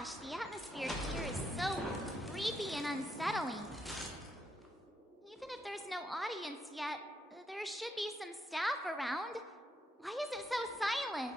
Gosh, the atmosphere here is so creepy and unsettling. Even if there's no audience yet, there should be some staff around. Why is it so silent?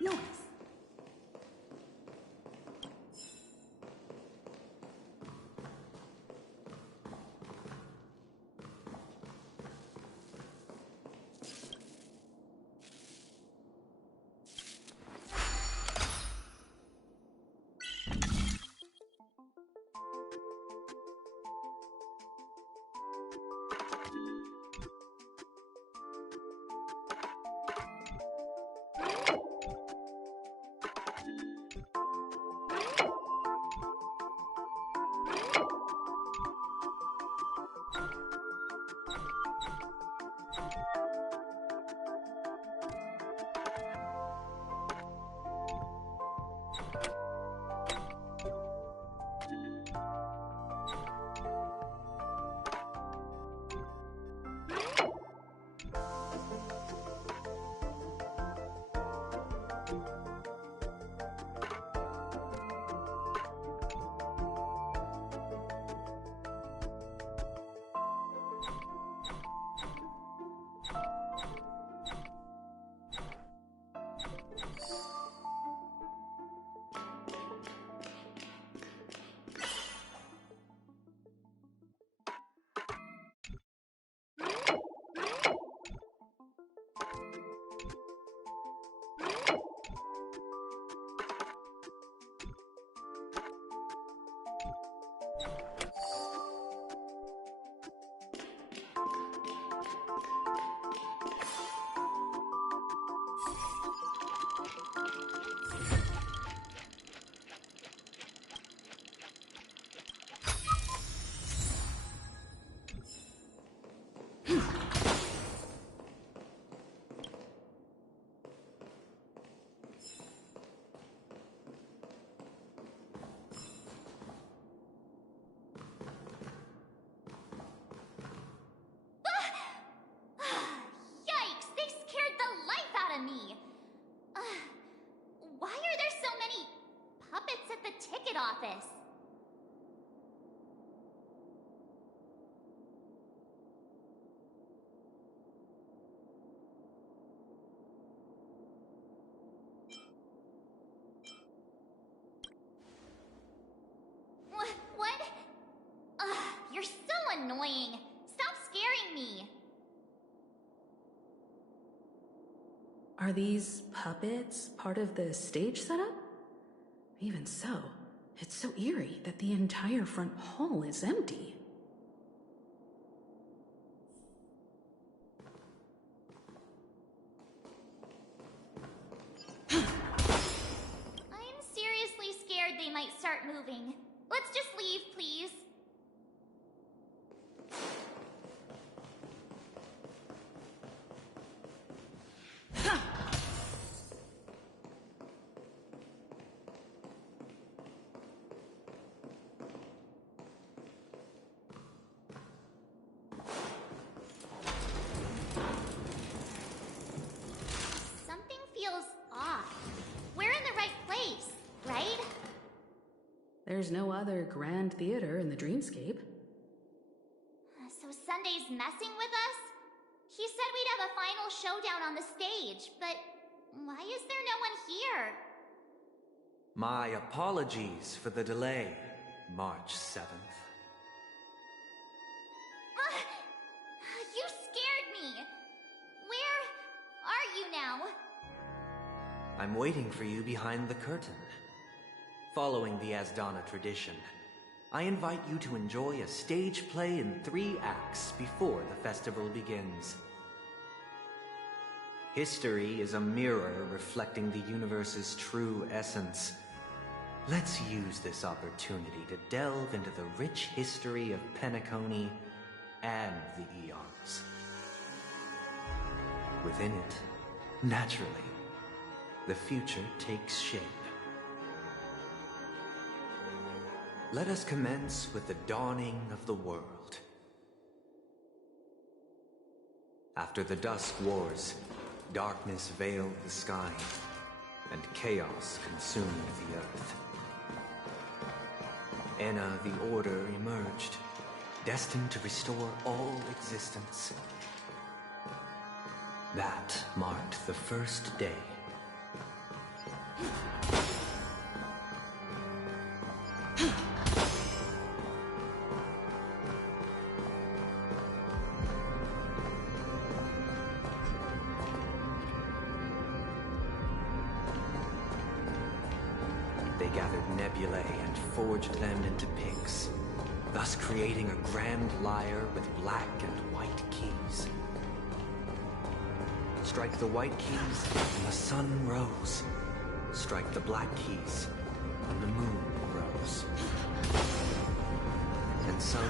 Noise. Office. What? You're so annoying. Stop scaring me. Are these puppets part of the stage setup? Even so, it's so eerie that the entire front hall is empty. I'm seriously scared they might start moving. Let's just leave, please. There's no other grand theater in the dreamscape. So Sunday's messing with us? He said we'd have a final showdown on the stage, but why is there no one here? My apologies for the delay, March 7th. You scared me! Where are you now? I'm waiting for you behind the curtain. Following the Asdana tradition, I invite you to enjoy a stage play in 3 acts before the festival begins. History is a mirror reflecting the universe's true essence. Let's use this opportunity to delve into the rich history of Penacony and the eons. Within it, naturally, the future takes shape. Let us commence with the dawning of the world. After the Dusk Wars, darkness veiled the sky, and chaos consumed the earth. Enna the Order emerged, destined to restore all existence. That marked the first day. They gathered nebulae and forged them into picks, thus creating a grand lyre with black and white keys. Strike the white keys, and the sun rose. Strike the black keys, and the moon rose. And so,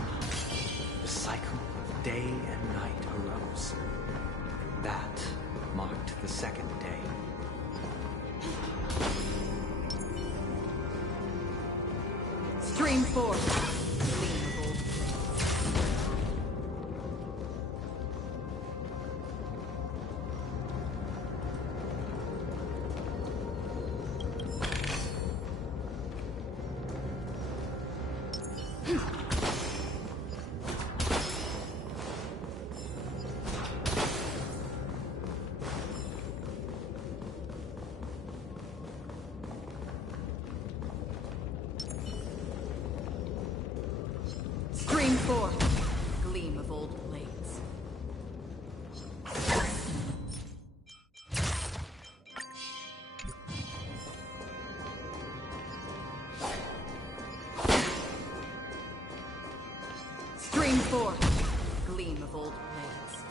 the cycle of day and night arose. That marked the second day. Stream 4. Stream 4. Gleam of old blades. Stream 4. Gleam of old blades.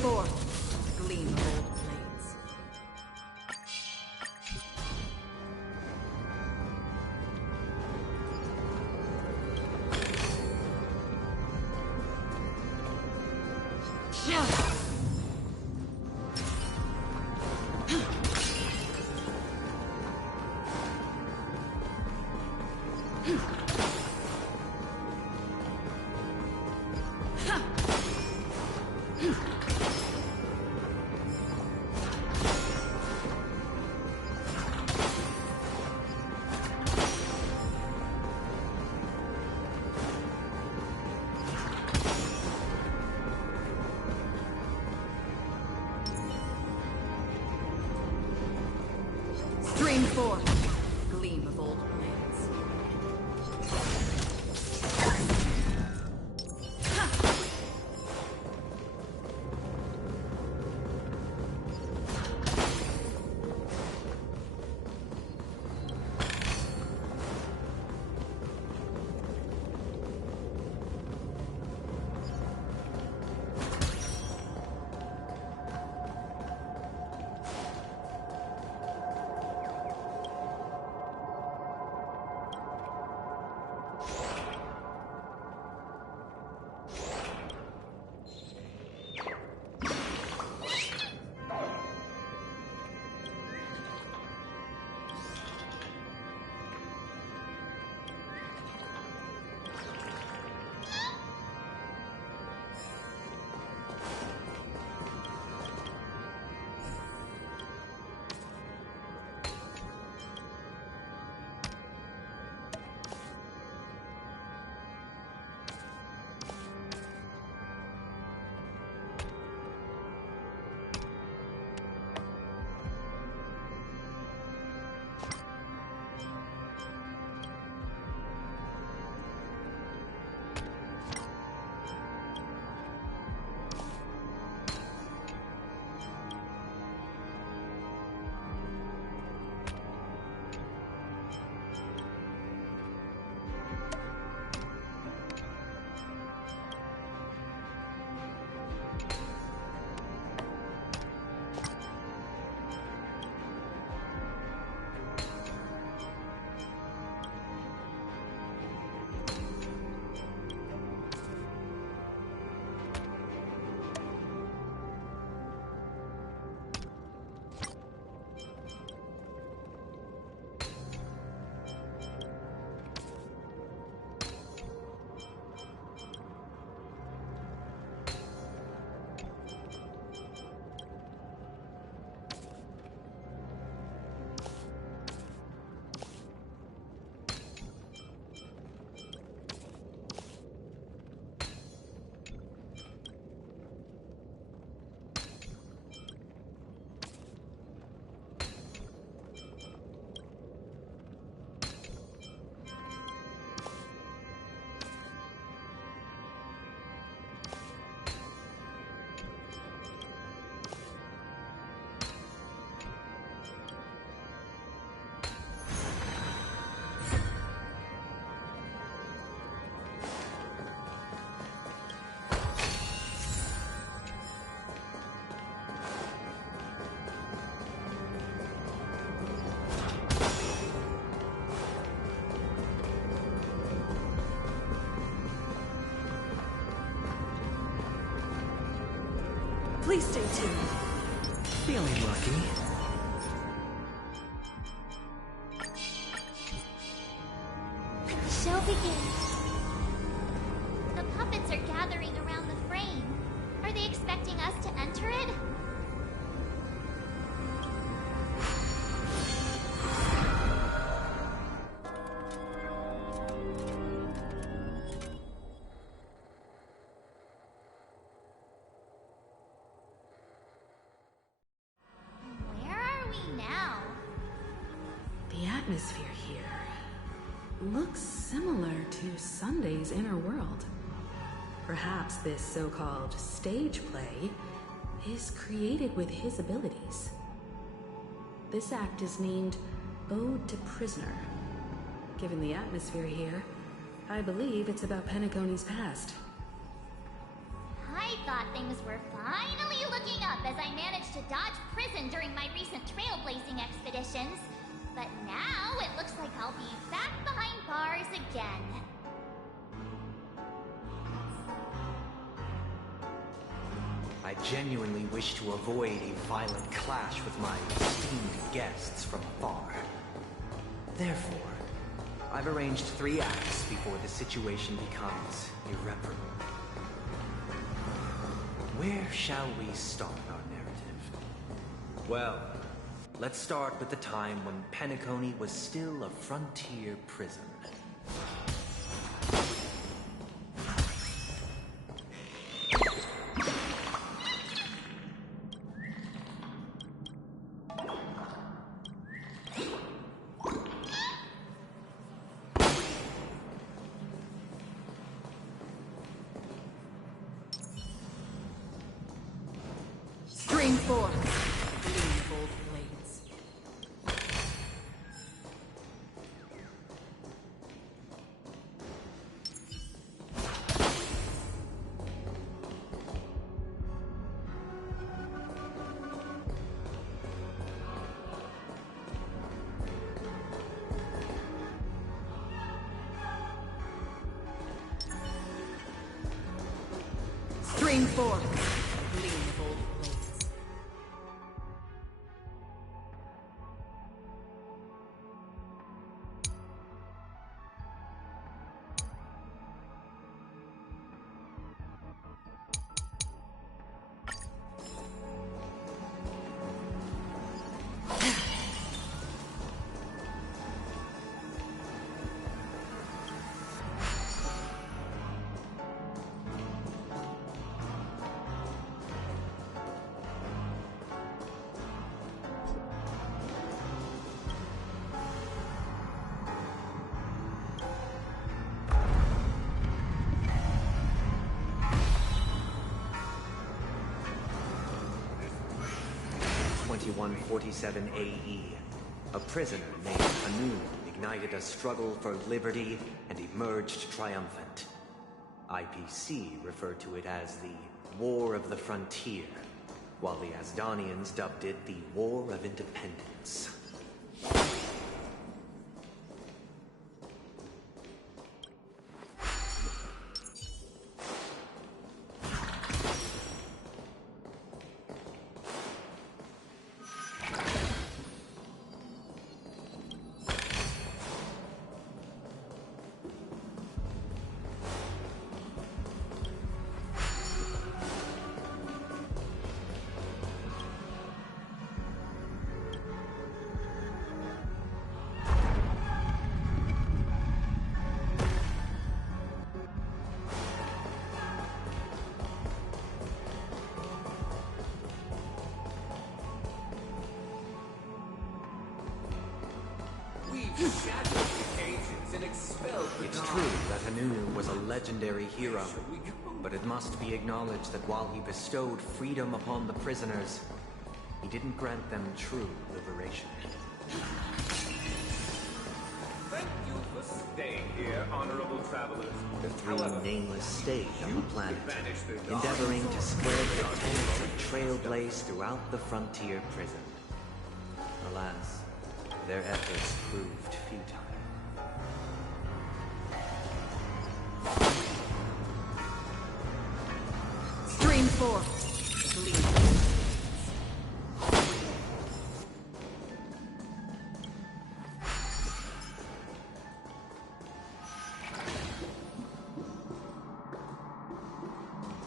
forth, gleam of old blades. Stream forth, gleam of old blades. Please stay tuned. Feeling lucky. Show begins. The puppets are gathering around the frame. Are they expecting us to enter it? Where are we now? The atmosphere here looks similar to Sunday's inner world. Perhaps this so-called stage play is created with his abilities. This act is named Ode to Prisoner. Given the atmosphere here, I believe it's about Penacony's past. I thought things were finally looking up as I managed to dodge prison during my recent trailblazing expeditions. But now it looks like I'll be back behind bars again. I genuinely wish to avoid a violent clash with my esteemed guests from afar. Therefore, I've arranged 3 acts before the situation becomes irreparable. Where shall we start our narrative? Well, let's start with the time when Penacony was still a frontier prison. String 4. Gleam gold blades. String 4. Gleam gold blades. (2147 AE), a prisoner named Anu ignited a struggle for liberty and emerged triumphant. IPC referred to it as the War of the Frontier, while the Asdanians dubbed it the War of Independence. It's true that Anu was a legendary hero, but it must be acknowledged that while he bestowed freedom upon the prisoners, he didn't grant them true liberation. Thank you for staying here, honorable travelers. The 3 However, nameless stayed on the planet, banish the endeavoring to spread the tenets of Trailblaze throughout the frontier prison. Alas, their efforts proved futile. String 4. Gleam.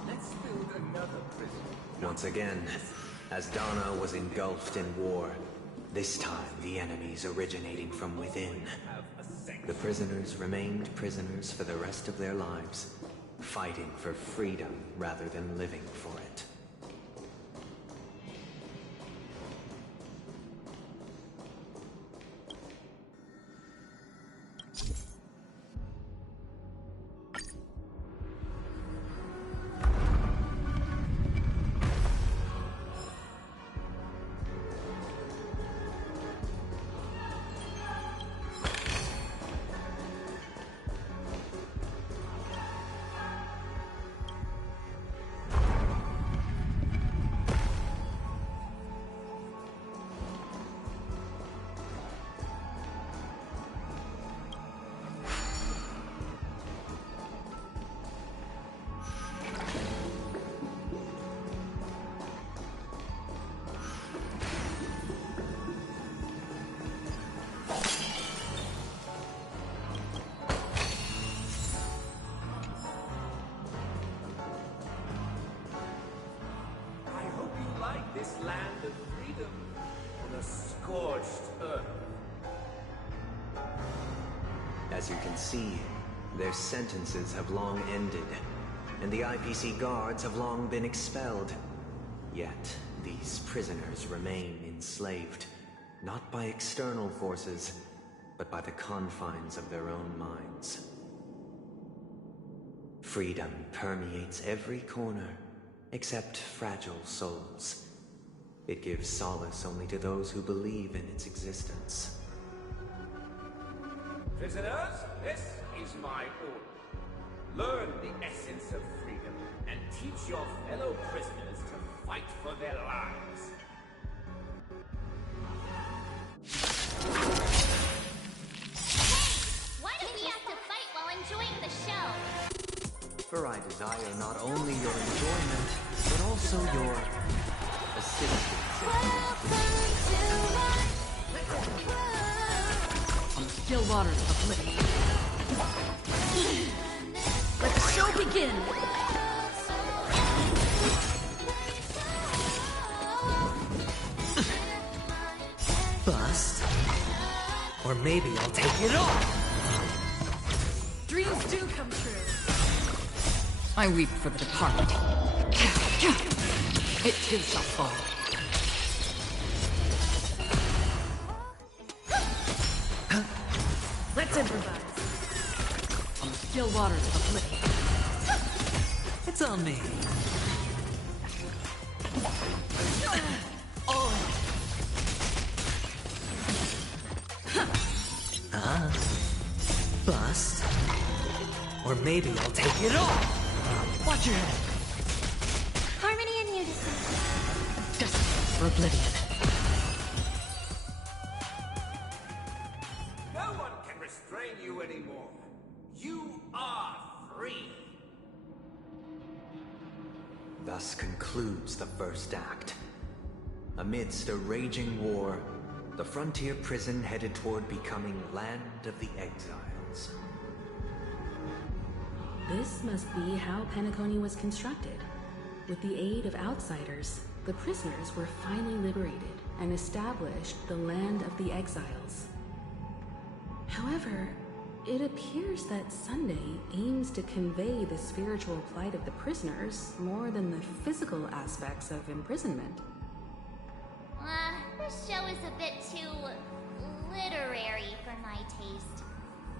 let's build another prison. Once again, Asdana was engulfed in war. This time, the enemies originating from within. Have a sanctuary. The prisoners remained prisoners for the rest of their lives, fighting for freedom rather than living for it. this land of freedom on a scorched earth. As you can see, their sentences have long ended, and the IPC guards have long been expelled. Yet, these prisoners remain enslaved, not by external forces, but by the confines of their own minds. Freedom permeates every corner, except fragile souls. It gives solace only to those who believe in its existence. Prisoners, this is my order. Learn the essence of freedom and teach your fellow prisoners to fight for their lives. Why do we have to fight while enjoying the show? For I desire not only your enjoyment, but also your assistance. On the still waters of oblivion. Let the show begin! Bust? Or maybe I'll take it off! Dreams do come true. I weep for the departed. It too shall fall. Let's improvise. On the still waters of oblivion. It's on me. Bust? Or maybe I'll take it off! Watch your head! Harmony and unison. Destined for oblivion. No one can restrain you anymore. You are free. Thus concludes the first act. Amidst a raging war, the frontier prison headed toward becoming Land of the Exiles. This must be how Penacony was constructed. With the aid of outsiders, the prisoners were finally liberated and established the Land of the Exiles. However, it appears that Sunday aims to convey the spiritual plight of the prisoners more than the physical aspects of imprisonment. This show is a bit too literary for my taste.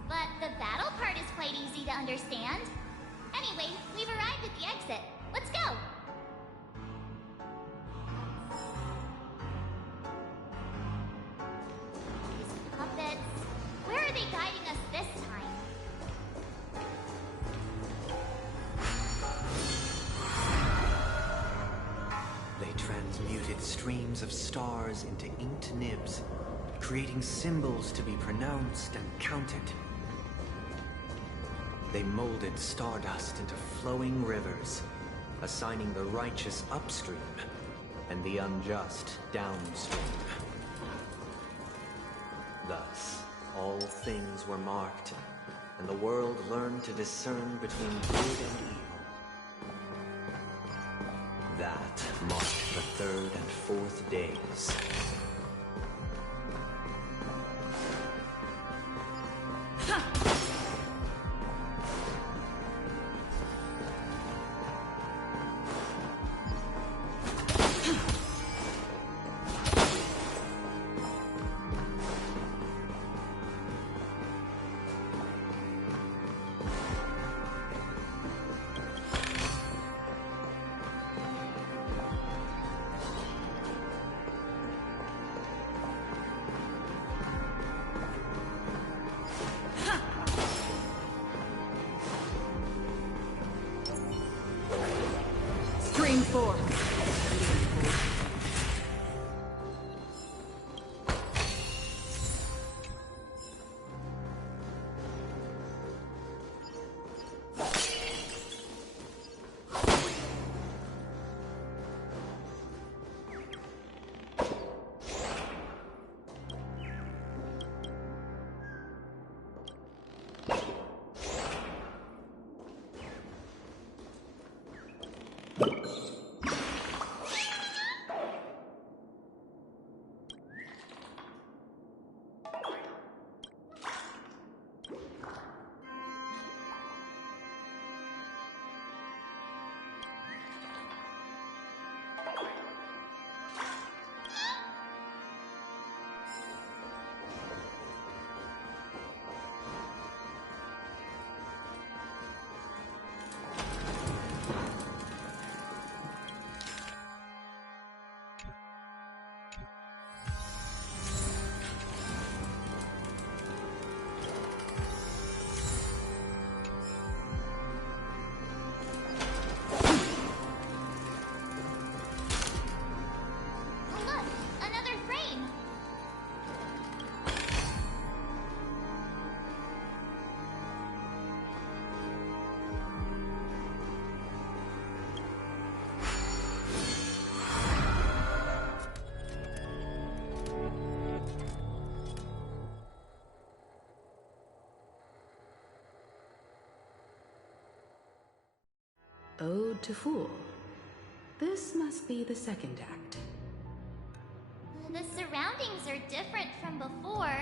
But the battle part is quite easy to understand. Anyway, we've arrived at the exit. Let's go! These puppets... Where are they guiding us this time? They transmuted streams of stars into inked nibs, creating symbols to be pronounced and counted. They molded stardust into flowing rivers, assigning the righteous upstream and the unjust downstream. Thus, all things were marked, and the world learned to discern between good and evil. That marked the third and fourth days. Ode to Fool. This must be the second act. The surroundings are different from before.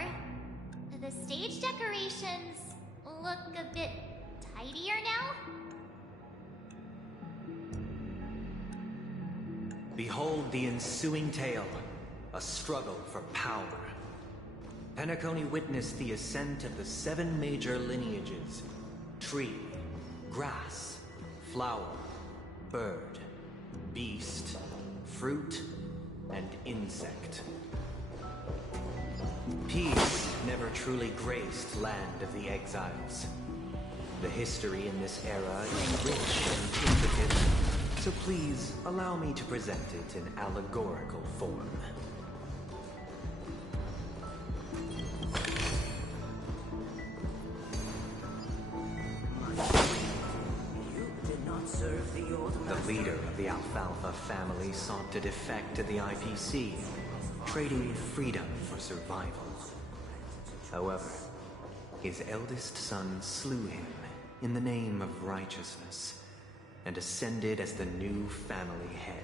The stage decorations look a bit tidier now. Behold the ensuing tale, a struggle for power. Penacony witnessed the ascent of the 7 major lineages: tree, grass, flower, bird, beast, fruit, and insect. Peace never truly graced Land of the Exiles. The history in this era is rich and intricate, so please allow me to present it in allegorical form. The leader of the Alfalfa family sought to defect to the IPC, trading freedom for survival. However, his eldest son slew him in the name of righteousness and ascended as the new family head.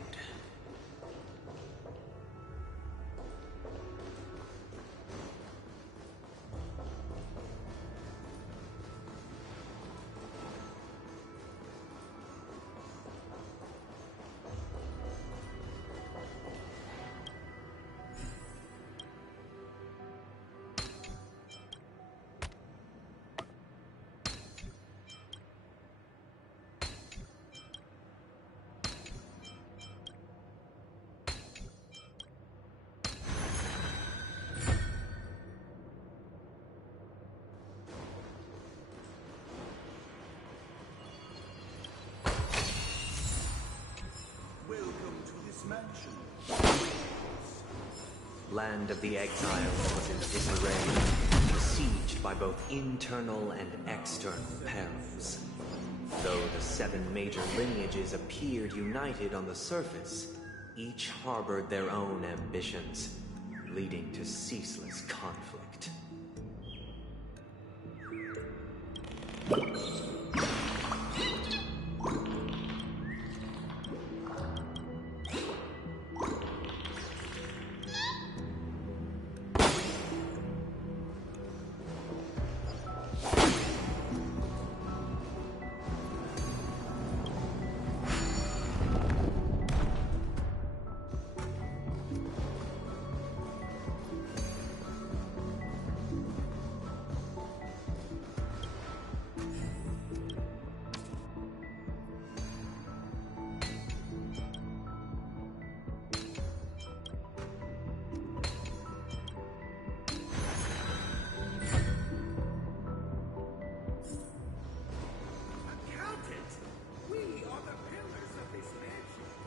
Land of the Exiles was in disarray, besieged by both internal and external perils. Though the 7 major lineages appeared united on the surface, each harbored their own ambitions, leading to ceaseless conflict.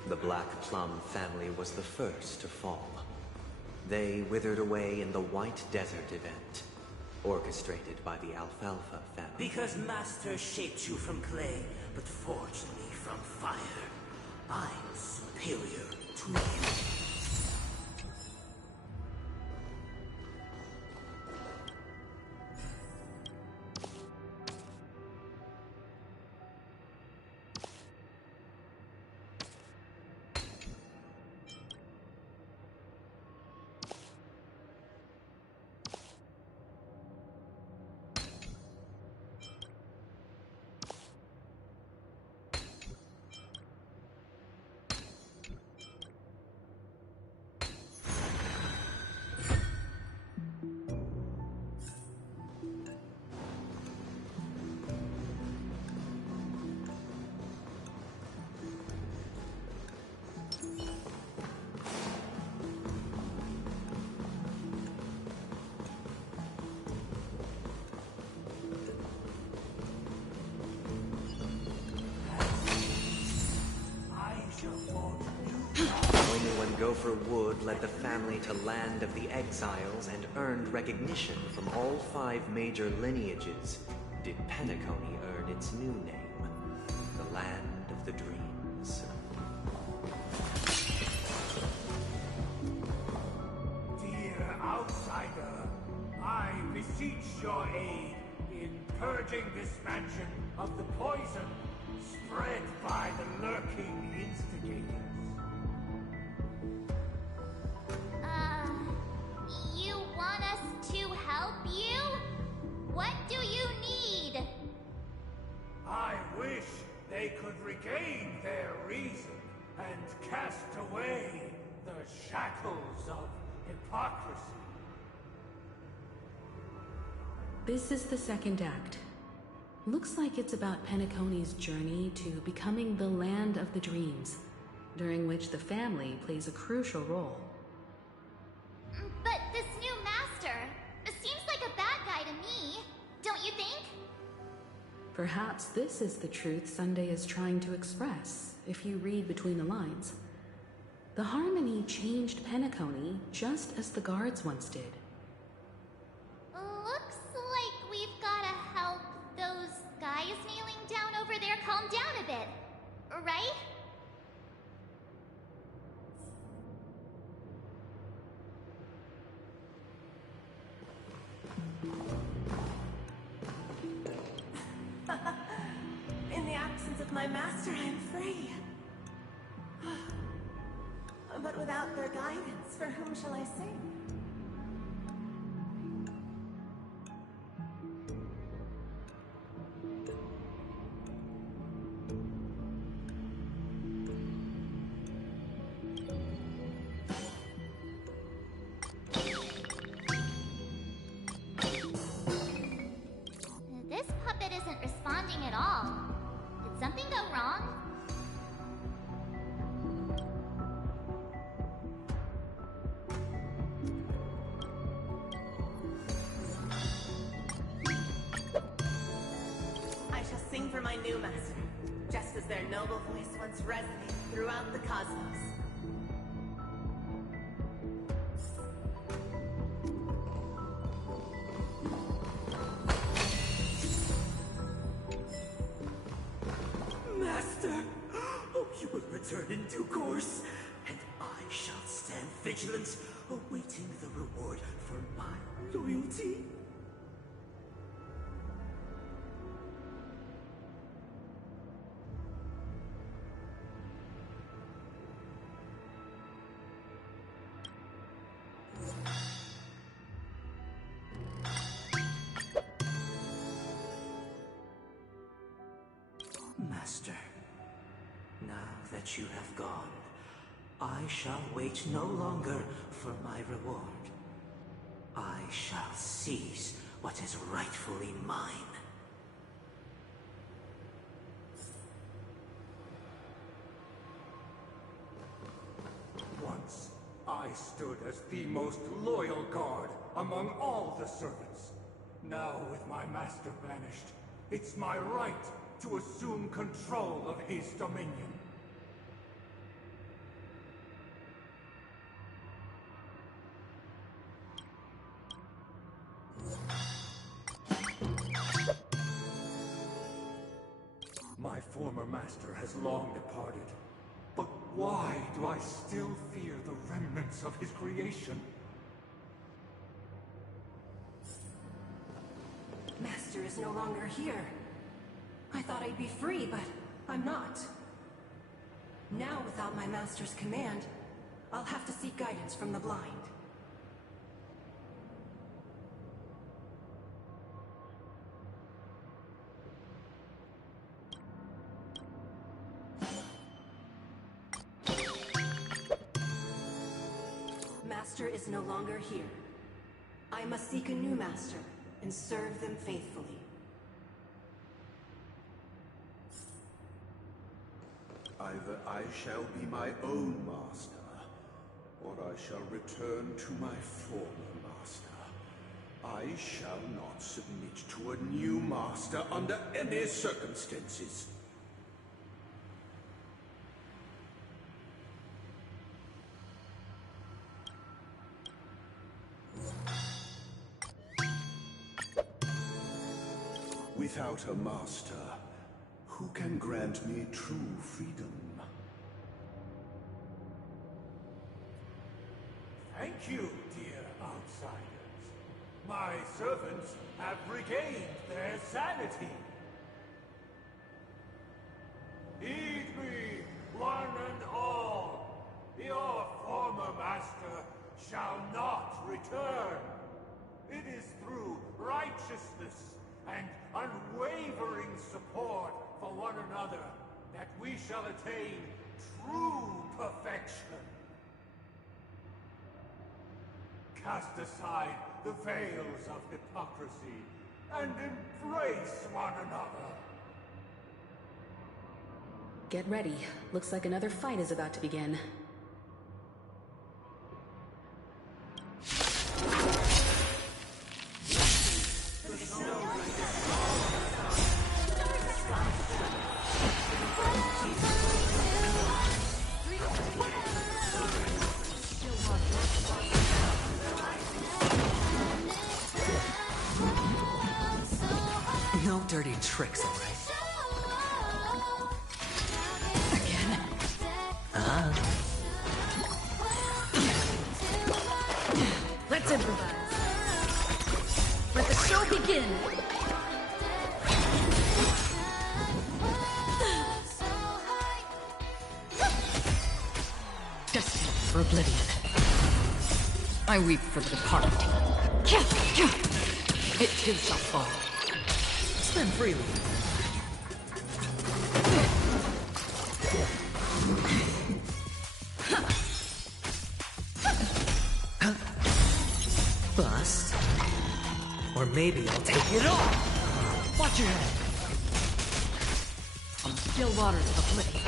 The Black Plum family was the first to fall. They withered away in the White Desert event, orchestrated by the Alfalfa family. Because Master shaped you from clay, but forged me from fire. I'm superior to you. Only when Gopher Wood led the family to Land of the Exiles and earned recognition from all 5 major lineages did Penacony earn its new name, the Land of the Dreams. Dear outsider, I beseech your aid in purging this mansion of the poison spread by the lurking instigators. You want us to help you? What do you need? I wish they could regain their reason and cast away the shackles of hypocrisy. This is the second act. Looks like it's about Penacony's journey to becoming the land of the dreams, during which the family plays a crucial role. But this new master seems like a bad guy to me, don't you think? Perhaps this is the truth Sunday is trying to express, if you read between the lines. The Harmony changed Penacony just as the guards once did. Looks like we've gotta help those guys kneeling down over there calm down a bit, right? In the absence of my master, I am free. But without their guidance, for whom shall I sing? This puppet isn't responding at all. Did something go wrong? I shall sing for my new master, just as their noble voice once resonated throughout the cosmos. Master! Oh, you will return in due course, and I shall stand vigilant, awaiting the reward for my loyalty. Master, now that you have gone, I shall wait no longer for my reward. I shall seize what is rightfully mine. Once, I stood as the most loyal guard among all the servants. Now, with my master banished, it's my right to assume control of his dominion. My former master has long departed. But why do I still fear the remnants of his creation? Master is no longer here. I thought I'd be free, but I'm not. Now, without my master's command, I'll have to seek guidance from the blind. Master is no longer here. I must seek a new master and serve them faithfully. Either I shall be my own master, or I shall return to my former master. I shall not submit to a new master under any circumstances. Without a master, who can grant me true freedom? Thank you, dear outsiders. My servants have regained their sanity. return. It is through righteousness and unwavering support for one another that we shall attain true perfection. Cast aside the veils of hypocrisy and embrace one another. Get ready. Looks like another fight is about to begin. No dirty tricks, all right? Again? Let's improvise. Let the show begin. Destined for oblivion. I weep for the departed. It too shall fall. Spend freely. Bust. Or maybe I'll take it all. Watch your head. On still waters of oblivion.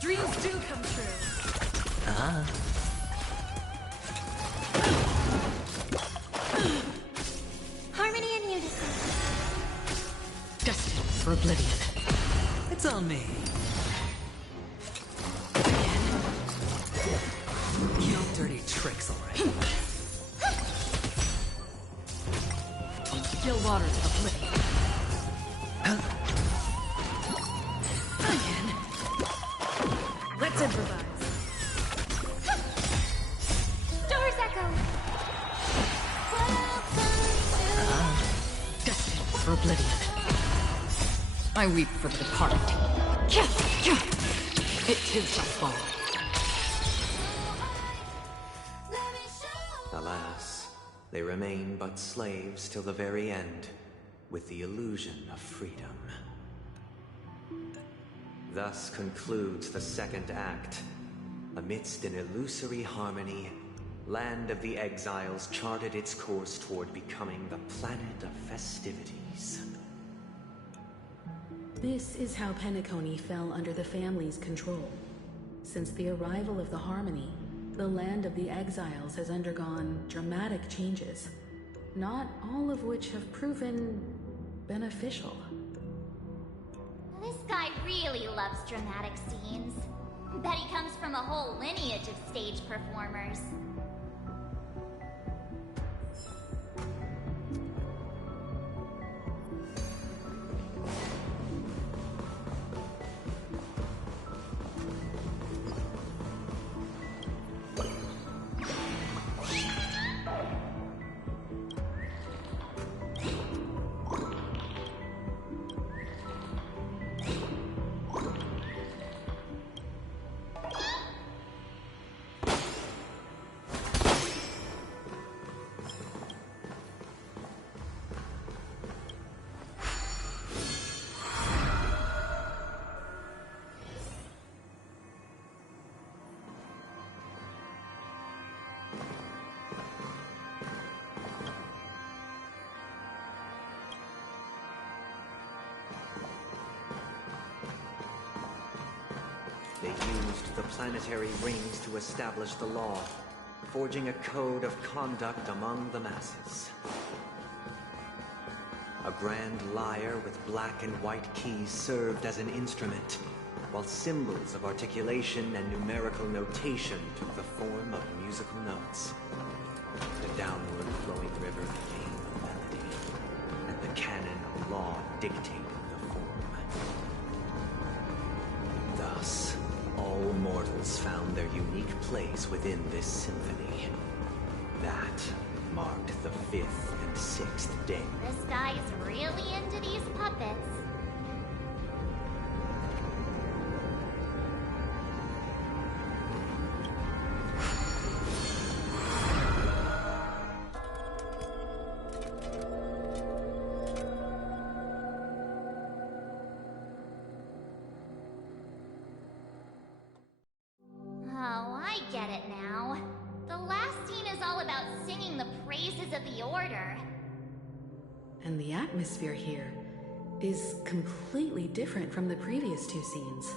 Dreams do come true. Harmony and unison. Destined for oblivion. It's on me. No dirty tricks, all right? On still waters of oblivion. Again. Let's improvise. Doors echo. Destined for oblivion. I weep for the departed. It too shall fall. Alas, they remain but slaves till the very end, with the illusion of freedom. Thus concludes the second act. Amidst an illusory harmony, Land of the Exiles charted its course toward becoming the planet of festivities. This is how Penacony fell under the family's control. Since the arrival of the Harmony, the Land of the Exiles has undergone dramatic changes, not all of which have proven beneficial. This guy really loves dramatic scenes. Bet he comes from a whole lineage of stage performers. They used the planetary rings to establish the law, forging a code of conduct among the masses. A grand lyre with black and white keys served as an instrument, while symbols of articulation and numerical notation took the form of musical notes. The downward flowing river became a melody, and the canon of law dictated the form. Thus, all mortals found their unique place within this symphony. That marked the 5th and 6th day. This guy's really into these puppets. abuses of the Order. And the atmosphere here is completely different from the previous two scenes.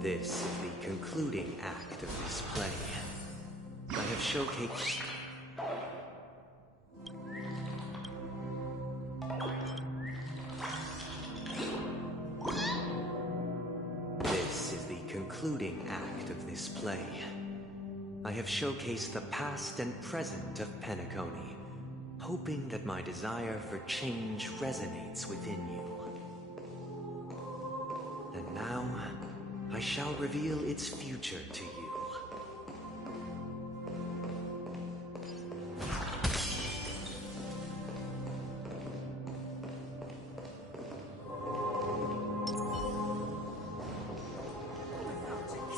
This is the concluding act of this play. I have showcased... This is the concluding act of this play. I have showcased the past and present of Penacony, hoping that my desire for change resonates within you. And now, I shall reveal its future to you.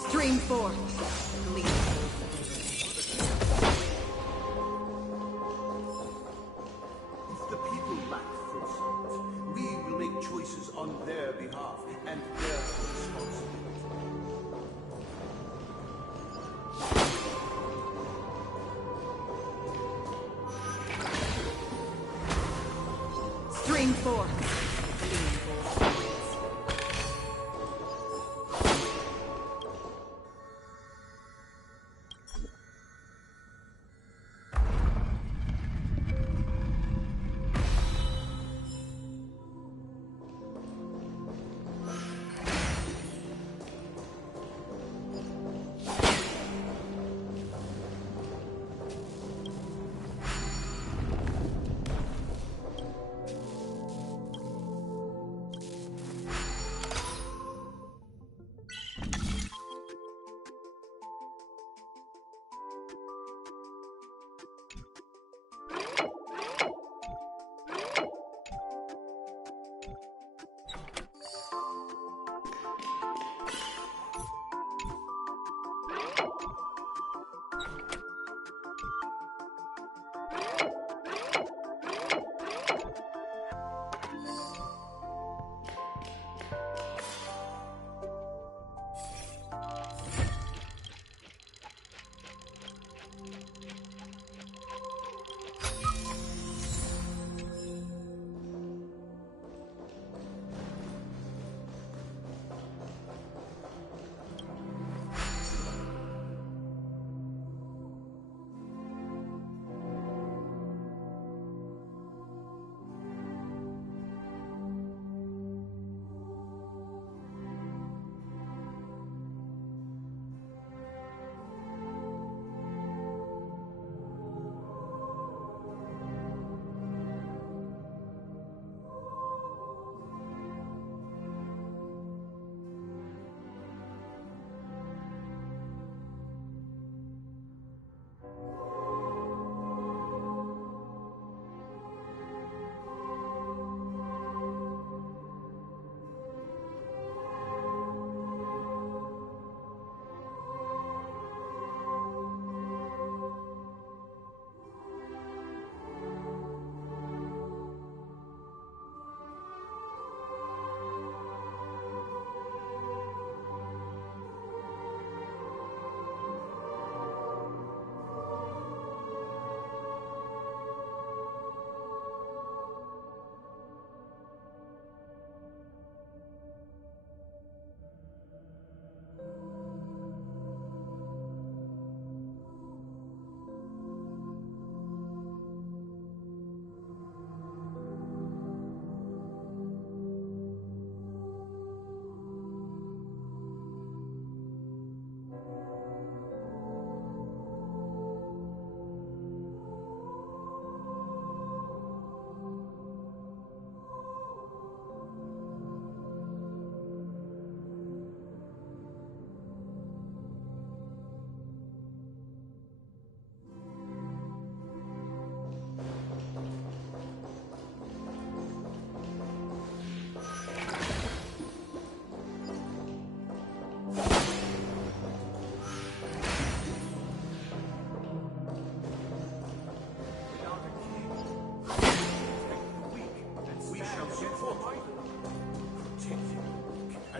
Stream 4. Lead. If the people lack foresight, we will make choices on their behalf and their responsibility. Stream 4.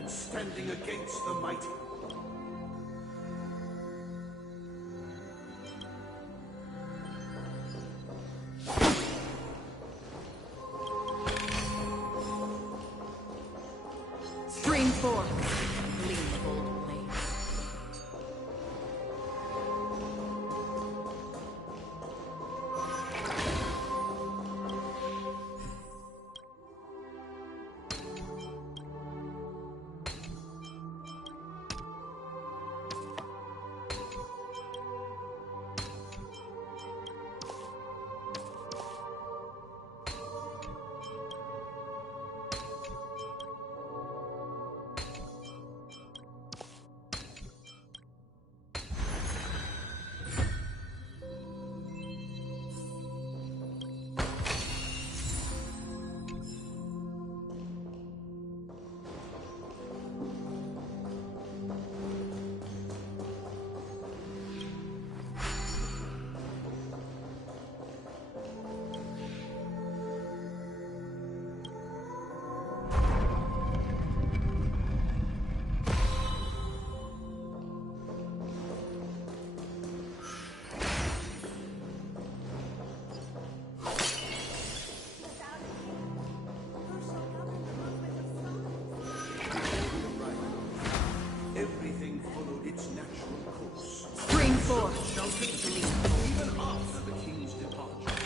Standing against the mighty. forth. Gleamful blades. Everything followed its natural course. Spring forth. Shall continue even after the king's departure.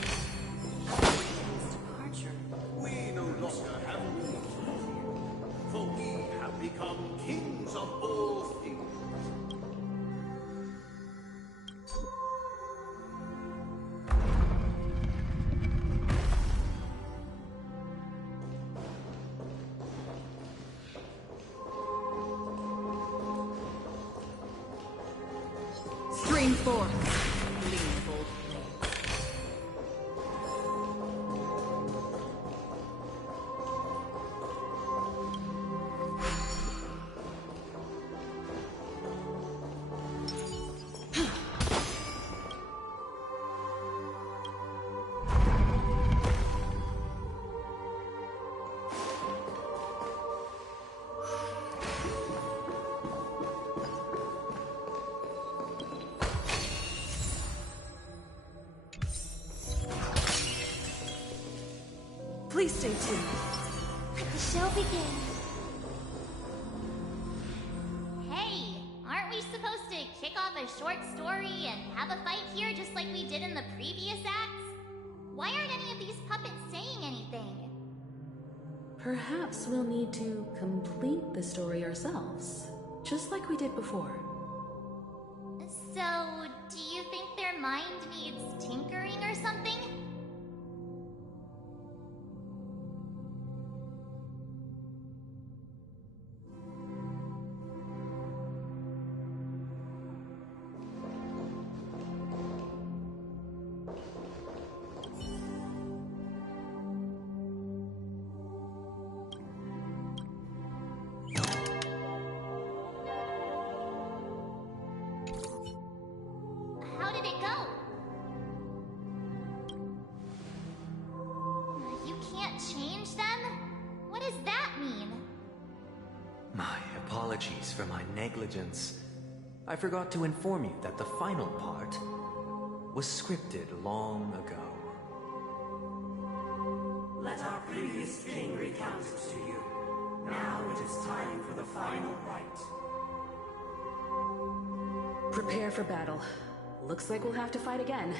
Departure. We no longer have need for fear, for we have become kings of all things. Spring forth. Gleamful blades. Please stay tuned. Let the show begin. Hey, aren't we supposed to kick off a short story and have a fight here just like we did in the previous acts? Why aren't any of these puppets saying anything? Perhaps we'll need to complete the story ourselves, just like we did before. So, do you think their mind needs tinkering or something? How did it go? You can't change them? What does that mean? My apologies for my negligence. I forgot to inform you that the final part was scripted long ago. Let our previous king recount it to you. Now it is time for the final rite. Prepare for battle. Looks like we'll have to fight again.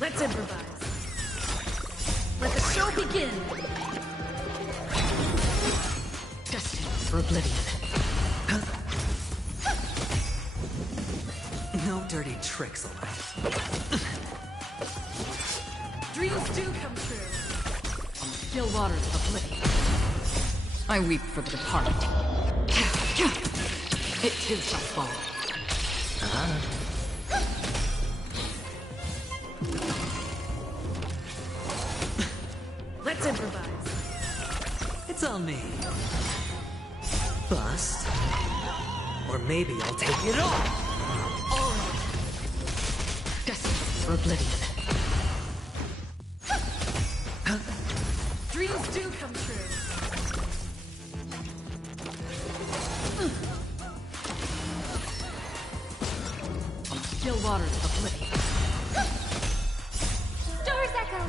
Let's improvise. Let the show begin. Destined for oblivion. No dirty tricks allowed. Dreams do come true. On the still waters of oblivion. I weep for the departed. It too shall fall. Let's improvise. It's on me. Bust. Or maybe I'll take it all. All right. Destined for oblivion. Dreams do come true. Still waters of oblivion. Doors echo!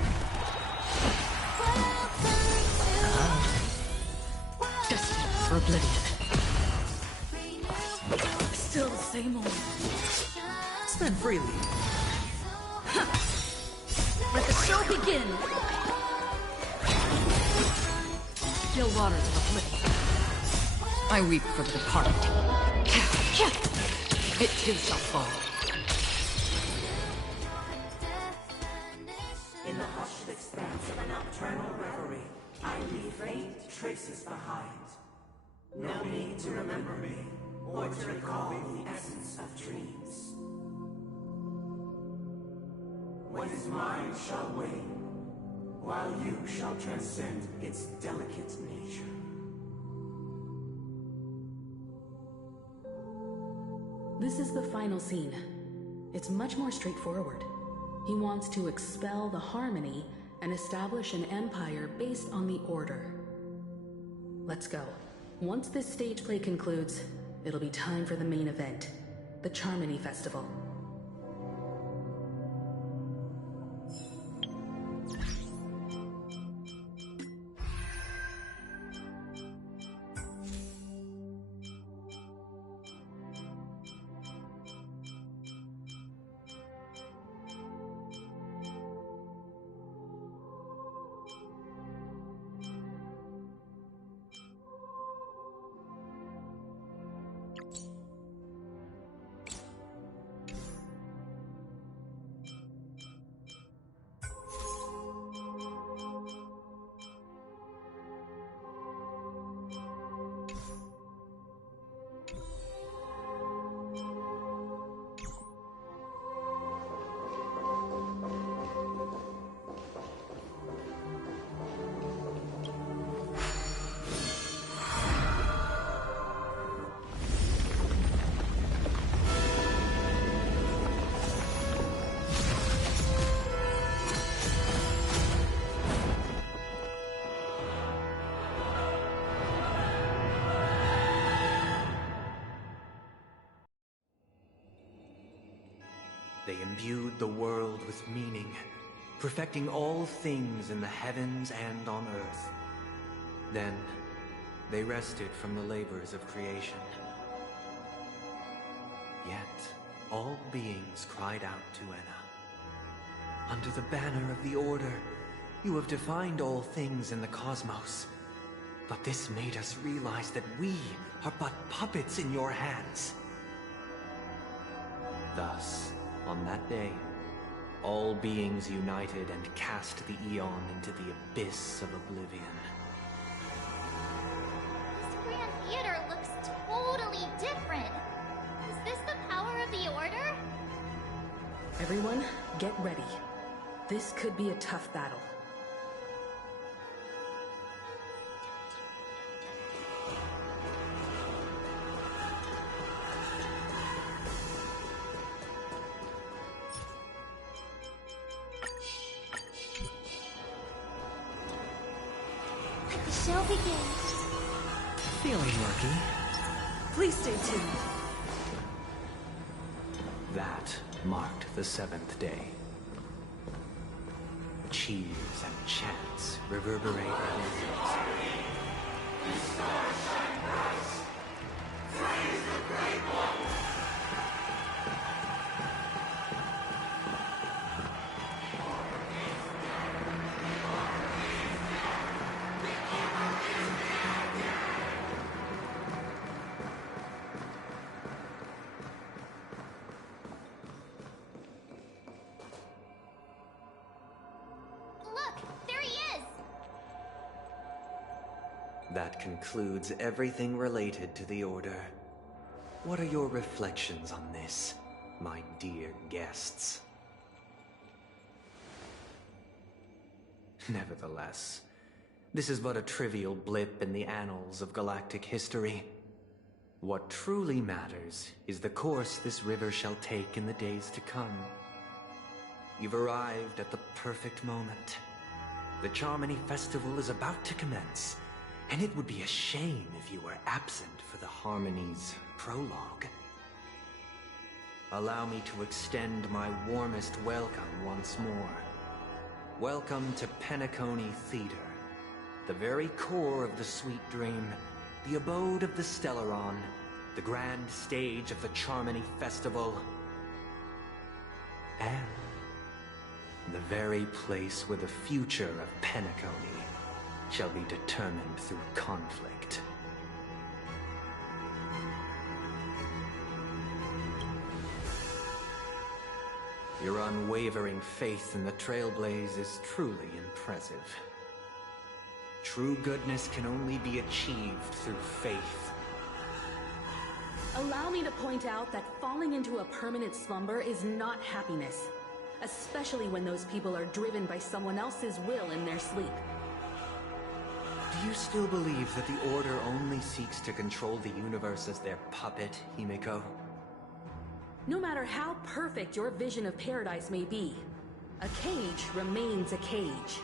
Destined for oblivion. Still the same old. Spend freely. Let the show begin! Still waters of oblivion. I weep for the departed. It too shall fall. In the hushed expanse of a nocturnal reverie, I leave faint traces behind. No need to remember me, or to recall the essence of dreams. What is mine shall wane, while you shall transcend its delicate nature. This is the final scene. It's much more straightforward. He wants to expel the harmony and establish an empire based on the order. Let's go. Once this stage play concludes, it'll be time for the main event, the Charmony Festival. They imbued the world with meaning, perfecting all things in the heavens and on earth. Then, they rested from the labors of creation. Yet, all beings cried out to Enna. Under the banner of the Order, you have defined all things in the cosmos. But this made us realize that we are but puppets in your hands. Thus, on that day, all beings united and cast the Eon into the abyss of oblivion. This Grand Theater looks totally different. Is this the power of the Order? Everyone, get ready. This could be a tough battle. Let the show begin. Feeling lucky. Please stay tuned. That marked the seventh day. Cheers and chants reverberated in the hills. Look, there he is! That concludes everything related to the Order. What are your reflections on this, my dear guests? Nevertheless, this is but a trivial blip in the annals of galactic history. What truly matters is the course this river shall take in the days to come. You've arrived at the perfect moment. The Charmony Festival is about to commence, and it would be a shame if you were absent for the Harmony's prologue. Allow me to extend my warmest welcome once more. Welcome to Penacony Theater, the very core of the Sweet Dream, the abode of the Stellaron, the grand stage of the Charmony Festival, and the very place where the future of Penacony shall be determined through conflict. Your unwavering faith in the Trailblaze is truly impressive. True goodness can only be achieved through faith. Allow me to point out that falling into a permanent slumber is not happiness, especially when those people are driven by someone else's will in their sleep. Do you still believe that the Order only seeks to control the universe as their puppet, Himiko? No matter how perfect your vision of paradise may be, a cage remains a cage.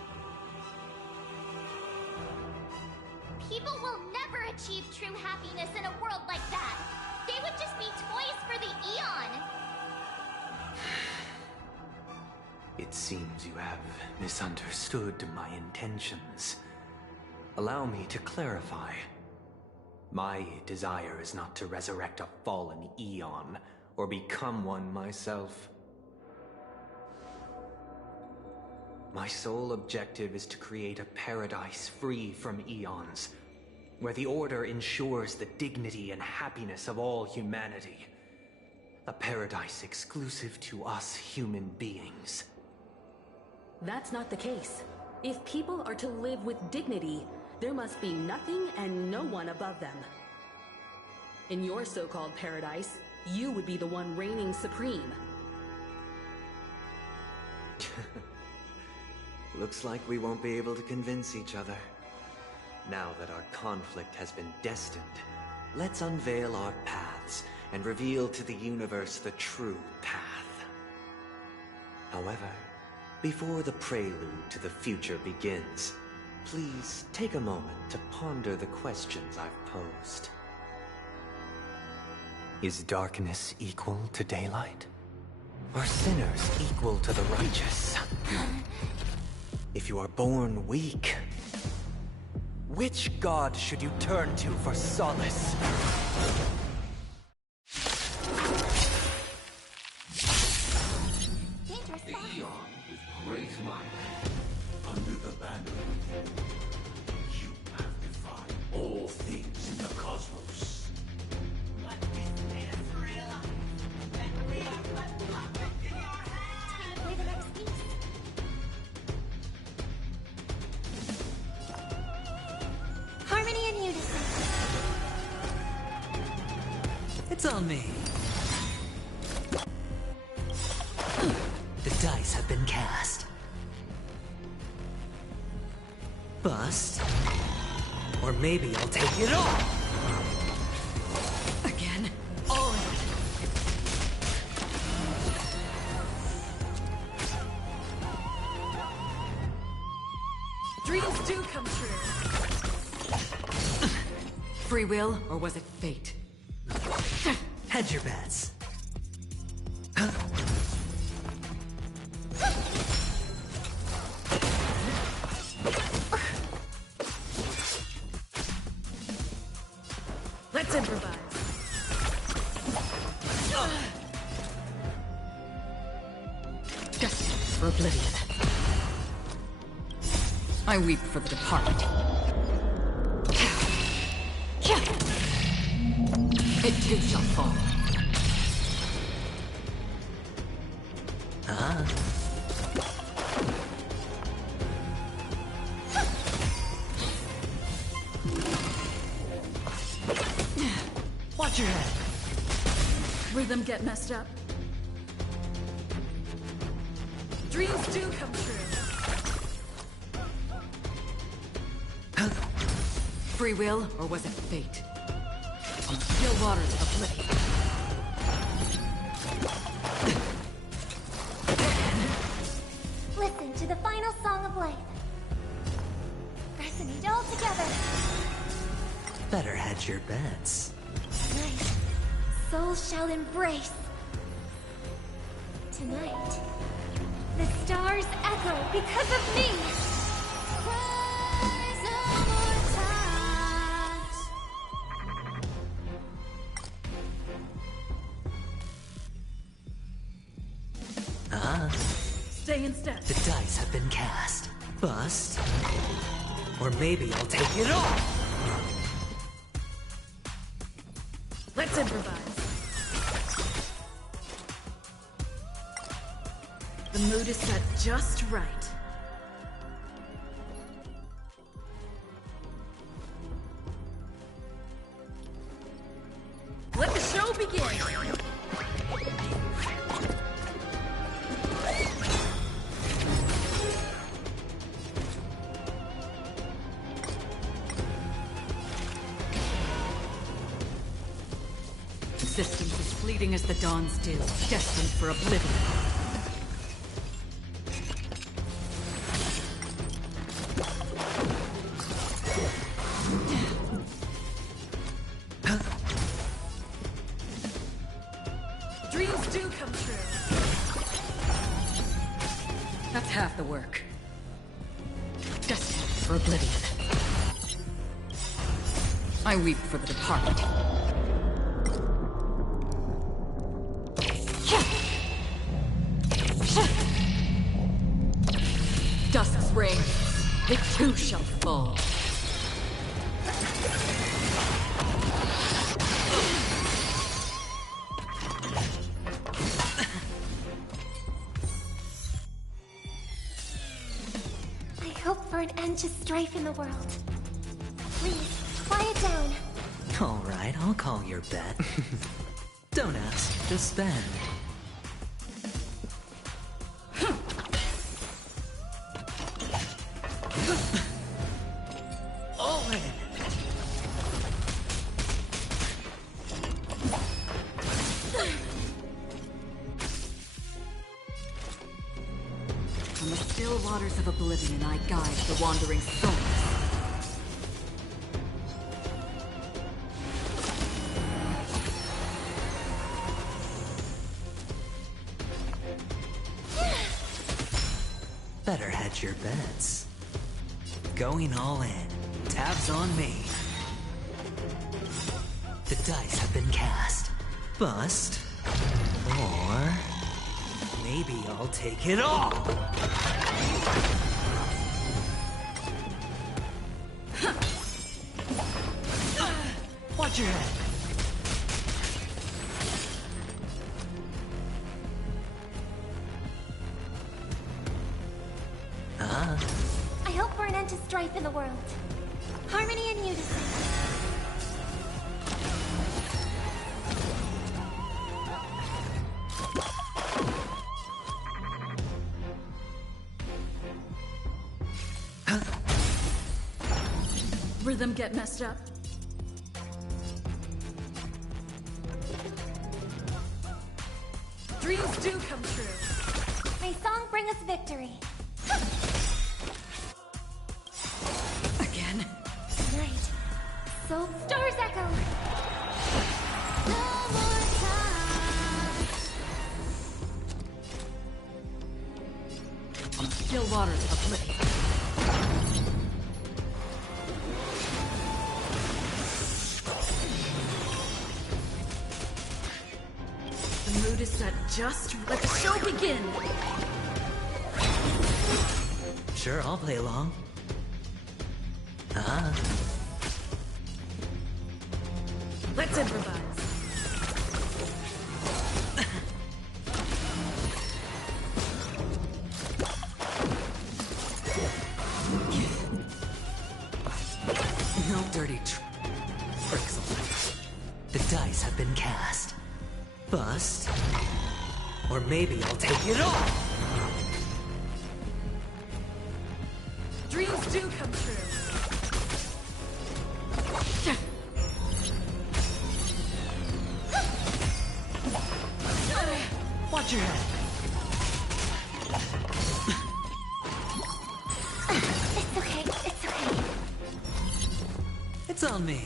People will never achieve true happiness in a world like that. They would just be toys for the Eon. It seems you have misunderstood my intentions. Allow me to clarify. My desire is not to resurrect a fallen Eon, or become one myself. My sole objective is to create a paradise free from Eons, where the Order ensures the dignity and happiness of all humanity. A paradise exclusive to us human beings. That's not the case. If people are to live with dignity, there must be nothing and no one above them. In your so-called paradise, you would be the one reigning supreme. Looks like we won't be able to convince each other. Now that our conflict has been destined, let's unveil our paths and reveal to the universe the true path. However, before the prelude to the future begins, please take a moment to ponder the questions I've posed. Is darkness equal to daylight? Are sinners equal to the righteous? If you are born weak, which god should you turn to for solace? Dangerous The spot. Eon with great might, under the banner, you have defied all things in the cosmos. Play the next piece. Harmony and unison. It's on me. The dice have been cast. Bust. Or maybe I'll take it all. Again. All in. Dreams do come true. Free will, or was it fate? Hedge your bets. Let's improvise. Just for oblivion. I weep for the departed. It too shall fall. Watch your head. Rhythm get messed up. Dreams do come true. Free will, or was it fate? On the still waters of oblivion. life. Resonate all together. Better hedge your bets. Tonight, souls shall embrace. Tonight, the stars echo because of me. Stay in step. The dice have been cast. Bust. Or maybe I'll take it all! Let's improvise. The mood is set just right. Let the show begin! Existence is fleeting as the dawn's dew, destined for oblivion. Dreams do come true. That's half the work. Destined for oblivion. I weep for the departed. Dusk's reign, it too shall fall. I hope for an end to strife in the world. Please, quiet down. Alright, I'll call your bet. Don't ask, just spend. All in. On the still waters of oblivion, I guide the wandering souls. Better hedge your bets. Going all in. Tabs on me. The dice have been cast. Bust. Or maybe I'll take it all. Watch your head. I hope for an end to strife in the world. Harmony and unison. Rhythm get messed up. Dreams do come true. May song bring us victory. Again. Tonight, soul stars echo. No more time. On the still waters of oblivion. The mood is set just right. Let the show begin! Sure, I'll play along. Let's improvise. No dirty tricks on me. The dice have been cast. Bust. Or maybe I'll take it all. Dreams do come true. Watch your head. on me.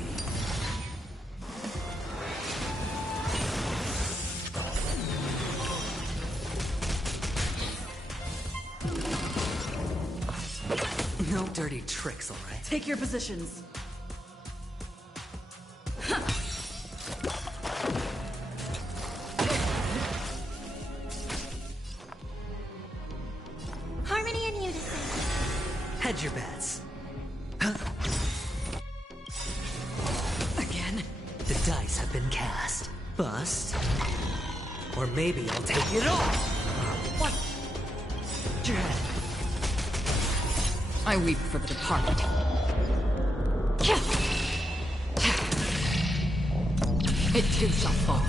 No dirty tricks, all right? Take your positions. Harmony and unison. Hedge your bets. Again? The dice have been cast. Bust. Or maybe I'll take it all. What? Your head. I weep for the departed. It too shall fall.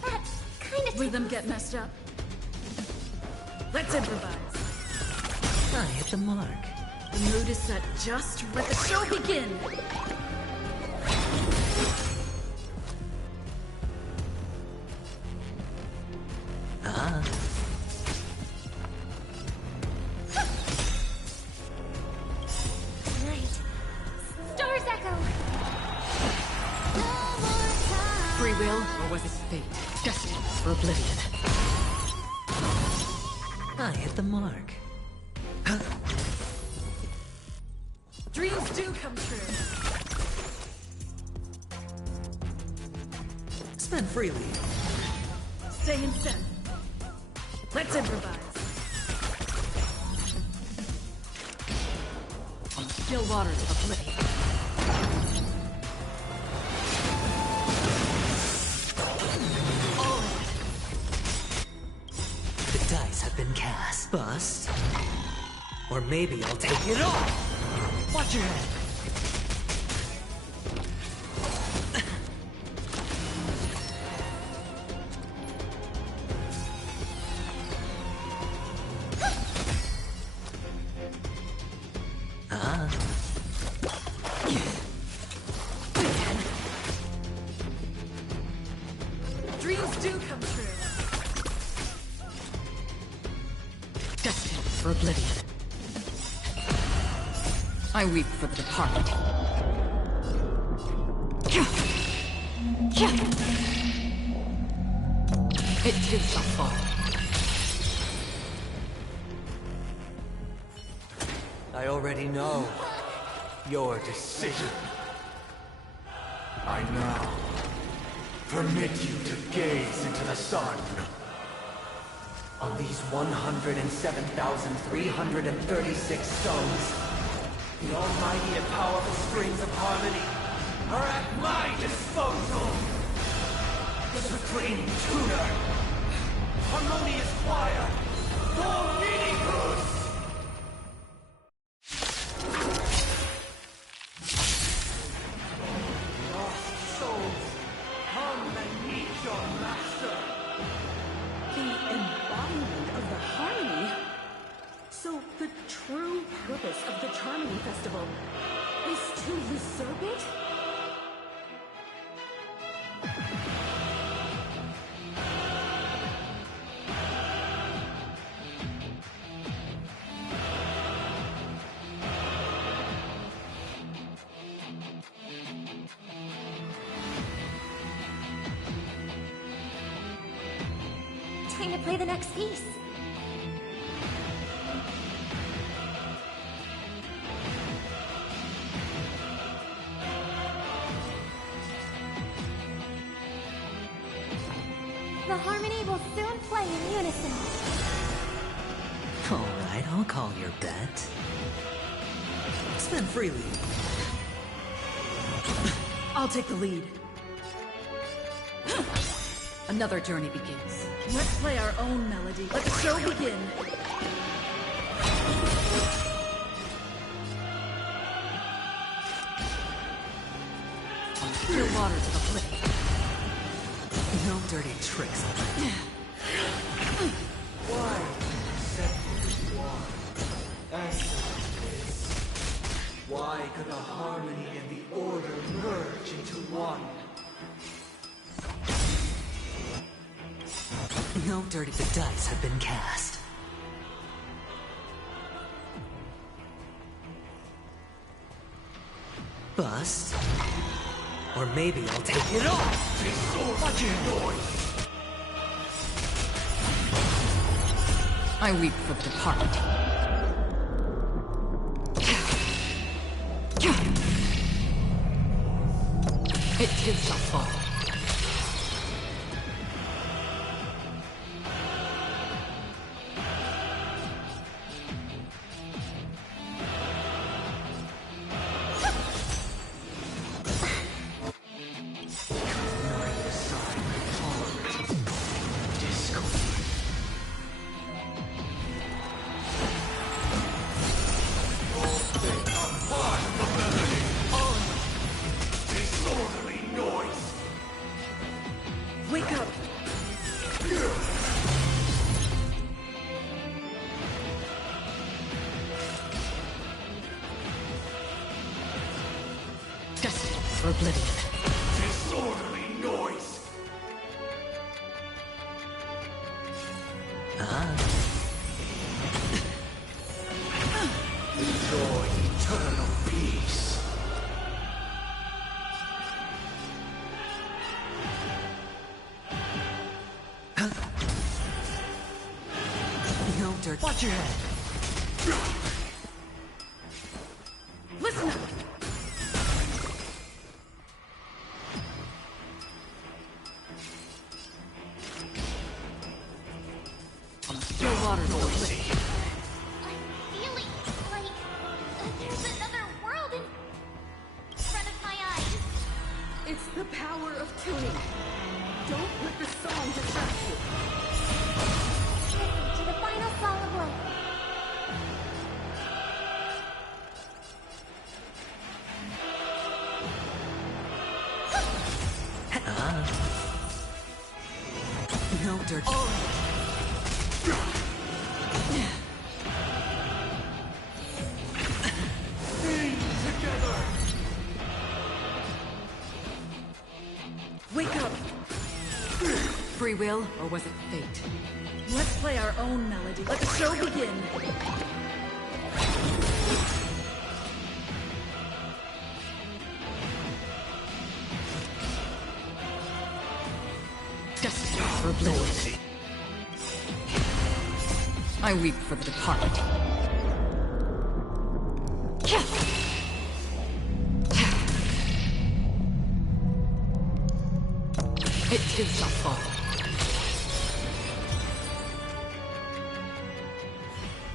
That kind of... Rhythm get messed up. Let's improvise. I hit the mark. The mood is set just. Let the show begin. Right. Stars echo. Free will, or was it fate? Destined for oblivion. I hit the mark. Dreams do come true. Spend freely. Stay in sync. Let's improvise. Still waters of oblivion. All in. The dice have been cast. Bust. Or maybe I'll take it all. Watch your head. Dreams do come true. Destined for oblivion. I weep for the departed. It too shall fall. I already know your decision. I now permit you to gaze into the sun. On these 107,336 stones, the almighty and powerful springs of harmony are at my disposal. The supreme tutor, harmonious choir, Dominicus! Lost souls, come and meet your master. The embodiment of the harmony? So the true purpose of the Charmony Festival is to usurp it? Time to play the next piece. The harmony will soon play in unison. All right, I'll call your bet. Spend freely. I'll take the lead. Another journey begins. Let's play our own melody. Let the show begin. Still waters of oblivion. No dirty tricks. Why set you are as this? Why could the harmony and the order merge into one? No dirty. The dice have been cast. Bust. Or maybe I'll take it off! Watch your noise! I weep for the departed. It too shall fall. Destined for oblivion. Disorderly noise! Enjoy eternal peace. No dirt. Watch your head! Listen up! Still water's over. I'm feeling like there's another world in front of my eyes. It's the power of tuning. Don't let the song distract you. Listen to the final song of life. No dirt. Wake up! Free will, or was it fate? Let's play our own melody. Let the show begin! Destined for oblivion. I weep for the departed. It too shall fall.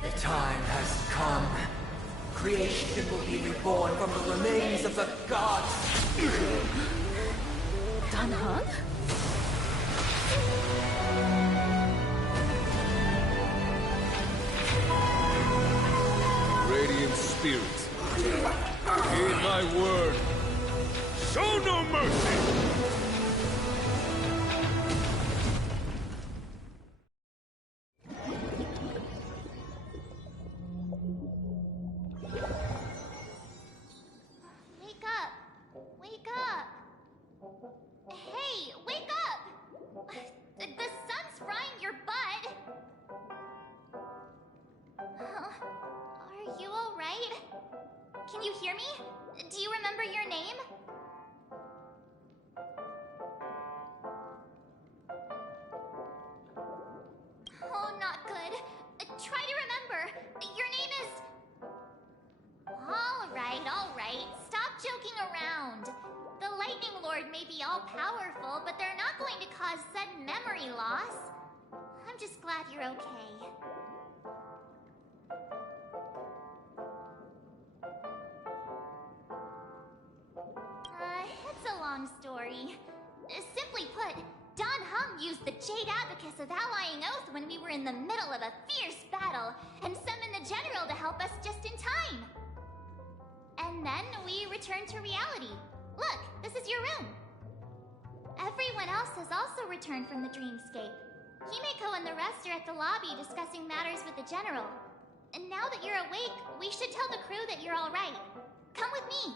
The time has come. Creation will be reborn from the remains of the gods. Danheng? Radiant spirits, heed my word. Show no mercy! Wake up! Wake up! Hey, wake up! The sun's frying your butt! Are you alright? Can you hear me? Do you remember your name? Oh, not good. Try to remember. Your name is... Alright. Stop joking around. The Lightning Lord may be all-powerful, but they're not going to cause sudden memory loss. I'm just glad you're okay. It's a long story. Simply put, Danheng used the Jade Abacus of Allying Oath when we were in the middle of a fierce battle, and summoned the General to help us just in time. And then we returned to reality. Look, this is your room. Everyone else has also returned from the dreamscape. Himeko and the rest are at the lobby discussing matters with the General. And now that you're awake, we should tell the crew that you're alright. Come with me.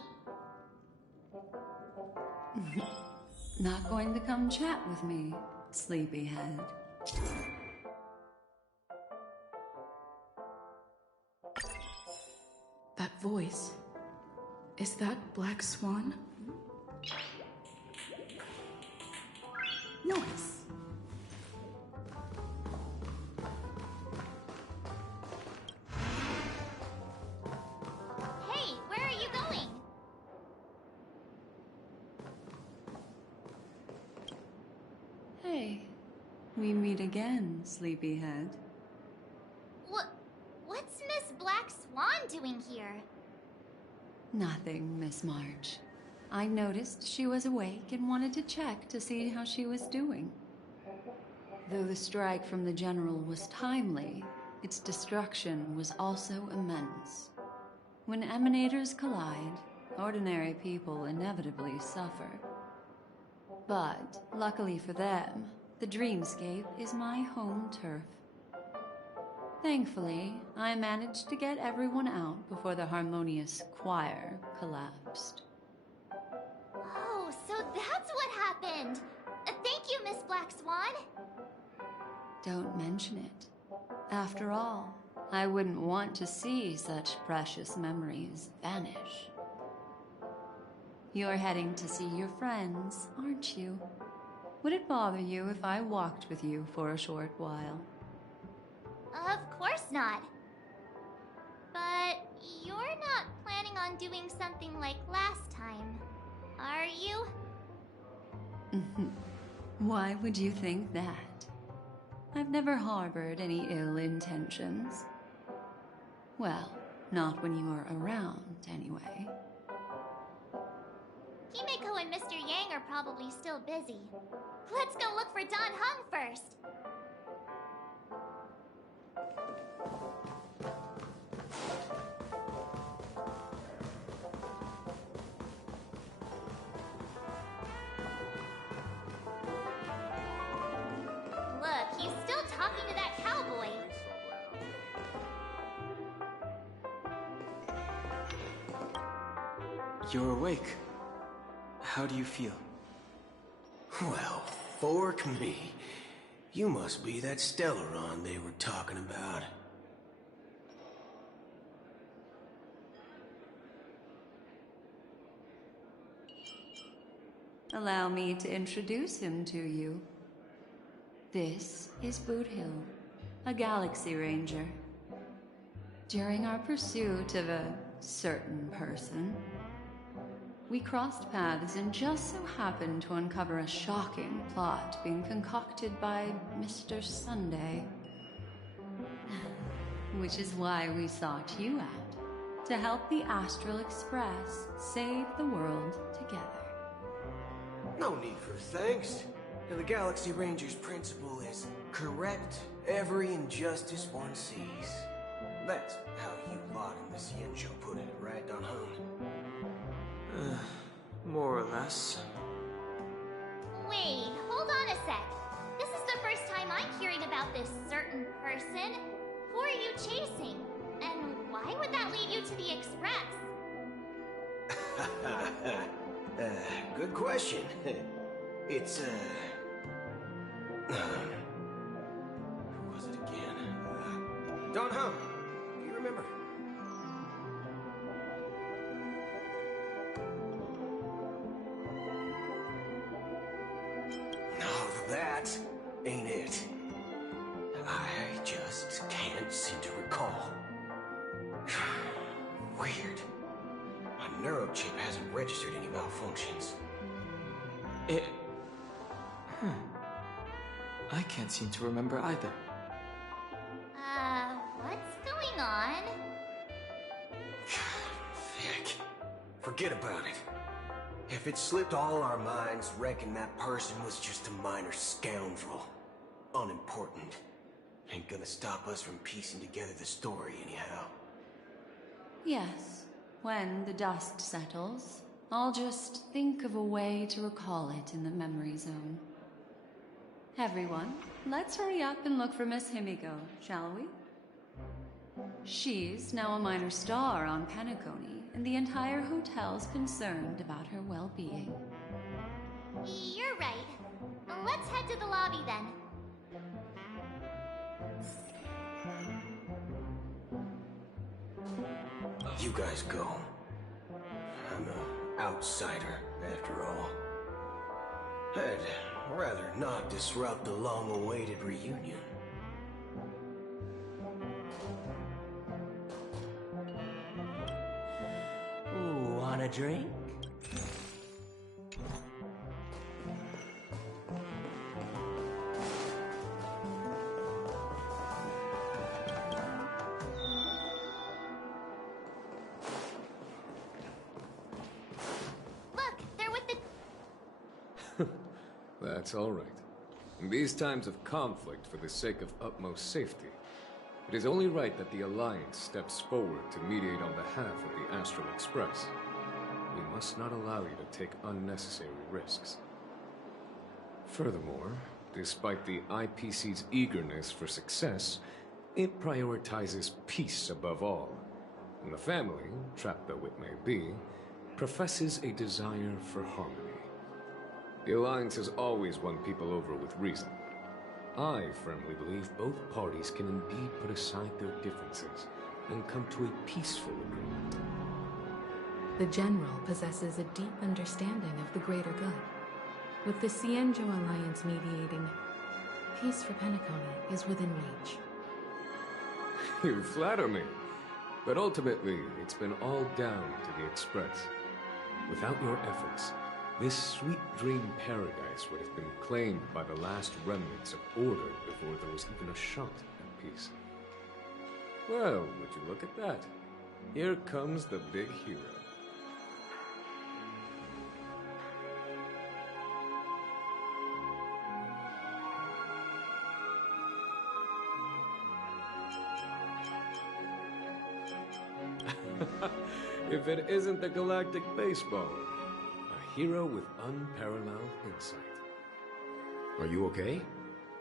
Not going to come chat with me, sleepyhead. That voice. Is that Black Swan? Noise. Hey, where are you going? Hey, we meet again, sleepyhead. What's Miss Black Swan doing here? Nothing, Miss March. I noticed she was awake and wanted to check to see how she was doing. Though the strike from the General was timely, its destruction was also immense. When emanators collide, ordinary people inevitably suffer. But, luckily for them, the dreamscape is my home turf. Thankfully, I managed to get everyone out before the harmonious choir collapsed. Oh, so that's what happened! Thank you, Miss Black Swan! Don't mention it. After all, I wouldn't want to see such precious memories vanish. You're heading to see your friends, aren't you? Would it bother you if I walked with you for a short while? Of course not. But you're not planning on doing something like last time, are you? Why would you think that? I've never harbored any ill intentions. Well, not when you were around, anyway. Himeko and Mr. Yang are probably still busy. Let's go look for Don Hung first! Look, he's still talking to that cowboy. You're awake. How do you feel? Well, fork me. You must be that Stellaron they were talking about. Allow me to introduce him to you. This is Boot Hill, a Galaxy Ranger. During our pursuit of a certain person, we crossed paths and just so happened to uncover a shocking plot being concocted by Mr. Sunday. Which is why we sought you out, to help the Astral Express save the world together. No need for thanks. The Galaxy Ranger's principle is correct every injustice one sees. That's how you lot in the Xianzhou put it, right, Don Hung? More or less. Wait, hold on a sec. This is the first time I'm hearing about this certain person. Who are you chasing? And why would that lead you to the Express? Good question. It's, who was it again? Don Hung, do you remember? No, that ain't it. I just can't seem to recall. Weird. My neurochip hasn't registered any malfunctions. I can't seem to remember either. What's going on? Heck. Forget about it. If it slipped all our minds, reckon that person was just a minor scoundrel. Unimportant. Ain't gonna stop us from piecing together the story anyhow. Yes, when the dust settles, I'll just think of a way to recall it in the memory zone. Everyone, let's hurry up and look for Miss Himiko, shall we? She's now a minor star on Penacony, and the entire hotel's concerned about her well-being. You're right. Let's head to the lobby then. You guys go. outsider, after all. I'd rather not disrupt the long-awaited reunion. Ooh, want a drink? Look, they're with the... That's all right. In these times of conflict for the sake of utmost safety, it is only right that the Alliance steps forward to mediate on behalf of the Astral Express. We must not allow you to take unnecessary risks. Furthermore, despite the IPC's eagerness for success, it prioritizes peace above all. And the family, trapped though it may be, professes a desire for harmony. The Alliance has always won people over with reason. I firmly believe both parties can indeed put aside their differences and come to a peaceful agreement. The General possesses a deep understanding of the greater good. With the Cienjo Alliance mediating, peace for Penacony is within reach. You flatter me. But ultimately, it's been all down to the Express. Without your efforts, this sweet dream paradise would have been claimed by the last remnants of order before there was even a shot at peace. Well, would you look at that? Here comes the big hero. If it isn't the Galactic Baseballer, a hero with unparalleled insight. Are you okay?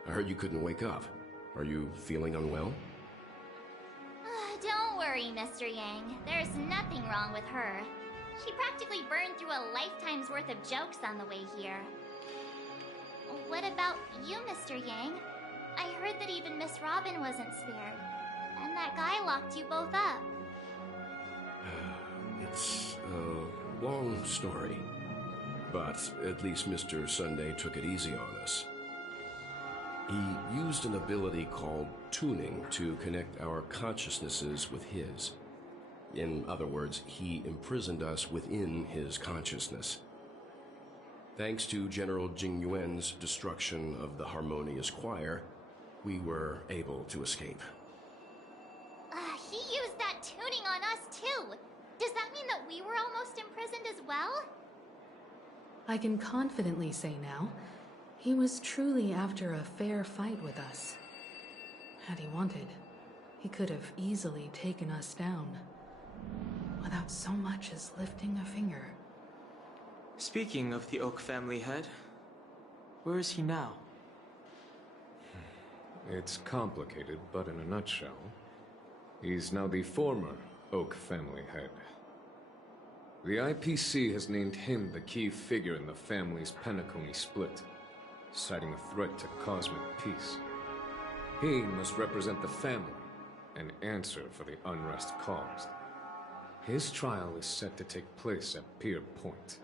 I heard you couldn't wake up. Are you feeling unwell? Don't worry, Mr. Yang. There's nothing wrong with her. She practically burned through a lifetime's worth of jokes on the way here. What about you, Mr. Yang? I heard that even Miss Robin wasn't spared. And that guy locked you both up. It's a long story. But at least Mr. Sunday took it easy on us. He used an ability called tuning to connect our consciousnesses with his. In other words, he imprisoned us within his consciousness. Thanks to General Jing Yuan's destruction of the Harmonious Choir, we were able to escape. He used that tuning on us too! Does that mean that we were almost imprisoned as well? I can confidently say now, he was truly after a fair fight with us. Had he wanted, he could have easily taken us down, without so much as lifting a finger. Speaking of the Oak family head, where is he now? It's complicated, but in a nutshell, he's now the former Oak family head. The IPC has named him the key figure in the family's Penacony split, citing a threat to cosmic peace. He must represent the family and answer for the unrest caused. His trial is set to take place at Pier Point.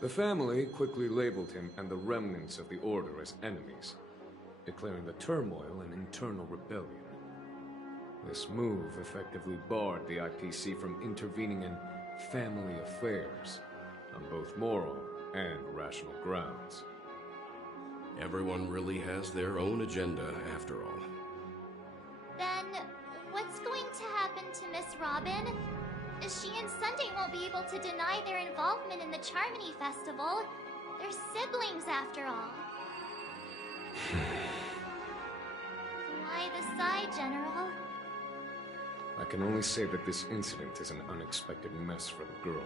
The family quickly labeled him and the remnants of the Order as enemies, declaring the turmoil an internal rebellion. This move effectively barred the IPC from intervening in family affairs on both moral and rational grounds. Everyone really has their own agenda, after all. Then, what's going to happen to Miss Robin? She and Sunday won't be able to deny their involvement in the Charmony Festival. They're siblings, after all. Why the sigh, General? I can only say that this incident is an unexpected mess for the girl.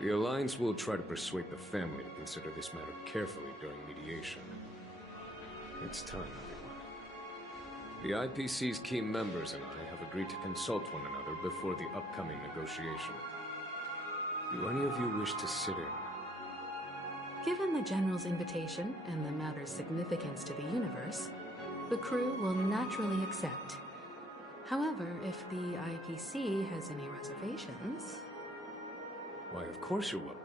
The Alliance will try to persuade the family to consider this matter carefully during mediation. It's time, everyone. The IPC's key members and I have agreed to consult one another before the upcoming negotiation. Do any of you wish to sit in? Given the General's invitation and the matter's significance to the universe, the crew will naturally accept. However, if the IPC has any reservations... Why, of course you're welcome.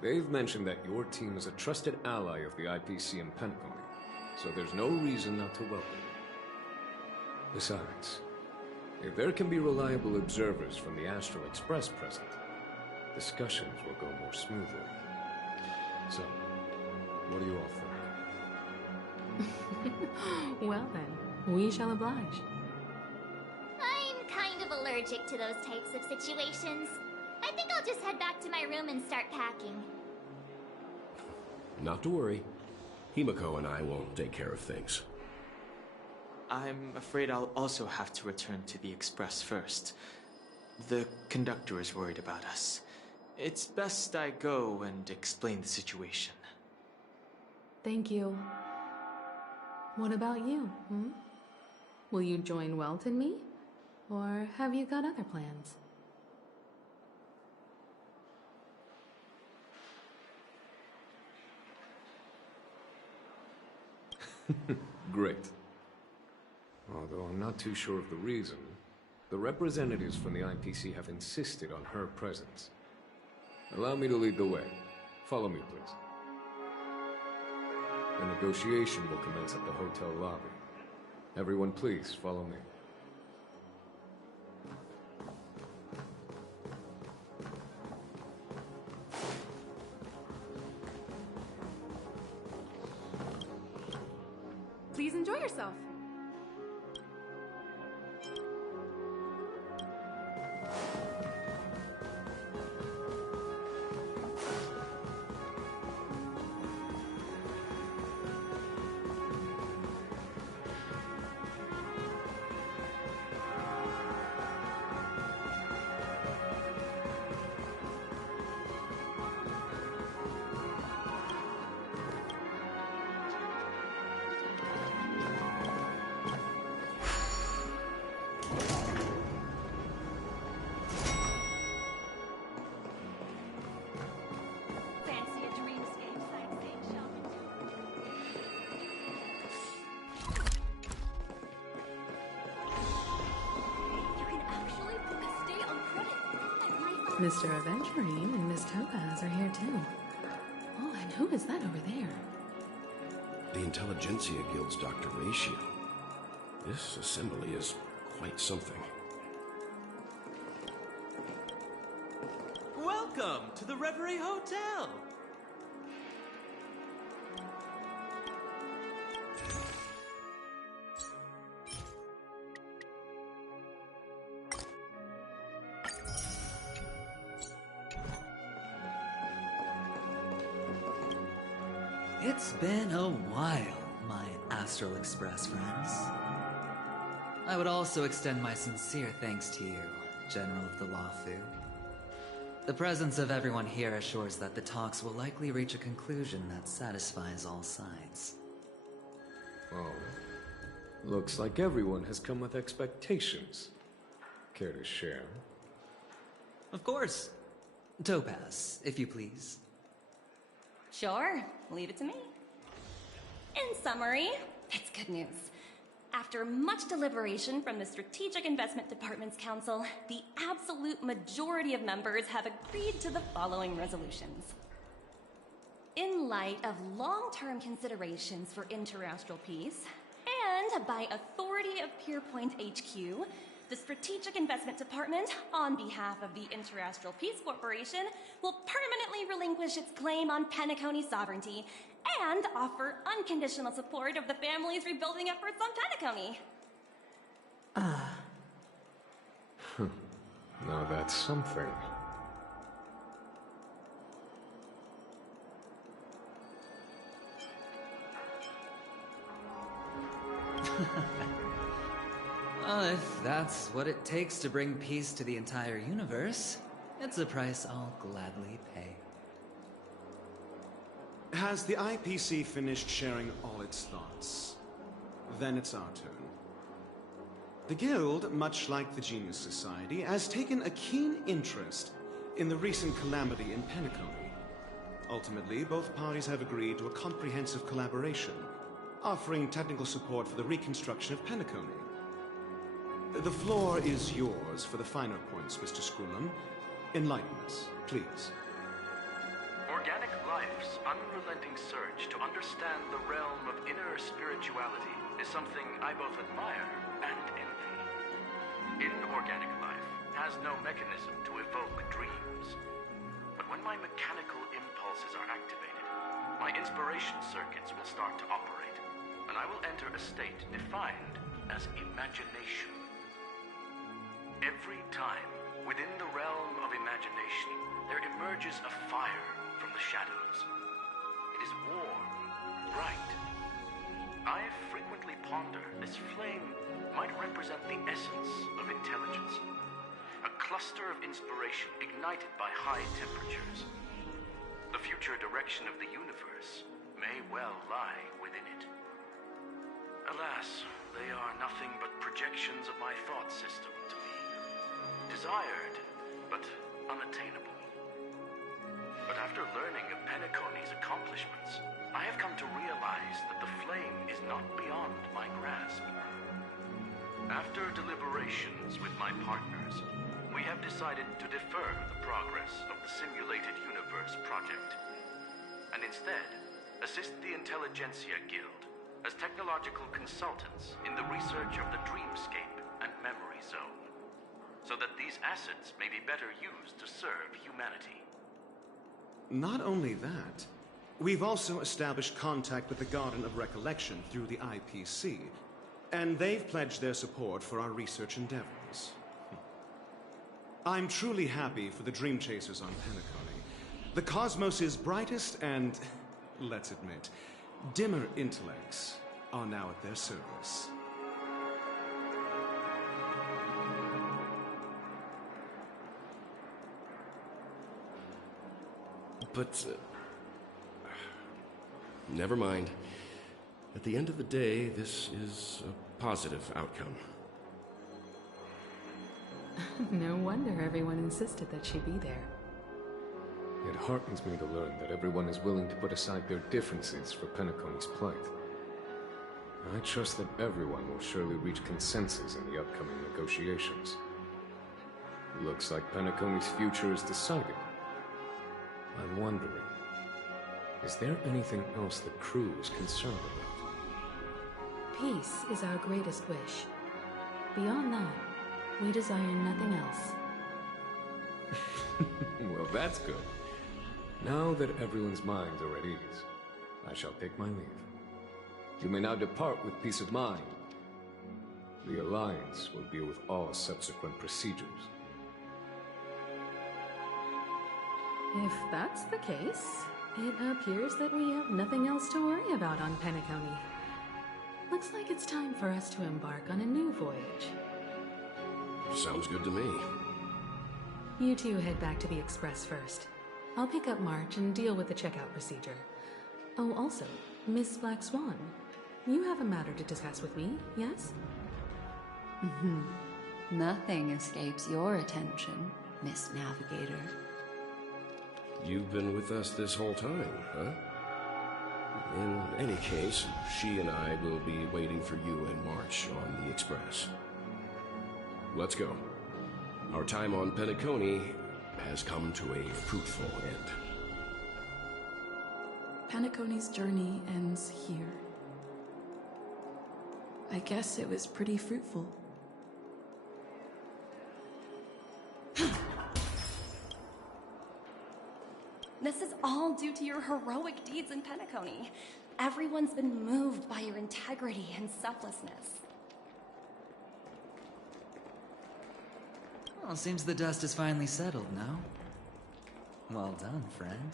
They've mentioned that your team is a trusted ally of the IPC in Penacony, so there's no reason not to welcome you. Besides, if there can be reliable observers from the Astral Express present, discussions will go more smoothly. So, what do you all think? Well then, we shall oblige. I'm kind of allergic to those types of situations. I think I'll just head back to my room and start packing. Not to worry. Himiko and I will take care of things. I'm afraid I'll also have to return to the Express first. The conductor is worried about us. It's best I go and explain the situation. Thank you. What about you, Will you join Welt and me? Or have you got other plans? Great. Although I'm not too sure of the reason, the representatives from the IPC have insisted on her presence. Allow me to lead the way. Follow me, please. The negotiation will commence at the hotel lobby. Everyone, please, follow me. Please enjoy yourself. Mr. Aventurine and Miss Topaz are here too. Oh, and who is that over there? The Intelligentsia Guild's Dr. Ratio. This assembly is quite something. Welcome to the Reverie Hotel! It's been a while, my Astral Express friends. I would also extend my sincere thanks to you, General of the Lawfu. The presence of everyone here assures that the talks will likely reach a conclusion that satisfies all sides. Oh, looks like everyone has come with expectations. Care to share? Of course. Topaz, if you please. Sure, leave it to me. In summary, it's good news. After much deliberation from the Strategic Investment Department's Council, the absolute majority of members have agreed to the following resolutions. In light of long-term considerations for interastral peace, and by authority of Pierpoint HQ, the Strategic Investment Department, on behalf of the Interastral Peace Corporation, will permanently relinquish its claim on Penacony sovereignty and offer unconditional support of the family's rebuilding efforts on Penacony. Now that's something. If that's what it takes to bring peace to the entire universe, it's a price I'll gladly pay. Has the IPC finished sharing all its thoughts? Then it's our turn. The Guild, much like the Genius Society, has taken a keen interest in the recent calamity in Penacony. Ultimately, both parties have agreed to a comprehensive collaboration, offering technical support for the reconstruction of Penacony. The floor is yours for the finer points, Mr. Scrullum. Enlighten us, please. Organic life's unrelenting search to understand the realm of inner spirituality is something I both admire and envy. Inorganic life has no mechanism to evoke dreams. But when my mechanical impulses are activated, my inspiration circuits will start to operate, and I will enter a state defined as imagination. Every time, within the realm of imagination, there emerges a fire from the shadows. It is warm, bright. I frequently ponder this flame might represent the essence of intelligence. A cluster of inspiration ignited by high temperatures. The future direction of the universe may well lie within it. Alas, they are nothing but projections of my thought system to me. Desired, but unattainable. But after learning of Penacony's accomplishments, I have come to realize that the flame is not beyond my grasp. After deliberations with my partners, we have decided to defer the progress of the Simulated Universe project, and instead assist the Intelligentsia Guild as technological consultants in the research of the Dreamscape and Memory Zone, so that these assets may be better used to serve humanity. Not only that, we've also established contact with the Garden of Recollection through the IPC, and they've pledged their support for our research endeavors. I'm truly happy for the Dream Chasers on Penacony. The cosmos' brightest and, let's admit, dimmer intellects are now at their service. But, never mind. At the end of the day, this is a positive outcome. No wonder everyone insisted that she be there. It heartens me to learn that everyone is willing to put aside their differences for Penacony's plight. I trust that everyone will surely reach consensus in the upcoming negotiations. Looks like Penacony's future is decided. I'm wondering, is there anything else the crew is concerned about? Peace is our greatest wish. Beyond that, we desire nothing else. Well, that's good. Now that everyone's minds are at ease, I shall take my leave. You may now depart with peace of mind. The Alliance will deal with all subsequent procedures. If that's the case, it appears that we have nothing else to worry about on Penacony. Looks like it's time for us to embark on a new voyage. Sounds good to me. You two head back to the Express first. I'll pick up March and deal with the checkout procedure. Oh, also, Miss Black Swan, you have a matter to discuss with me, yes? Nothing escapes your attention, Miss Navigator. You've been with us this whole time, huh? In any case, she and I will be waiting for you in March on the Express. Let's go. Our time on Penacony has come to a fruitful end. Penacony's journey ends here. I guess it was pretty fruitful. This is all due to your heroic deeds in Penacony. Everyone's been moved by your integrity and selflessness. Well, seems the dust is finally settled now. Well done, friend.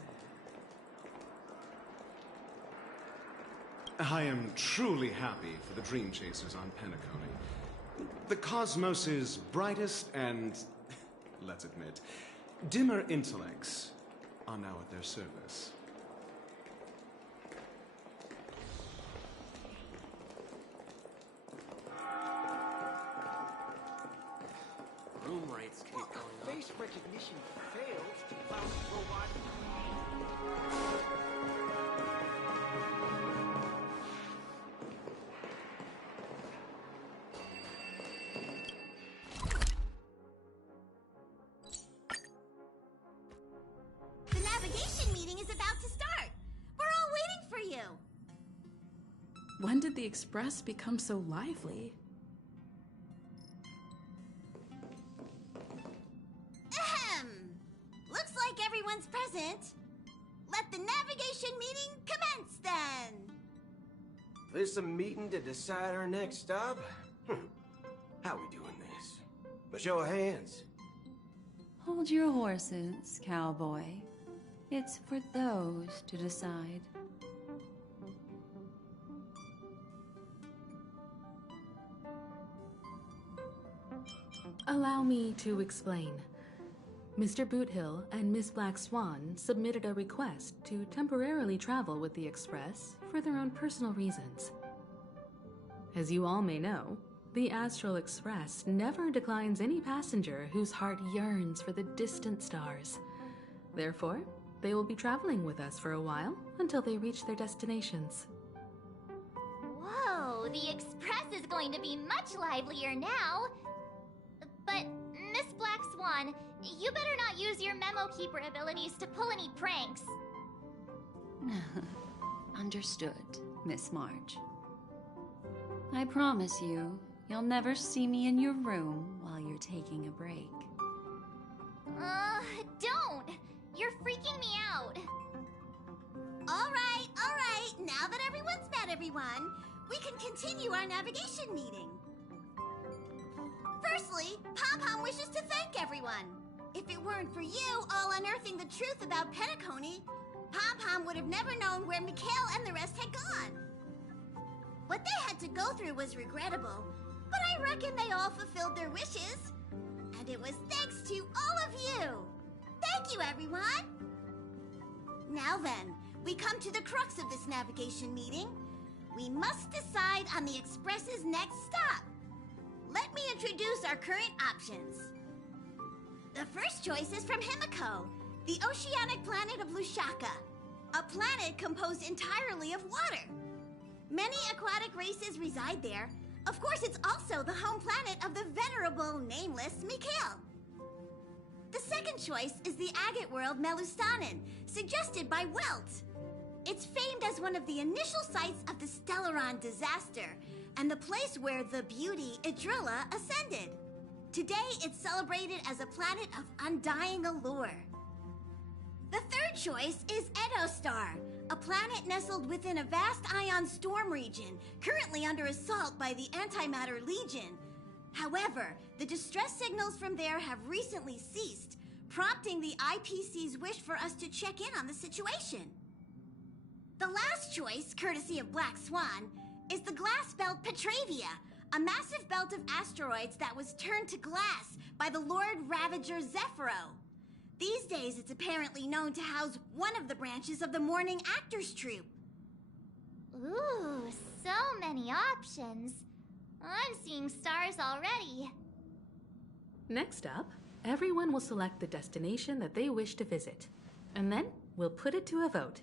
I am truly happy for the Dream Chasers on Penacony. The cosmos' brightest and, let's admit, dimmer intellects are now at their service. Room rates keep going up. Face recognition failed. Found robot. When did the Express become so lively? Ahem! Looks like everyone's present. Let the navigation meeting commence then! This a meeting to decide our next stop? How we doing this? A show of hands. Hold your horses, cowboy. It's for those to decide. Allow me to explain. Mr. Boothill and Miss Black Swan submitted a request to temporarily travel with the Express for their own personal reasons. As you all may know, the Astral Express never declines any passenger whose heart yearns for the distant stars. Therefore, they will be traveling with us for a while until they reach their destinations. Whoa, the Express is going to be much livelier now. But, Miss Black Swan, you better not use your Memo Keeper abilities to pull any pranks. Understood, Miss March. I promise you, you'll never see me in your room while you're taking a break. Don't! You're freaking me out. All right. Now that everyone's met everyone, we can continue our navigation meeting. Firstly, Pom-Pom wishes to thank everyone. If it weren't for you all unearthing the truth about Penacony, Pom-Pom would have never known where Mikhail and the rest had gone. What they had to go through was regrettable, but I reckon they all fulfilled their wishes. And it was thanks to all of you. Thank you, everyone. Now then, we come to the crux of this navigation meeting. We must decide on the Express's next stop. Let me introduce our current options. The first choice is from Himiko, the oceanic planet of Lushaka, a planet composed entirely of water. Many aquatic races reside there. Of course, it's also the home planet of the venerable, nameless Mikhail. The second choice is the agate world Melustanen, suggested by Welt. It's famed as one of the initial sites of the Stellaron disaster, and the place where the beauty Idrilla ascended. Today, it's celebrated as a planet of undying allure. The third choice is Edostar, a planet nestled within a vast ion storm region, currently under assault by the Antimatter Legion. However, the distress signals from there have recently ceased, prompting the IPC's wish for us to check in on the situation. The last choice, courtesy of Black Swan, is the glass belt Petravia, a massive belt of asteroids that was turned to glass by the Lord Ravager Zephyro. These days, it's apparently known to house one of the branches of the Morning Actors Troupe. Ooh, so many options. I'm seeing stars already. Next up, everyone will select the destination that they wish to visit, and then we'll put it to a vote.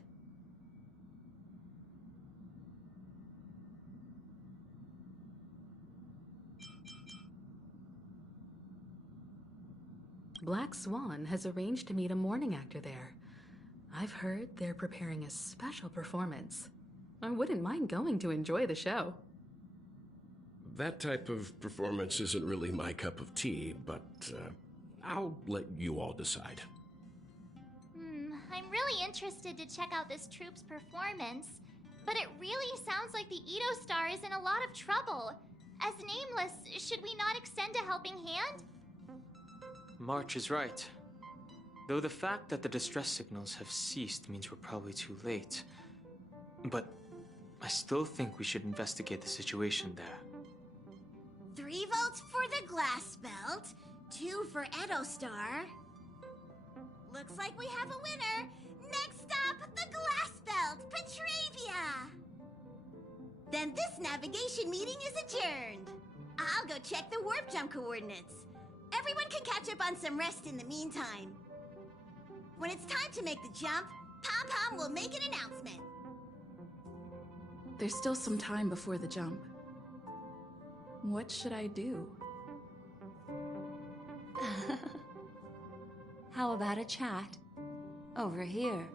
Black Swan has arranged to meet a morning actor there. I've heard they're preparing a special performance. I wouldn't mind going to enjoy the show. That type of performance isn't really my cup of tea, but I'll let you all decide. I'm really interested to check out this troupe's performance, but it really sounds like the Edo Star is in a lot of trouble. As Nameless, should we not extend a helping hand? March is right. Though the fact that the distress signals have ceased means we're probably too late. But I still think we should investigate the situation there. 3 votes for the glass belt, 2 for Edostar. Looks like we have a winner. Next up, the glass belt, Petravia. Then this navigation meeting is adjourned. I'll go check the warp jump coordinates. Everyone can catch up on some rest in the meantime. When it's time to make the jump, Pom-Pom will make an announcement. There's still some time before the jump. What should I do? How about a chat? Over here.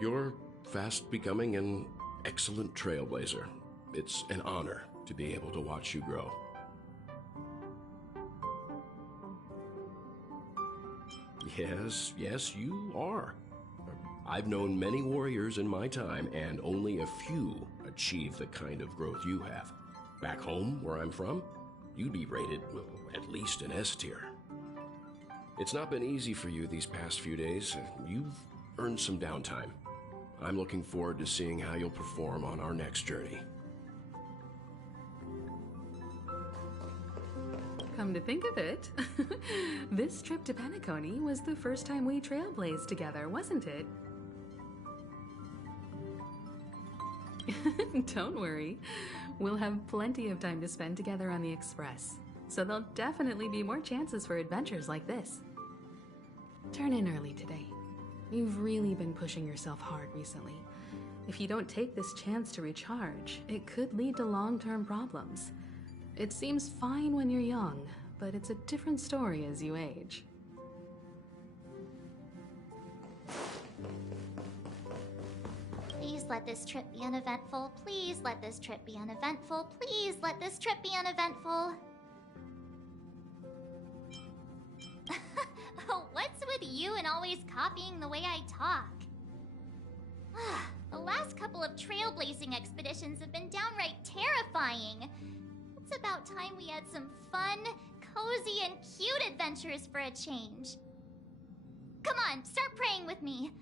You're fast becoming an excellent trailblazer. It's an honor to be able to watch you grow. Yes, you are. I've known many warriors in my time, and only a few achieve the kind of growth you have. Back home, where I'm from, you'd be rated, well, at least an S tier. It's not been easy for you these past few days. You've earned some downtime. I'm looking forward to seeing how you'll perform on our next journey. Come to think of it, this trip to Penacony was the first time we trailblazed together, wasn't it? Don't worry. We'll have plenty of time to spend together on the Express, so there'll definitely be more chances for adventures like this. Turn in early today. You've really been pushing yourself hard recently. If you don't take this chance to recharge, it could lead to long-term problems. It seems fine when you're young, but it's a different story as you age. Please let this trip be uneventful. Please let this trip be uneventful. Please let this trip be uneventful. What's with you and always copying the way I talk? The last couple of trailblazing expeditions have been downright terrifying. It's about time we had some fun, cozy, and cute adventures for a change. Come on, start praying with me.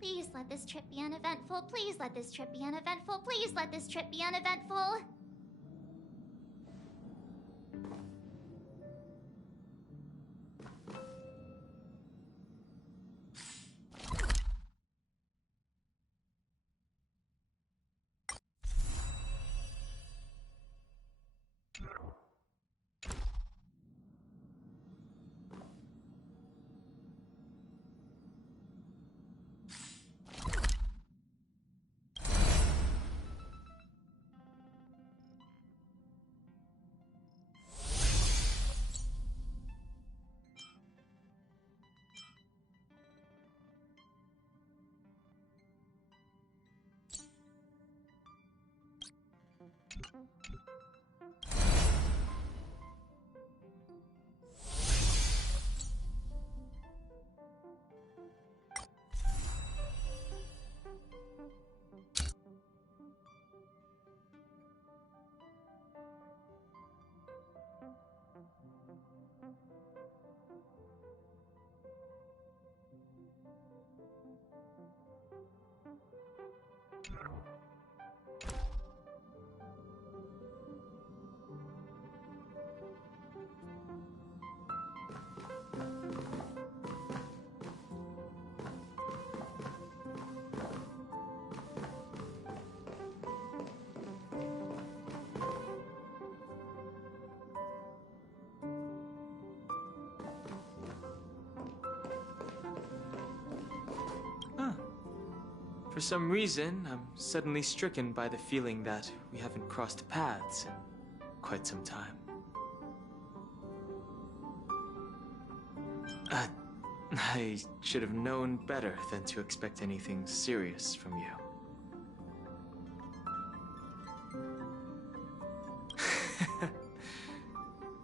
Please let this trip be uneventful. Please let this trip be uneventful. Please let this trip be uneventful. For some reason, I'm suddenly stricken by the feeling that we haven't crossed paths in quite some time. I should have known better than to expect anything serious from you.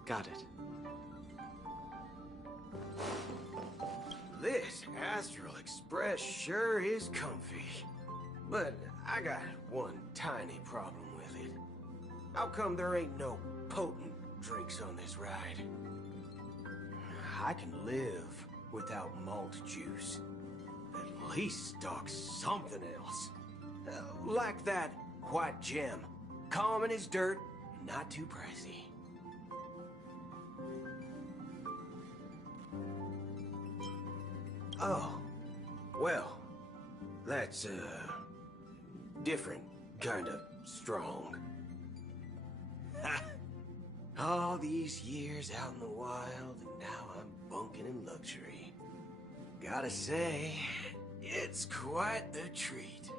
Got it. This Astral Express sure is comfy. But I got one tiny problem with it. How come there ain't no potent drinks on this ride? I can live without malt juice. At least stock something else. Like that white gem. Common as dirt, and not too pricey. Oh, well, that's, different kind of strong. Ha! All these years out in the wild, and now I'm bunking in luxury. Gotta say, it's quite the treat.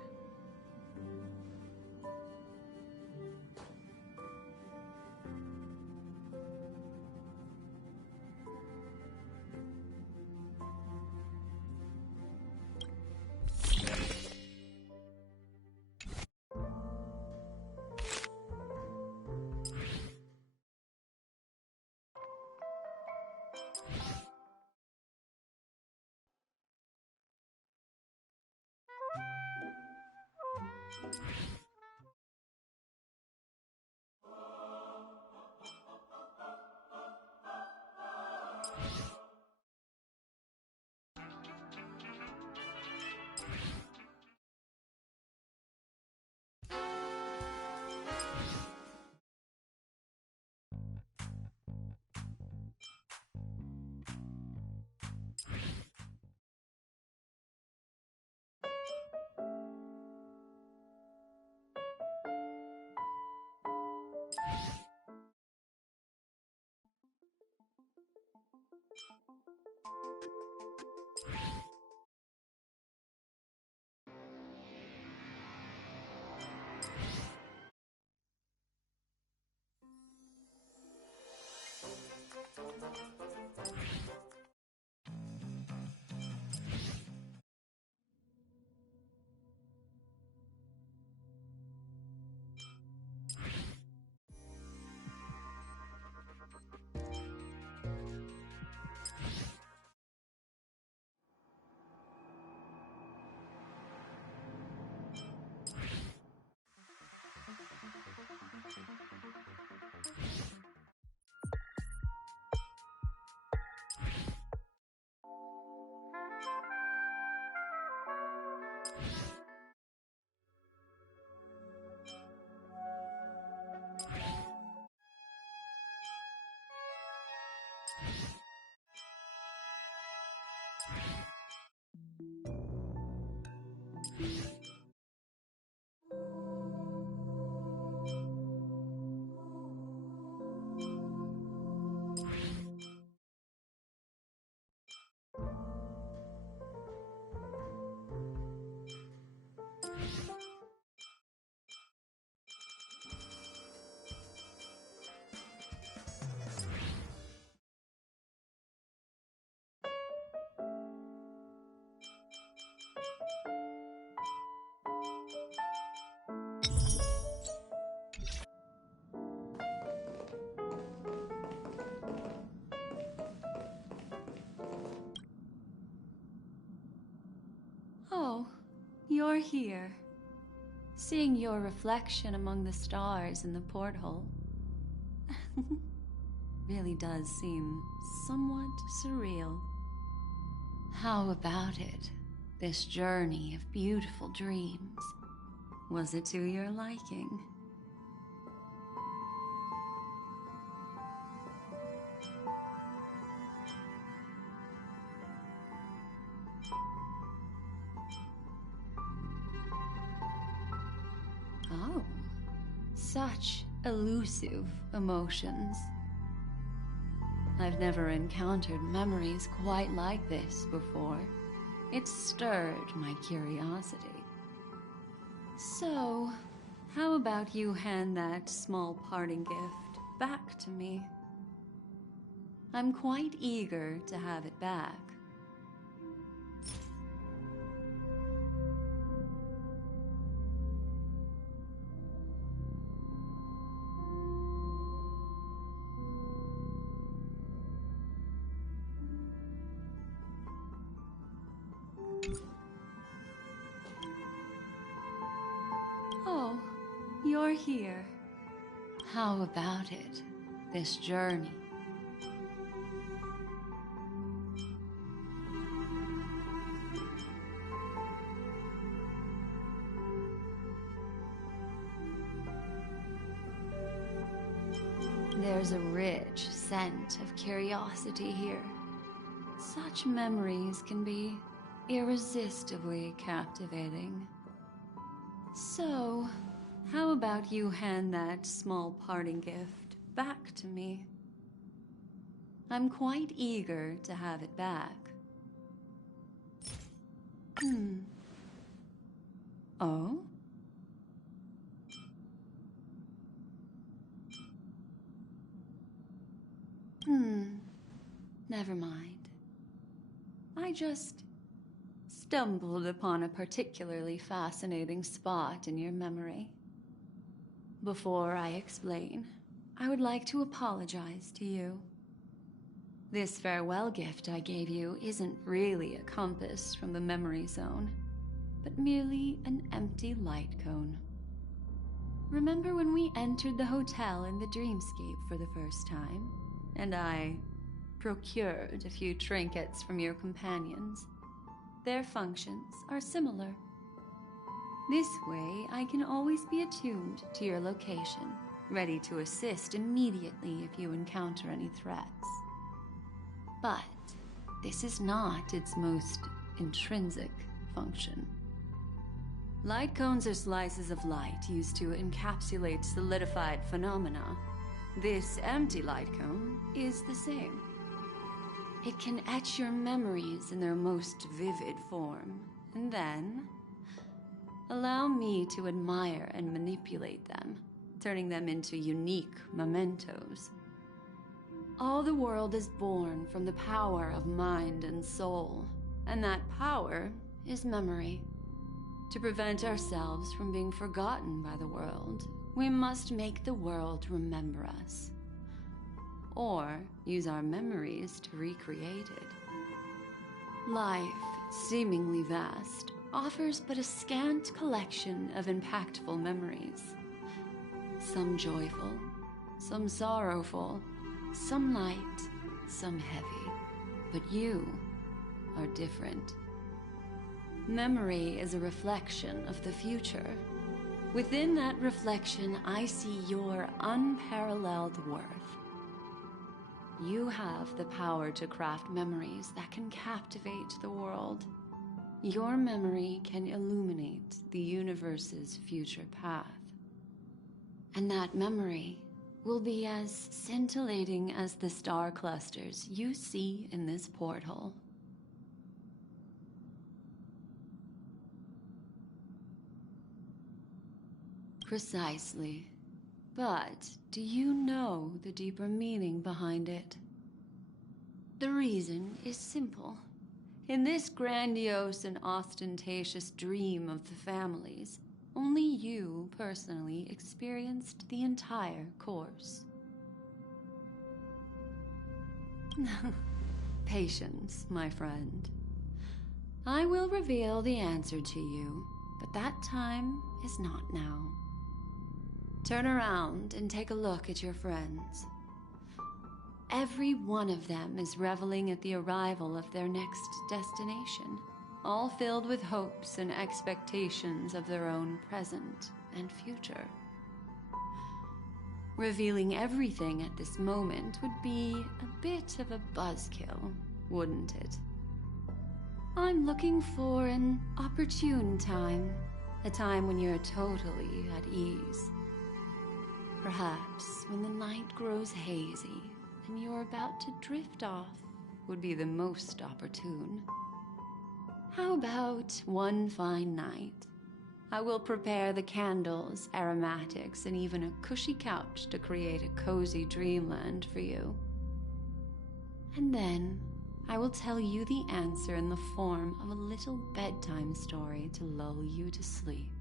Oh, you're here. Seeing your reflection among the stars in the porthole really does seem somewhat surreal. How about it? This journey of beautiful dreams. Was it to your liking? Oh, such elusive emotions. I've never encountered memories quite like this before. It stirred my curiosity. So, how about you hand that small parting gift back to me? I'm quite eager to have it back. Oh, you're here. How about it? This journey. There's a rich scent of curiosity here. Such memories can be irresistibly captivating. So, how about you hand that small parting gift back to me? I'm quite eager to have it back. Oh? Never mind. I just stumbled upon a particularly fascinating spot in your memory. Before I explain, I would like to apologize to you. This farewell gift I gave you isn't really a compass from the memory zone, but merely an empty light cone. Remember when we entered the hotel in the dreamscape for the first time, and I procured a few trinkets from your companions? Their functions are similar. This way, I can always be attuned to your location, ready to assist immediately if you encounter any threats. But this is not its most intrinsic function. Light cones are slices of light used to encapsulate solidified phenomena. This empty light cone is the same. It can etch your memories in their most vivid form, and then allow me to admire and manipulate them, turning them into unique mementos. All the world is born from the power of mind and soul, and that power is memory. To prevent ourselves from being forgotten by the world, we must make the world remember us, or use our memories to recreate it. Life, seemingly vast, offers but a scant collection of impactful memories. Some joyful, some sorrowful, some light, some heavy. But you are different. Memory is a reflection of the future. Within that reflection, I see your unparalleled worth. You have the power to craft memories that can captivate the world. Your memory can illuminate the universe's future path. And that memory will be as scintillating as the star clusters you see in this porthole. Precisely. But do you know the deeper meaning behind it? The reason is simple. In this grandiose and ostentatious dream of the families, only you personally experienced the entire course. Patience, my friend. I will reveal the answer to you, but that time is not now. Turn around and take a look at your friends. Every one of them is reveling at the arrival of their next destination, all filled with hopes and expectations of their own present and future. Revealing everything at this moment would be a bit of a buzzkill, wouldn't it? I'm looking for an opportune time, a time when you're totally at ease. Perhaps when the night grows hazy and you're about to drift off would be the most opportune. How about one fine night? I will prepare the candles, aromatics, and even a cushy couch to create a cozy dreamland for you. And then I will tell you the answer in the form of a little bedtime story to lull you to sleep.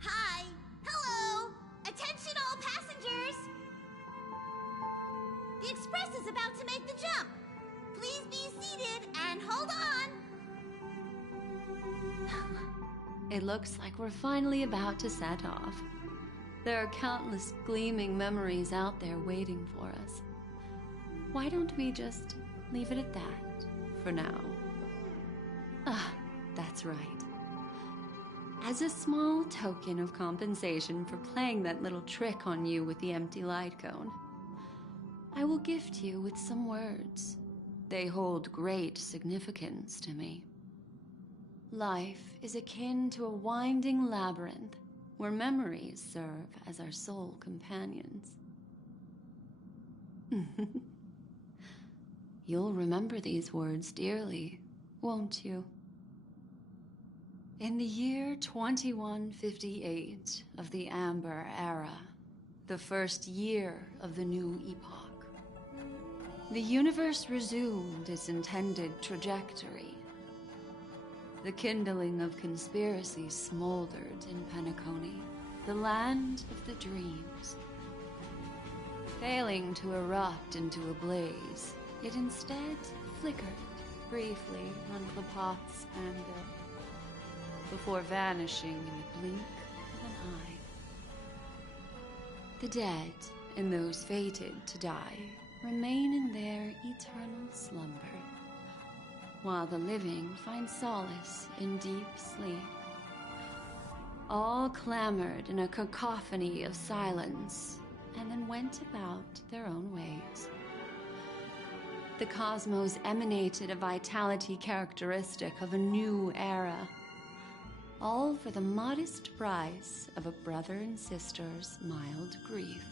Hi! Hello! Attention all passengers! The express is about to make the jump. Please be seated and hold on. It looks like we're finally about to set off. There are countless gleaming memories out there waiting for us. Why don't we just leave it at that for now? Ah, that's right. As a small token of compensation for playing that little trick on you with the empty light cone, I will gift you with some words. They hold great significance to me. Life is akin to a winding labyrinth where memories serve as our sole companions. You'll remember these words dearly, won't you? In the year 2158 of the Amber Era, the first year of the new epoch, the universe resumed its intended trajectory. The kindling of conspiracy smoldered in Penacony, the land of the dreams. Failing to erupt into a blaze, it instead flickered briefly under the pot's anvil. before vanishing in the blink of an eye. The dead and those fated to die remain in their eternal slumber, while the living find solace in deep sleep. All clamored in a cacophony of silence, and then went about their own ways. The cosmos emanated a vitality characteristic of a new era, all for the modest price of a brother and sister's mild grief.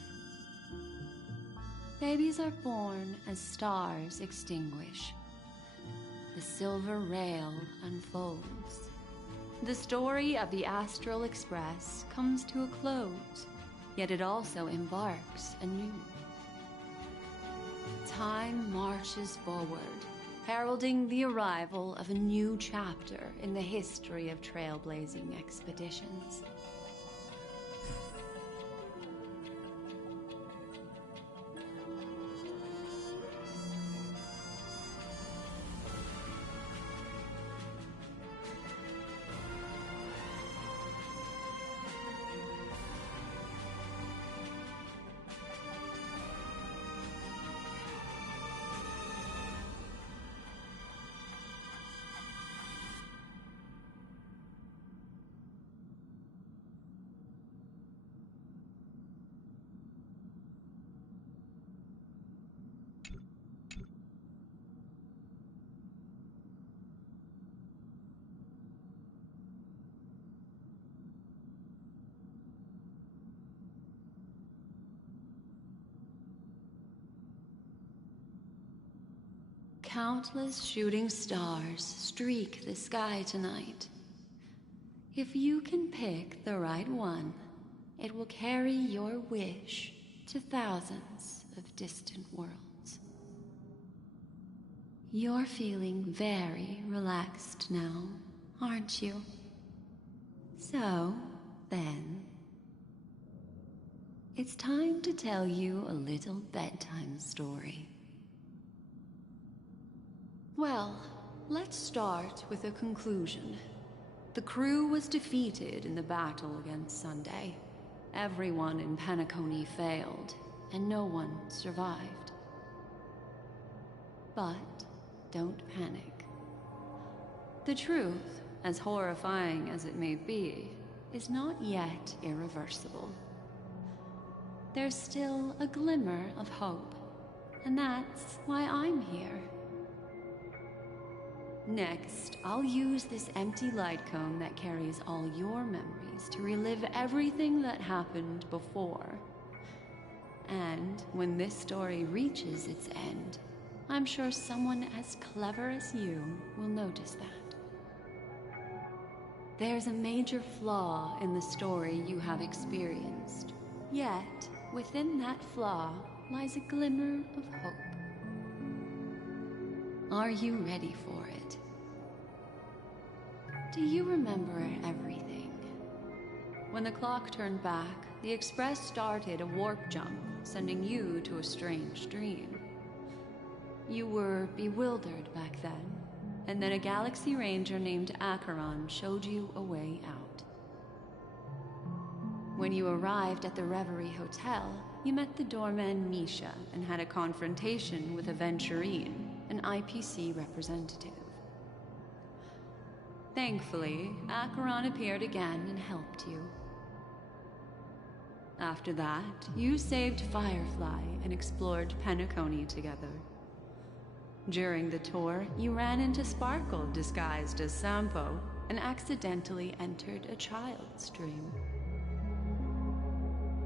Babies are born as stars extinguish. The silver rail unfolds. The story of the Astral Express comes to a close, yet it also embarks anew. Time marches forward, heralding the arrival of a new chapter in the history of trailblazing expeditions. Countless shooting stars streak the sky tonight. If you can pick the right one, it will carry your wish to thousands of distant worlds. You're feeling very relaxed now, aren't you? So, then, it's time to tell you a little bedtime story. Well, let's start with a conclusion. The crew was defeated in the battle against Sunday. Everyone in Penacony failed, and no one survived. But don't panic. The truth, as horrifying as it may be, is not yet irreversible. There's still a glimmer of hope, and that's why I'm here. Next, I'll use this empty light cone that carries all your memories to relive everything that happened before. And when this story reaches its end, I'm sure someone as clever as you will notice that. There's a major flaw in the story you have experienced, yet within that flaw lies a glimmer of hope. Are you ready for it? Do you remember everything? When the clock turned back, the Express started a warp jump, sending you to a strange dream. You were bewildered back then, and then a Galaxy Ranger named Acheron showed you a way out. When you arrived at the Reverie Hotel, you met the doorman Misha and had a confrontation with Aventurine, an IPC representative. Thankfully, Acheron appeared again and helped you. After that, you saved Firefly and explored Penacony together. During the tour, you ran into Sparkle disguised as Sampo and accidentally entered a child's dream.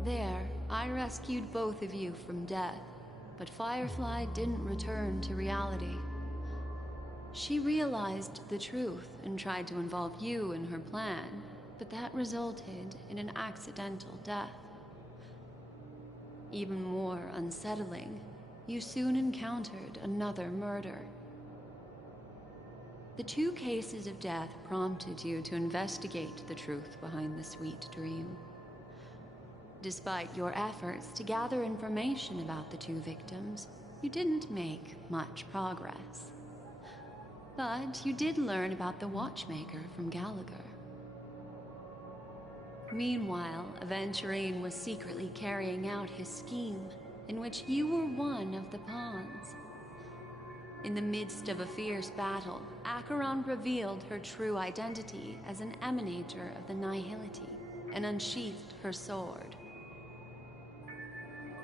There, I rescued both of you from death, but Firefly didn't return to reality. She realized the truth and tried to involve you in her plan, but that resulted in an accidental death. Even more unsettling, you soon encountered another murder. The 2 cases of death prompted you to investigate the truth behind the sweet dream. Despite your efforts to gather information about the 2 victims, you didn't make much progress. But you did learn about the watchmaker from Gallagher. Meanwhile, Aventurine was secretly carrying out his scheme, in which you were one of the pawns. In the midst of a fierce battle, Acheron revealed her true identity as an emanator of the Nihility and unsheathed her sword.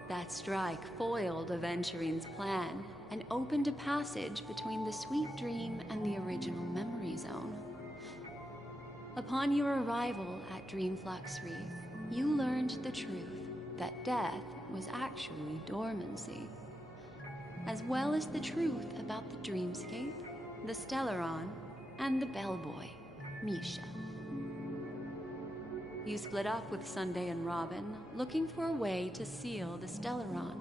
That strike foiled Aventurine's plan and opened a passage between the Sweet Dream and the original Memory Zone. Upon your arrival at Dreamflux Reef, you learned the truth that death was actually dormancy, as well as the truth about the dreamscape, the Stellaron, and the bellboy, Misha. You split up with Sunday and Robin, looking for a way to seal the Stellaron.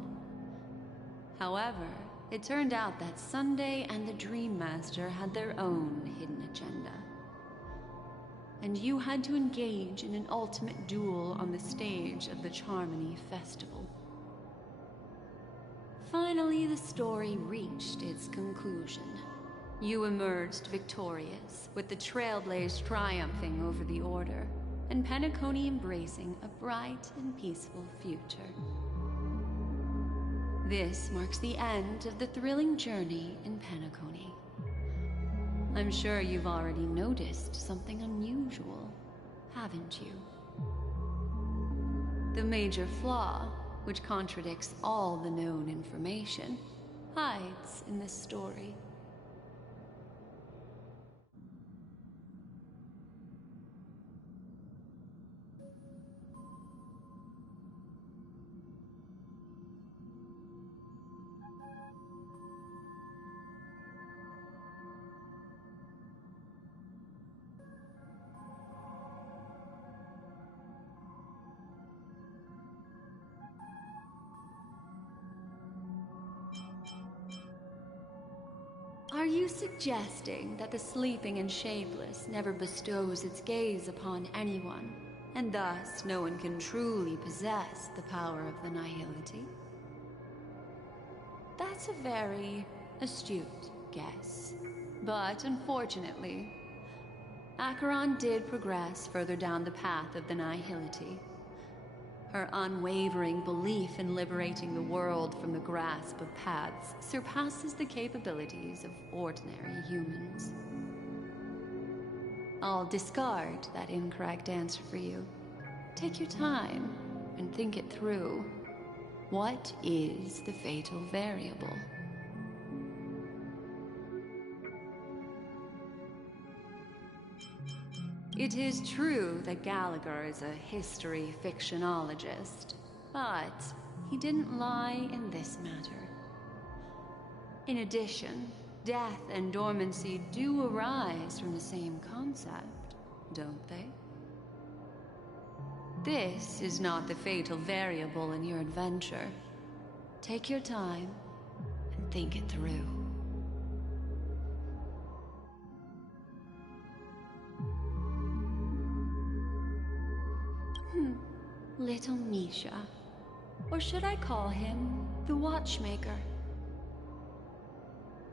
However, it turned out that Sunday and the Dream Master had their own hidden agenda. And you had to engage in an ultimate duel on the stage of the Charmony Festival. Finally, the story reached its conclusion. You emerged victorious, with the Trailblaze triumphing over the Order, and Penacony embracing a bright and peaceful future. This marks the end of the thrilling journey in Penacony. I'm sure you've already noticed something unusual, haven't you? The major flaw, which contradicts all the known information, hides in this story. Are you suggesting that the sleeping and shapeless never bestows its gaze upon anyone, and thus no one can truly possess the power of the Nihility? That's a very astute guess, but unfortunately, Acheron did progress further down the path of the Nihility. Her unwavering belief in liberating the world from the grasp of paths surpasses the capabilities of ordinary humans. I'll discard that incorrect answer for you. Take your time and think it through. What is the fatal variable? It is true that Gallagher is a history fictionologist, but he didn't lie in this matter. In addition, death and dormancy do arise from the same concept, don't they? This is not the fatal variable in your adventure. Take your time and think it through. Little Misha. Or should I call him the Watchmaker?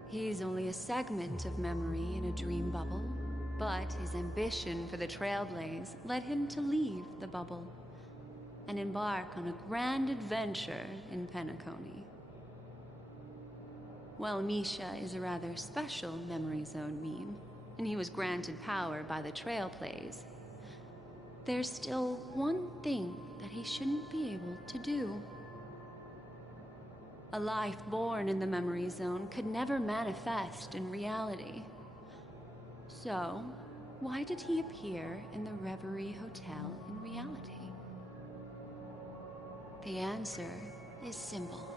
He's only a segment of memory in a dream bubble, but his ambition for the Trailblaze led him to leave the bubble and embark on a grand adventure in Penacony. While Misha is a rather special Memory Zone meme, and he was granted power by the Trailblaze, there's still one thing that he shouldn't be able to do. A life born in the Memory Zone could never manifest in reality. So, why did he appear in the Reverie Hotel in reality? The answer is simple.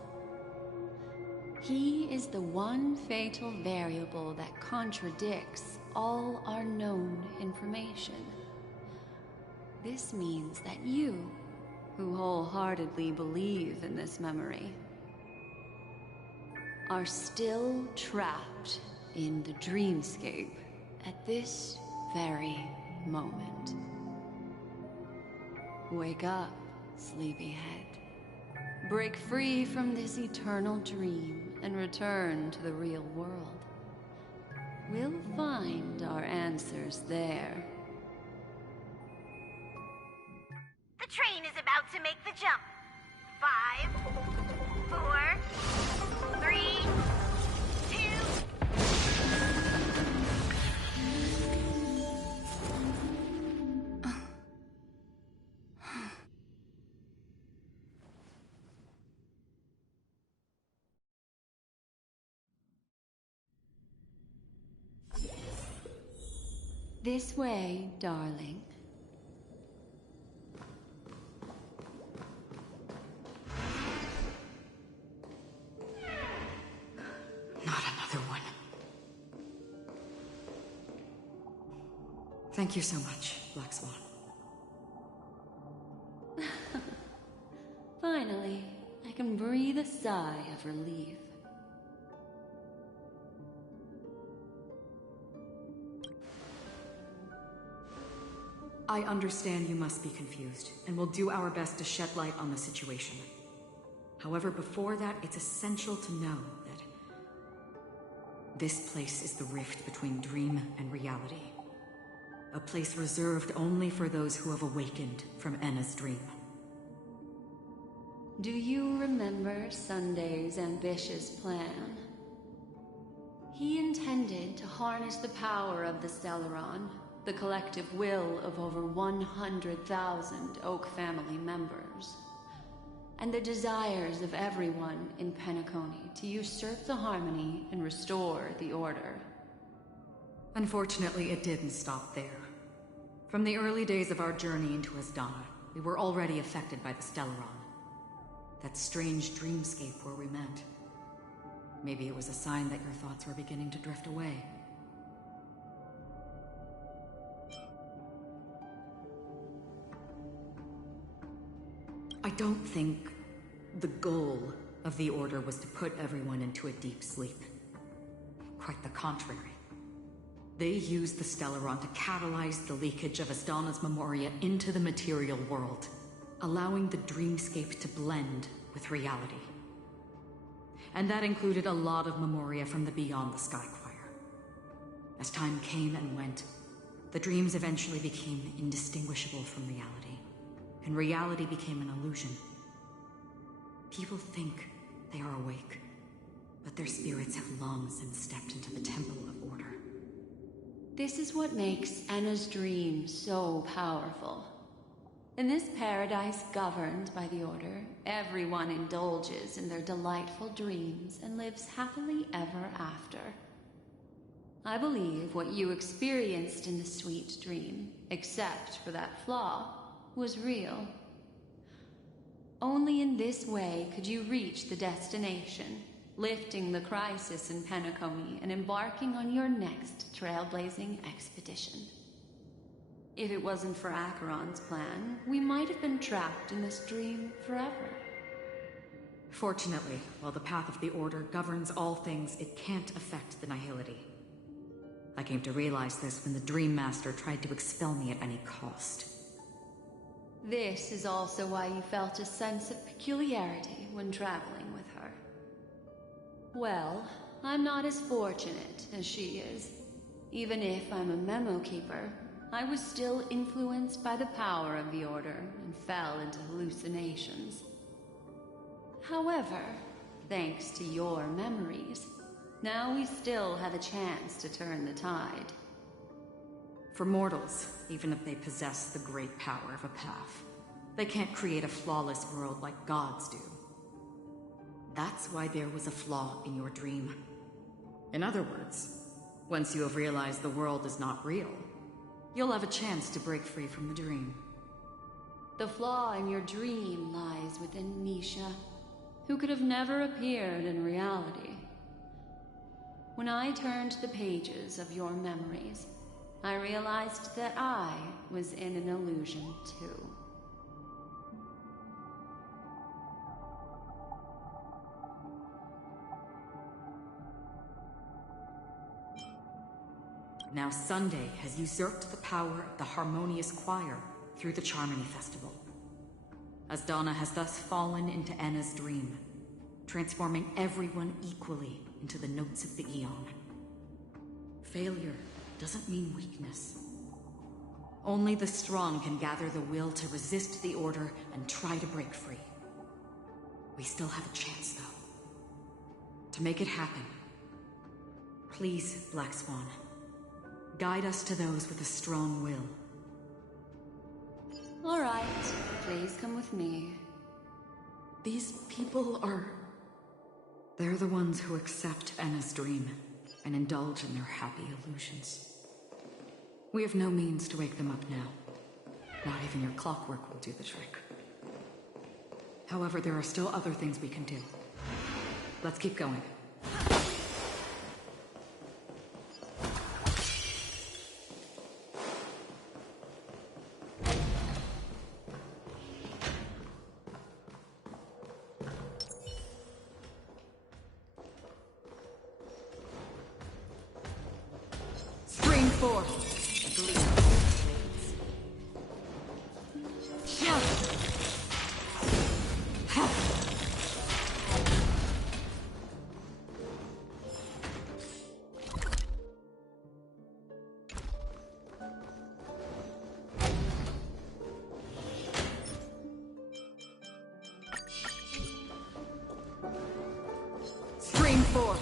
He is the one fatal variable that contradicts all our known information. This means that you, who wholeheartedly believe in this memory, are still trapped in the dreamscape at this very moment. Wake up, sleepyhead. Break free from this eternal dream and return to the real world. We'll find our answers there. to make the jump. 5, 4, 3, 2... This way, darling. Not another one. Thank you so much, Black Swan. Finally, I can breathe a sigh of relief. I understand you must be confused, and we'll do our best to shed light on the situation. However, before that, it's essential to know that this place is the rift between dream and reality. A place reserved only for those who have awakened from Enna's dream. Do you remember Sunday's ambitious plan? He intended to harness the power of the Stellaron, the collective will of over 100,000 Oak family members, and the desires of everyone in Penacony to usurp the harmony and restore the order. Unfortunately, it didn't stop there. From the early days of our journey into Asdana, we were already affected by the Stellaron. That strange dreamscape where we met. Maybe it was a sign that your thoughts were beginning to drift away. I don't think the goal of the Order was to put everyone into a deep sleep. Quite the contrary. They used the Stellaron to catalyze the leakage of Asdana's memoria into the material world, allowing the dreamscape to blend with reality. And that included a lot of memoria from the Beyond the Skychoir. As time came and went, the dreams eventually became indistinguishable from reality, and reality became an illusion. People think they are awake, but their spirits have long since stepped into the Temple of Order. This is what makes Enna's dream so powerful. In this paradise governed by the Order, everyone indulges in their delightful dreams and lives happily ever after. I believe what you experienced in the sweet dream, except for that flaw, was real. Only in this way could you reach the destination, lifting the crisis in Penacony and embarking on your next trailblazing expedition. If it wasn't for Acheron's plan, we might have been trapped in this dream forever. Fortunately, while the path of the Order governs all things, it can't affect the Nihility. I came to realize this when the Dream Master tried to expel me at any cost. This is also why you felt a sense of peculiarity when traveling with her. Well, I'm not as fortunate as she is. Even if I'm a memo keeper, I was still influenced by the power of the Order and fell into hallucinations. However, thanks to your memories, now we still have a chance to turn the tide. For mortals, even if they possess the great power of a path, they can't create a flawless world like gods do. That's why there was a flaw in your dream. In other words, once you have realized the world is not real, you'll have a chance to break free from the dream. The flaw in your dream lies within Nisha, who could have never appeared in reality. When I turned the pages of your memories, I realized that I was in an illusion too. Now Sunday has usurped the power of the Harmonious Choir through the Charmony Festival. Asdana has thus fallen into Enna's dream, transforming everyone equally into the notes of the Eon. Failure doesn't mean weakness. Only the strong can gather the will to resist the order and try to break free. We still have a chance, though. To make it happen, please, Black Swan, guide us to those with a strong will. All right, please come with me. These people are... They're the ones who accept Enna's dream and indulge in their happy illusions. We have no means to wake them up now. Not even your clockwork will do the trick. However, there are still other things we can do. Let's keep going. Spring forth! Spring forth!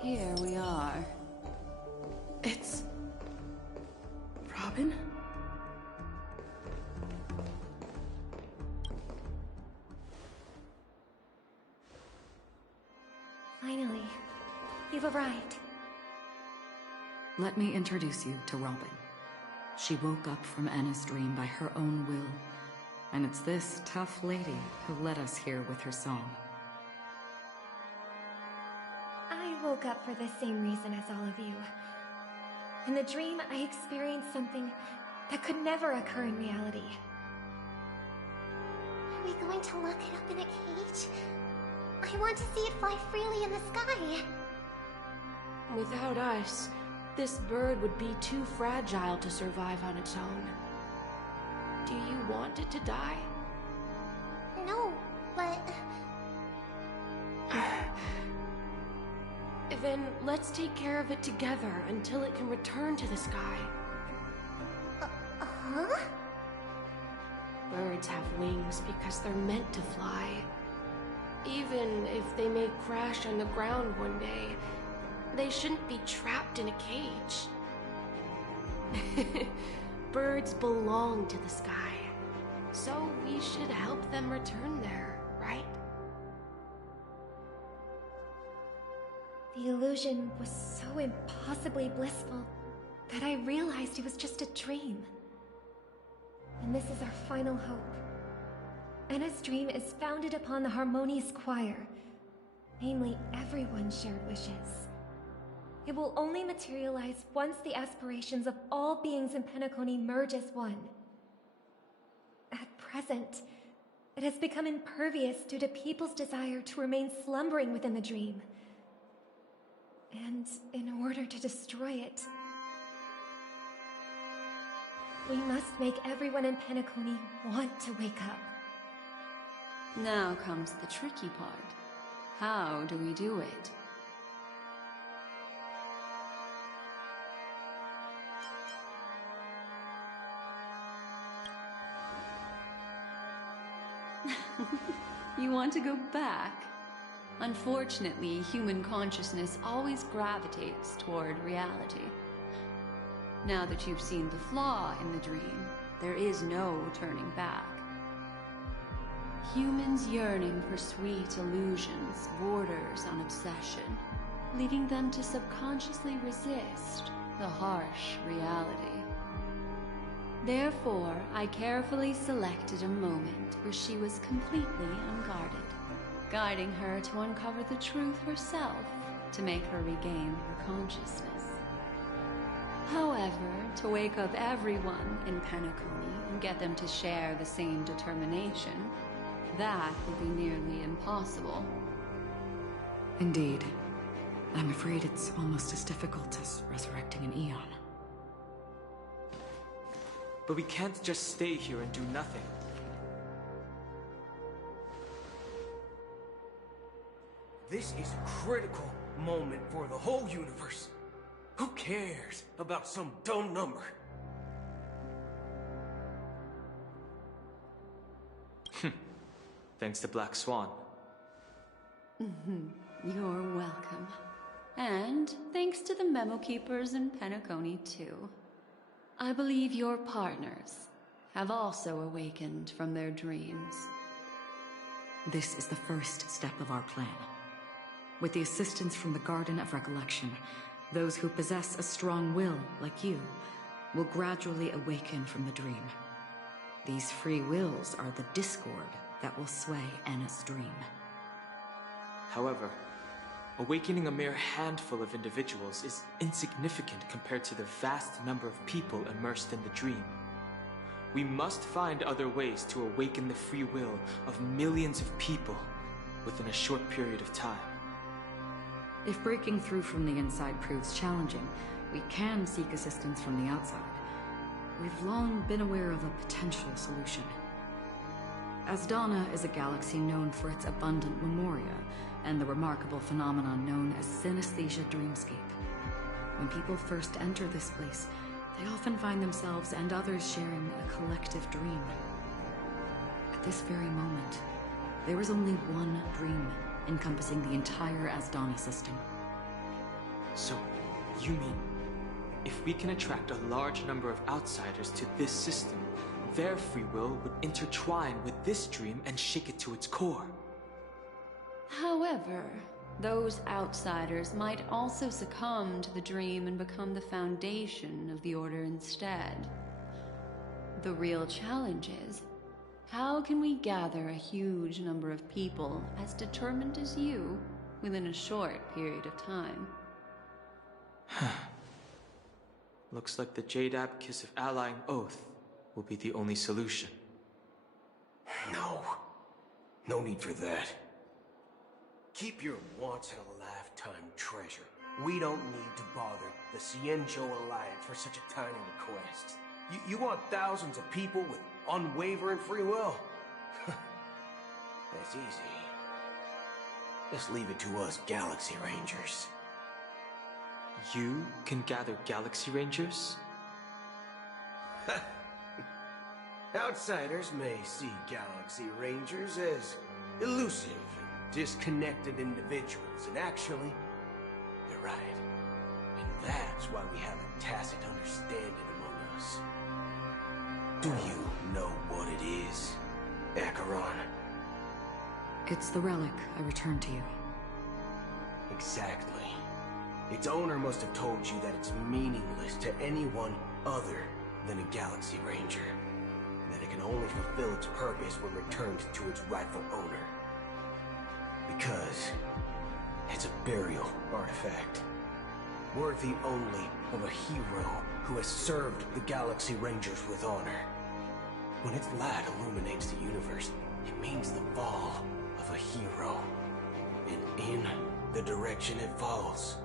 Here we are. It's... Robin? Finally, you've arrived. Let me introduce you to Robin. She woke up from Enna's dream by her own will, and it's this tough lady who led us here with her song. I woke up for the same reason as all of you. In the dream, I experienced something that could never occur in reality. Are we going to lock it up in a cage? I want to see it fly freely in the sky. Without us, this bird would be too fragile to survive on its own. Do you want it to die? No, but... Then let's take care of it together until it can return to the sky. Huh? Birds have wings because they're meant to fly. Even if they may crash on the ground one day, they shouldn't be trapped in a cage. Birds belong to the sky, so we should help them return there, right? The illusion was so impossibly blissful that I realized it was just a dream. And this is our final hope. Enna's dream is founded upon the harmonious choir, namely everyone's shared wishes. It will only materialize once the aspirations of all beings in Penacony merge as one. At present, it has become impervious due to people's desire to remain slumbering within the dream. And in order to destroy it, we must make everyone in Penacony want to wake up. Now comes the tricky part. How do we do it? You want to go back? Unfortunately, human consciousness always gravitates toward reality. Now that you've seen the flaw in the dream, there is no turning back. Humans yearning for sweet illusions borders on obsession, leading them to subconsciously resist the harsh reality. Therefore, I carefully selected a moment where she was completely unguarded, guiding her to uncover the truth herself to make her regain her consciousness. However, to wake up everyone in Penacony and get them to share the same determination, that would be nearly impossible. Indeed. I'm afraid it's almost as difficult as resurrecting an Eon. But we can't just stay here and do nothing. This is a critical moment for the whole universe. Who cares about some dumb number? Thanks to Black Swan. You're welcome. And thanks to the Memo Keepers in Penacony, too. I believe your partners have also awakened from their dreams. This is the first step of our plan. With the assistance from the Garden of Recollection, those who possess a strong will, like you, will gradually awaken from the dream. These free wills are the discord that will sway Anna's dream. However, awakening a mere handful of individuals is insignificant compared to the vast number of people immersed in the dream. We must find other ways to awaken the free will of millions of people within a short period of time. If breaking through from the inside proves challenging, we can seek assistance from the outside. We've long been aware of a potential solution. Asdana is a galaxy known for its abundant memoria and the remarkable phenomenon known as synesthesia dreamscape. When people first enter this place, they often find themselves and others sharing a collective dream. At this very moment, there is only one dream encompassing the entire Asdana system. So, you mean, if we can attract a large number of outsiders to this system, their free will would intertwine with this dream and shake it to its core? However, those outsiders might also succumb to the dream and become the foundation of the Order instead. The real challenge is, how can we gather a huge number of people as determined as you within a short period of time? Looks like the Jadab Kiss of Allying Oath will be the only solution. No need for that. Keep your once-in-a-lifetime treasure. We don't need to bother the Cienjo Alliance for such a tiny request. You want thousands of people with unwavering free will? That's easy. Just leave it to us Galaxy Rangers. You can gather Galaxy Rangers? Outsiders may see Galaxy Rangers as elusive and disconnected individuals, and actually, they're right. And that's why we have a tacit understanding among us. Do you know what it is, Acheron? It's the relic I returned to you. Exactly. Its owner must have told you that it's meaningless to anyone other than a Galaxy Ranger. That it can only fulfill its purpose when returned to its rightful owner. Because it's a burial artifact. Worthy only of a hero who has served the Galaxy Rangers with honor. When its light illuminates the universe, it means the fall of a hero. And in the direction it falls,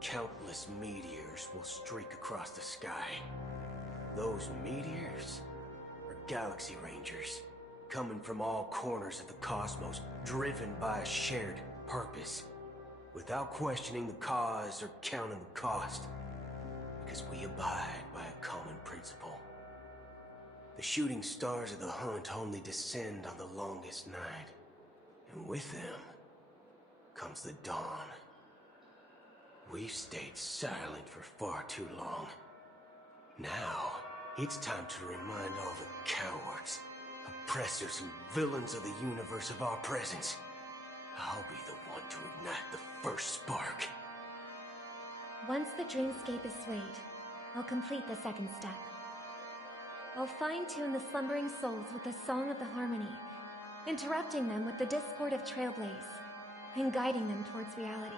countless meteors will streak across the sky. Those meteors are Galaxy Rangers, coming from all corners of the cosmos, driven by a shared purpose, without questioning the cause or counting the cost, because we abide by a common principle. The shooting stars of the hunt only descend on the longest night, and with them comes the dawn. We've stayed silent for far too long. Now, it's time to remind all the cowards Oppressors and villains of the universe of our presence. I'll be the one to ignite the first spark. Once the dreamscape is swayed, I'll complete the second step. I'll fine-tune the slumbering souls with the Song of the Harmony, interrupting them with the discord of Trailblaze, and guiding them towards reality.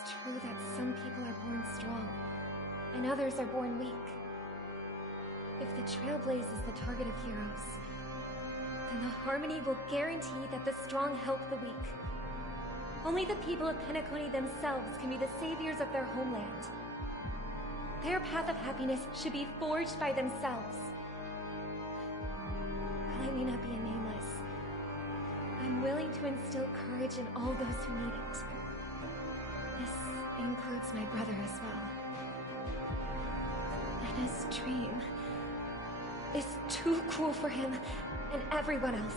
It's true that some people are born strong, and others are born weak. If the Trailblaze is the target of heroes, then the Harmony will guarantee that the strong help the weak. Only the people of Penacony themselves can be the saviors of their homeland. Their path of happiness should be forged by themselves. While I may not be a nameless, I'm willing to instill courage in all those who need it. This includes my brother as well. And his dream is too cruel for him and everyone else.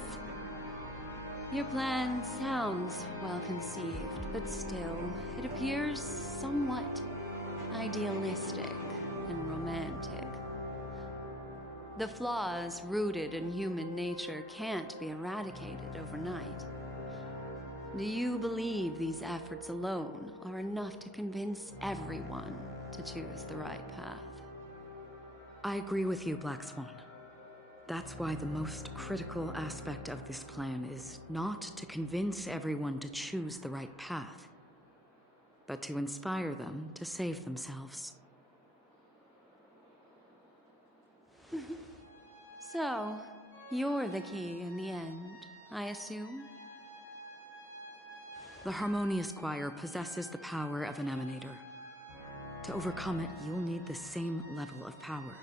Your plan sounds well conceived, but still, it appears somewhat idealistic and romantic. The flaws rooted in human nature can't be eradicated overnight. Do you believe these efforts alone are enough to convince everyone to choose the right path? I agree with you, Black Swan. That's why the most critical aspect of this plan is not to convince everyone to choose the right path, but to inspire them to save themselves. So, you're the key in the end, I assume? The Harmonious Choir possesses the power of an emanator. To overcome it, you'll need the same level of power.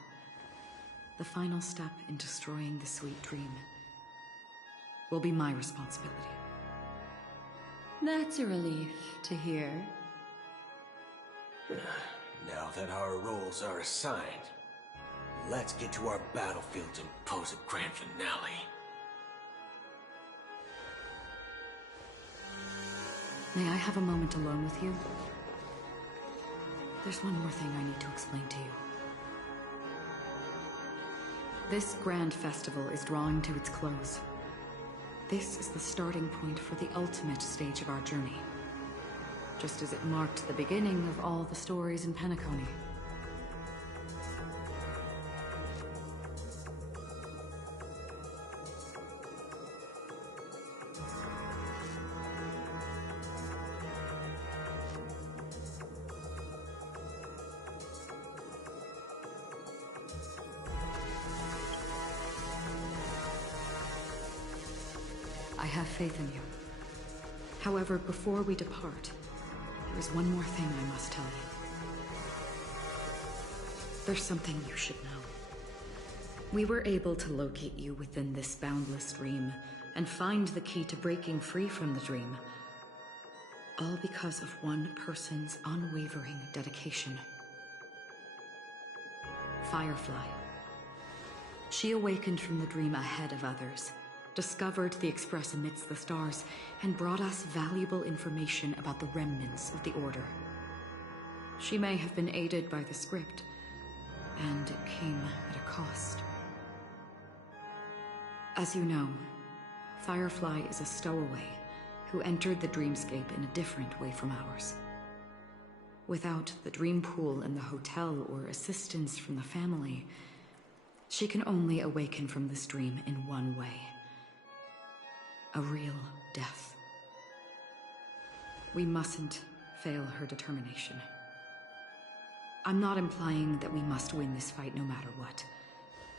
The final step in destroying the sweet dream will be my responsibility. That's a relief to hear. Now that our roles are assigned, let's get to our battlefield and pose a grand finale. May I have a moment alone with you? There's one more thing I need to explain to you. This grand festival is drawing to its close. This is the starting point for the ultimate stage of our journey. Just as it marked the beginning of all the stories in Penacony. I have faith in you. However, before we depart, there is one more thing I must tell you. There's something you should know. We were able to locate you within this boundless dream and find the key to breaking free from the dream. All because of one person's unwavering dedication. Firefly. She awakened from the dream ahead of others, discovered the Express amidst the stars, and brought us valuable information about the remnants of the Order. She may have been aided by the script, and it came at a cost. As you know, Firefly is a stowaway who entered the dreamscape in a different way from ours. Without the dream pool in the hotel or assistance from the family, she can only awaken from this dream in one way. A real death. We mustn't fail her determination. I'm not implying that we must win this fight no matter what,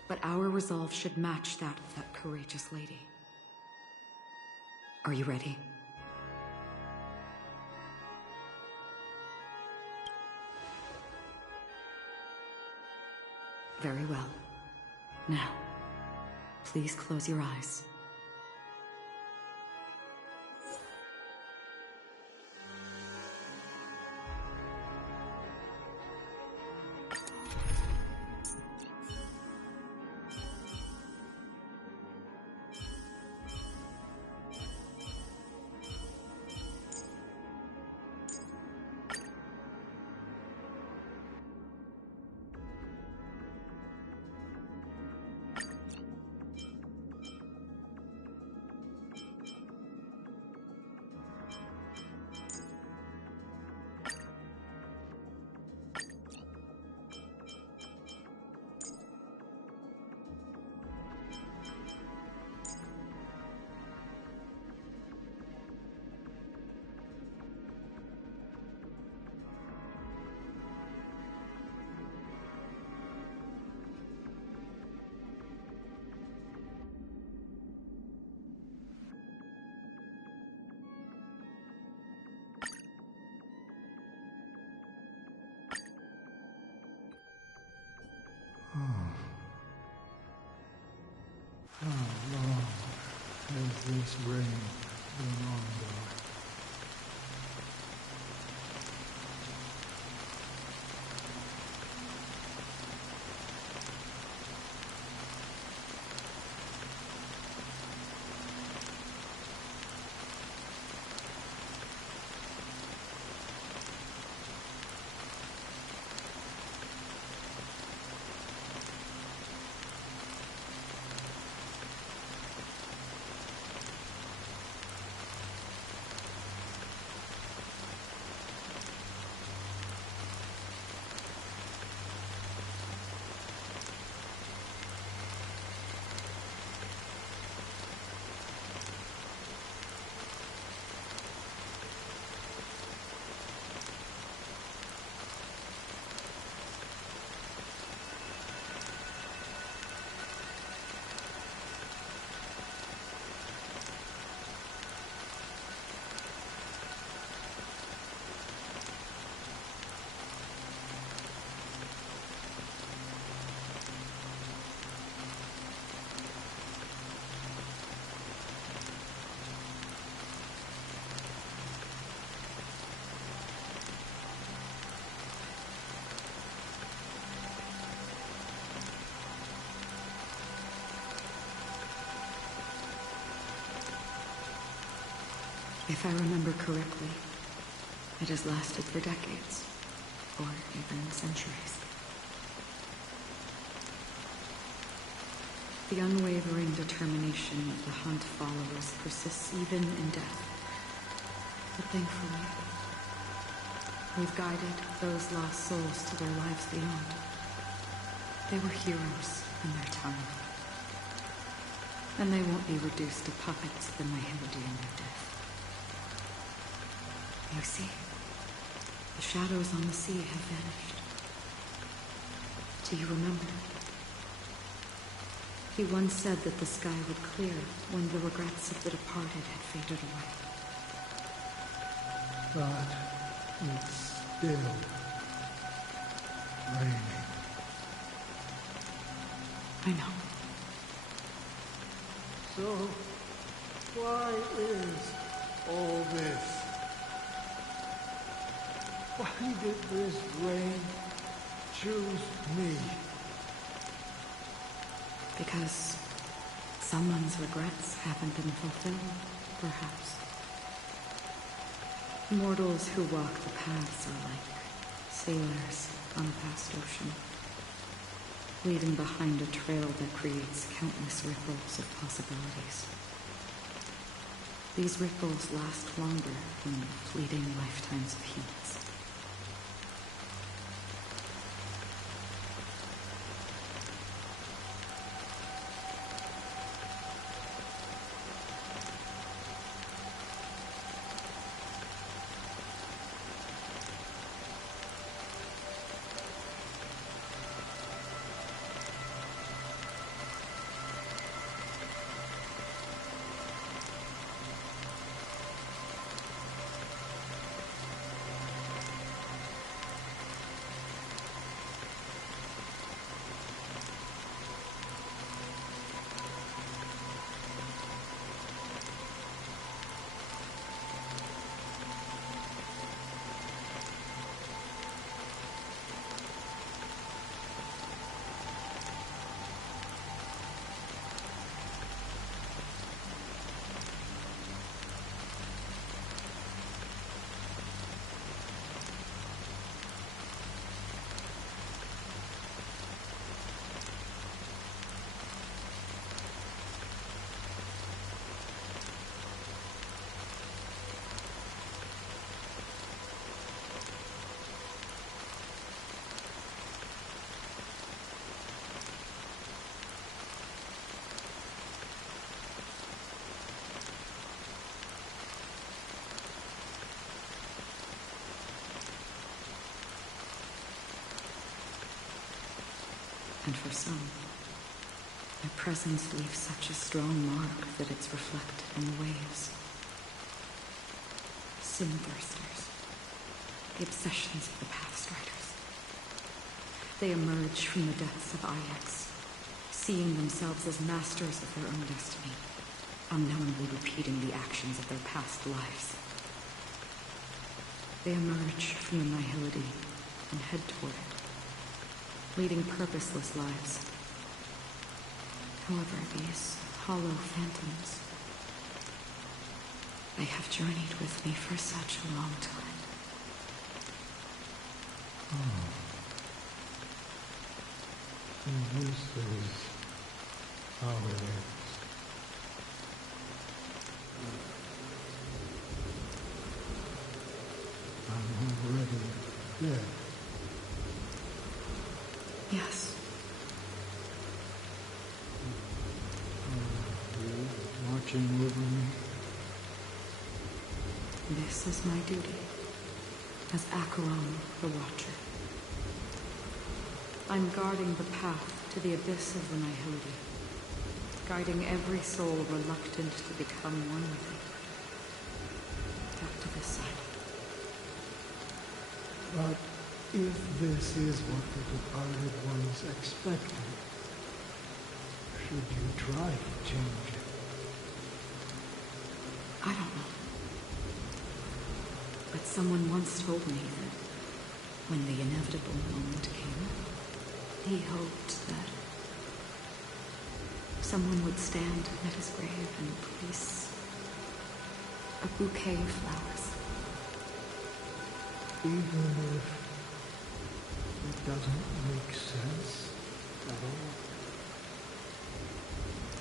but our resolve should match that of that courageous lady. Are you ready? Very well. Now, please close your eyes. has this reign been ongoing? If I remember correctly, it has lasted for decades, or even centuries. The unwavering determination of the hunt followers persists even in death. But thankfully, we've guided those lost souls to their lives beyond. They were heroes in their time. And they won't be reduced to puppets of the Mahildi in their death. You see, the shadows on the sea have vanished. Do you remember? He once said that the sky would clear when the regrets of the departed had faded away. But it's still raining. I know. So, why is all this? Why did this rain choose me? Because someone's regrets haven't been fulfilled, perhaps. Mortals who walk the paths are like sailors on a vast ocean, leaving behind a trail that creates countless ripples of possibilities. These ripples last longer than the fleeting lifetimes of humans. And for some, their presence leaves such a strong mark that it's reflected in the waves. Sin thirsters, the obsessions of the Pathstriders. They emerge from the depths of Ix, seeing themselves as masters of their own destiny, unknowingly repeating the actions of their past lives. They emerge from the nihility and head toward it, leading purposeless lives. However, these hollow phantoms, they have journeyed with me for such a long time. Oh. And this is how it ends. I'm already dead. Yes. Are you watching over me? This is my duty as Acheron the Watcher. I'm guarding the path to the abyss of the nihility, guiding every soul reluctant to become one with it. Back to this side. But if this is what the departed ones expected, should you try to change it? I don't know. But someone once told me that when the inevitable moment came, he hoped that someone would stand at his grave and place a bouquet of flowers. Even if it doesn't make sense at all?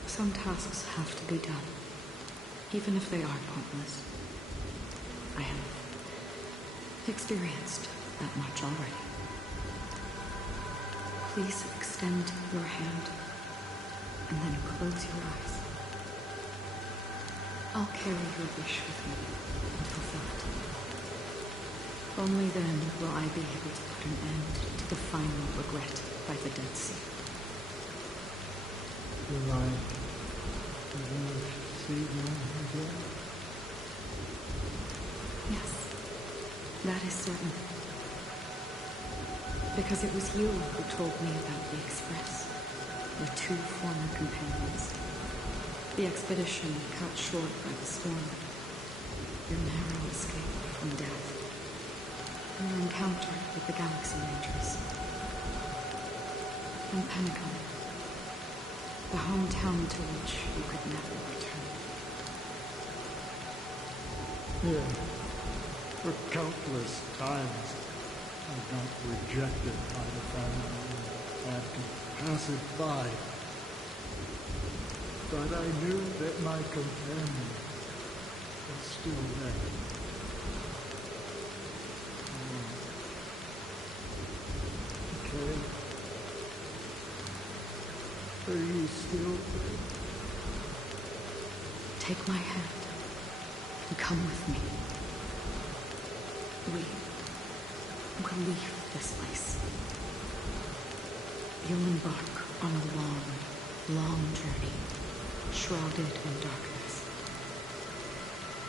Some tasks have to be done, even if they are pointless. I have experienced that much already. Please extend your hand and then close your eyes. I'll carry your wish with me and fulfill it. Only then will I be able to put an end to the final regret by the Dead Sea. Will I ever see them again? Yes, that is certain. Because it was you who told me about the Express, your two former companions. The expedition cut short by the storm, your narrow escape from death, and your encounter with the Galaxy Rangers. And Penacon, the hometown to which you could never return. Yeah. For countless times, I got rejected by the family and had to pass it by. But I knew that my companion was still there. Okay. Are you still there? Take my hand and come with me. We will leave this place. You'll embark on a long, long journey, shrouded in darkness.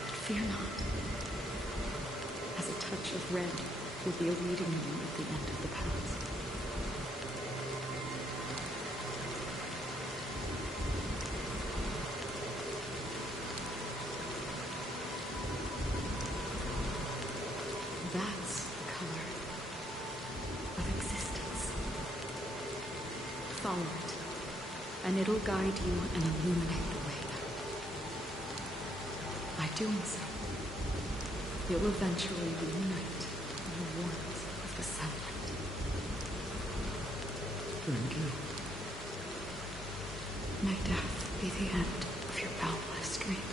But fear not, as a touch of red will be awaiting you at the end of the path. That's the color of existence. Follow it, and it'll guide you and illuminate the way. By doing so, you'll eventually reunite in the warmth of the sunlight. Thank you. May death be the end of your boundless dream,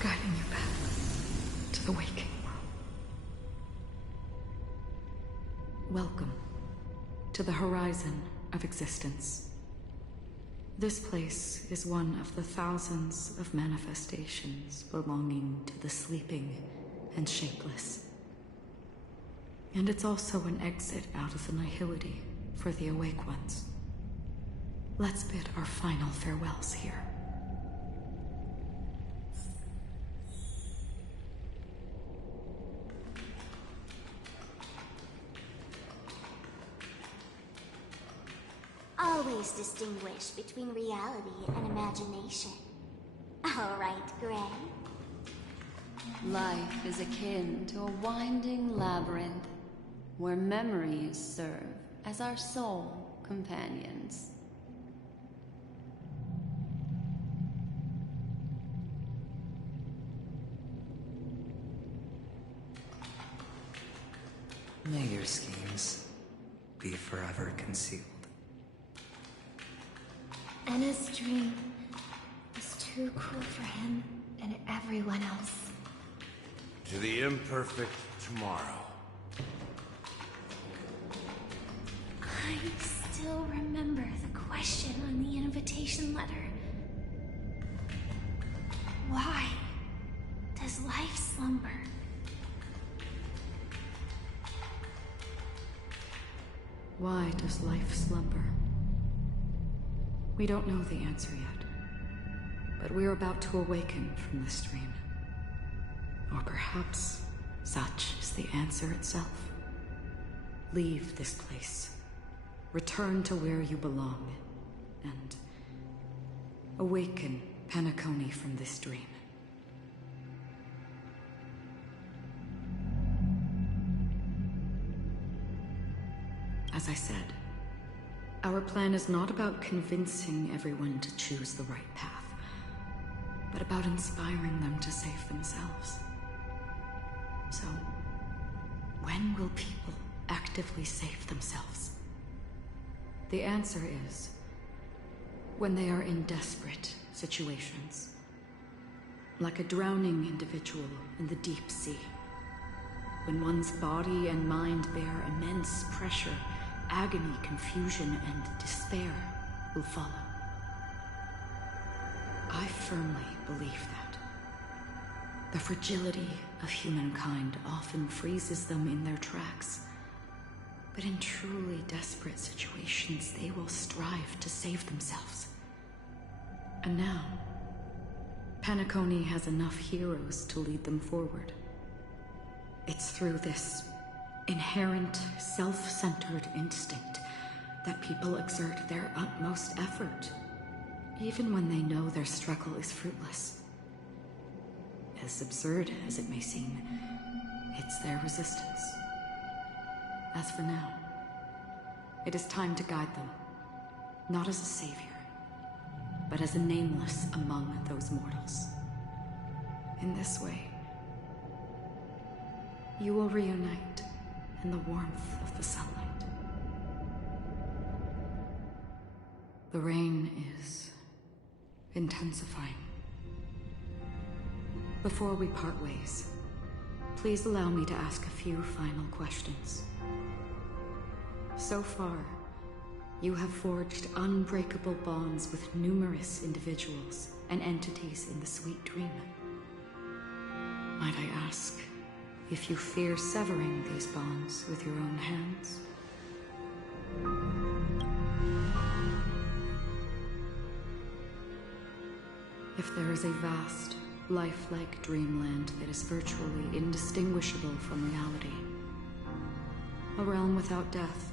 guiding you back to the waking world. Welcome to the horizon of existence. This place is one of the thousands of manifestations belonging to the sleeping and shapeless. And it's also an exit out of the nihility for the awake ones. Let's bid our final farewells here. Always always distinguish between reality and imagination. All right, Gray. Life is akin to a winding labyrinth, where memories serve as our sole companions. May your schemes be forever concealed. Anna's dream was too cruel for him and everyone else. To the imperfect tomorrow. I still remember the question on the invitation letter. Why does life slumber? Why does life slumber? We don't know the answer yet, but we're about to awaken from this dream. Or perhaps such is the answer itself. Leave this place. Return to where you belong, and awaken Penacony from this dream. As I said, our plan is not about convincing everyone to choose the right path, but about inspiring them to save themselves. So, when will people actively save themselves? The answer is when they are in desperate situations. Like a drowning individual in the deep sea. When one's body and mind bear immense pressure, agony, confusion, and despair will follow. I firmly believe that. The fragility of humankind often freezes them in their tracks. But in truly desperate situations, they will strive to save themselves. And now, Penacony has enough heroes to lead them forward. It's through this inherent, self-centered instinct that people exert their utmost effort, even when they know their struggle is fruitless. As absurd as it may seem, it's their resistance. As for now, it is time to guide them, not as a savior, but as a nameless among those mortals. In this way, you will reunite in the warmth of the sunlight. The rain is intensifying. Before we part ways, please allow me to ask a few final questions. So far, you have forged unbreakable bonds with numerous individuals and entities in the Sweet Dream. Might I ask if you fear severing these bonds with your own hands? If there is a vast, lifelike dreamland that is virtually indistinguishable from reality, a realm without death,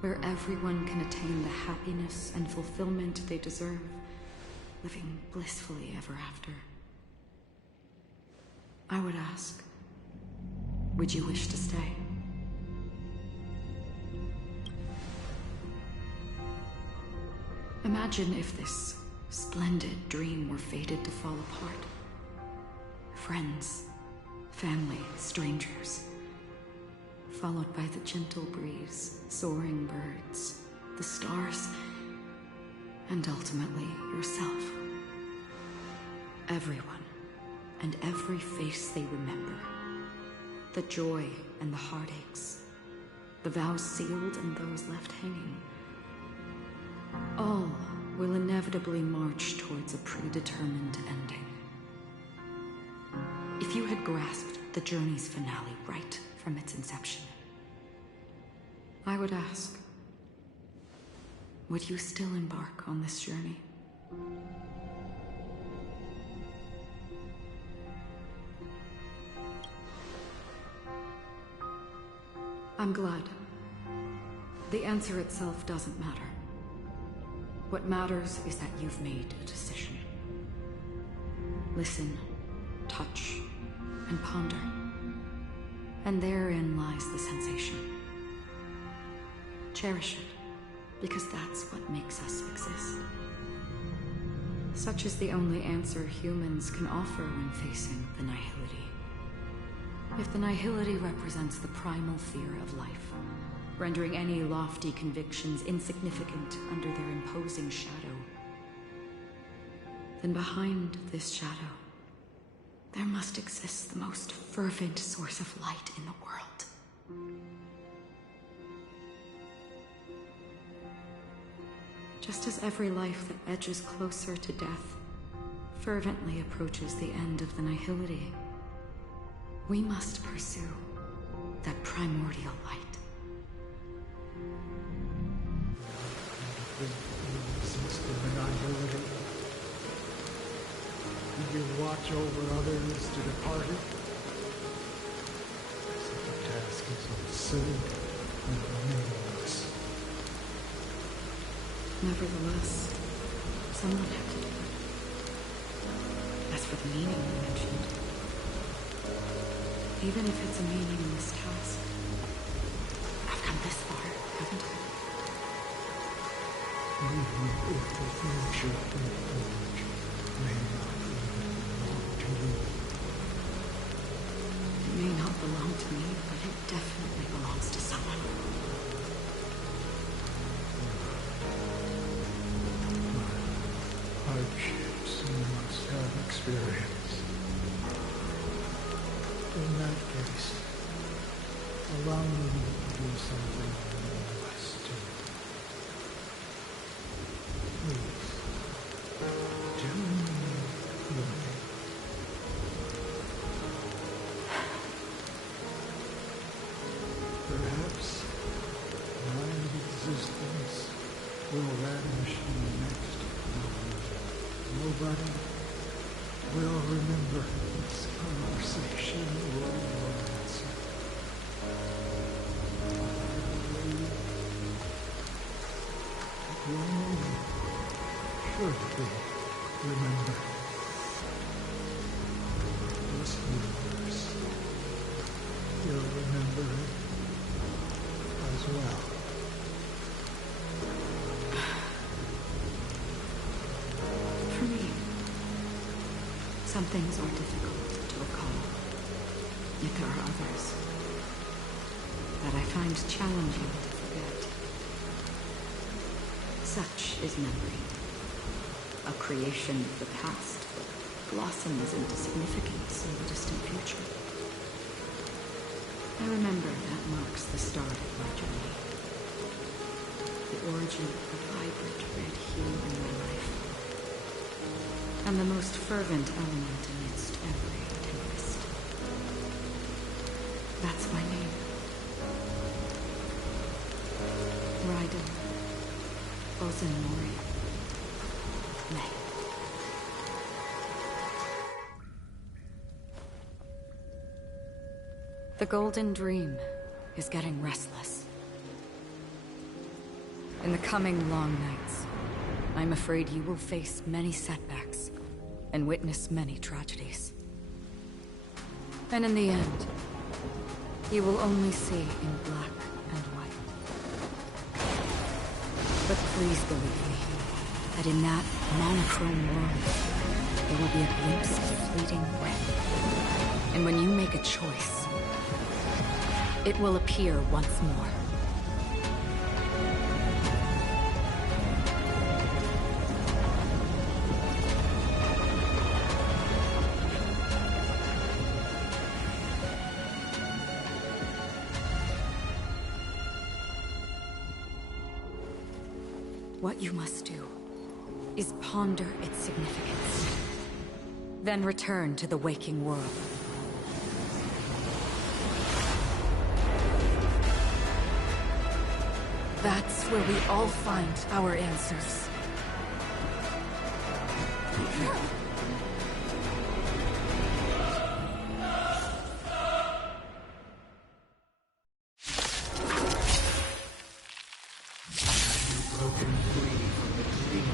where everyone can attain the happiness and fulfillment they deserve, living blissfully ever after, I would ask, would you wish to stay? Imagine if this splendid dream were fated to fall apart. Friends, family, strangers, followed by the gentle breeze, soaring birds, the stars, and ultimately yourself. Everyone, and every face they remember. The joy and the heartaches, the vows sealed and those left hanging. All will inevitably march towards a predetermined ending. If you had grasped the journey's finale right from its inception, I would ask, would you still embark on this journey? I'm glad. The answer itself doesn't matter. What matters is that you've made a decision. Listen, touch, and ponder. And therein lies the sensation. Cherish it, because that's what makes us exist. Such is the only answer humans can offer when facing the nihility. If the nihility represents the primal fear of life, rendering any lofty convictions insignificant under their imposing shadow, then behind this shadow, there must exist the most fervent source of light in the world. Just as every life that edges closer to death fervently approaches the end of the nihility, we must pursue that primordial light. Resist the nihility. Did you watch over others to depart it? Such a task is so silly and meaningless. Nevertheless, someone had to do it. As for the meaning you mentioned, even if it's a meaningless task, I've come this far, haven't I? Even if the future we forge may not even belong to you. It may not belong to me, but it definitely belongs to someone. Hardships you must have experienced. In that case, allow me to do something less too. Please, tell me your name. Perhaps my existence will vanish in the next moment. Nobody will remember this conversation or your answer. Your name should be remembered. This universe will remember it as well. For me, some things are difficult to recall, yet there are others that I find challenging to forget. Such is memory, a creation of the past that blossoms into significance in the distant future. I remember that marks the start of my journey, the origin of the vibrant red hue in my life, and the most fervent element amidst every tempest. That's my name. Raiden Ozenmori May. The Golden Dream is getting restless. In the coming long nights, I'm afraid you will face many setbacks and witness many tragedies. And in the end, you will only see in black and white. But please believe me, that in that monochrome world, there will be a glimpse of fleeting red. And when you make a choice, it will appear once more. What you must do is ponder its significance, then return to the waking world. That's where we all find our answers. Broken free from the dream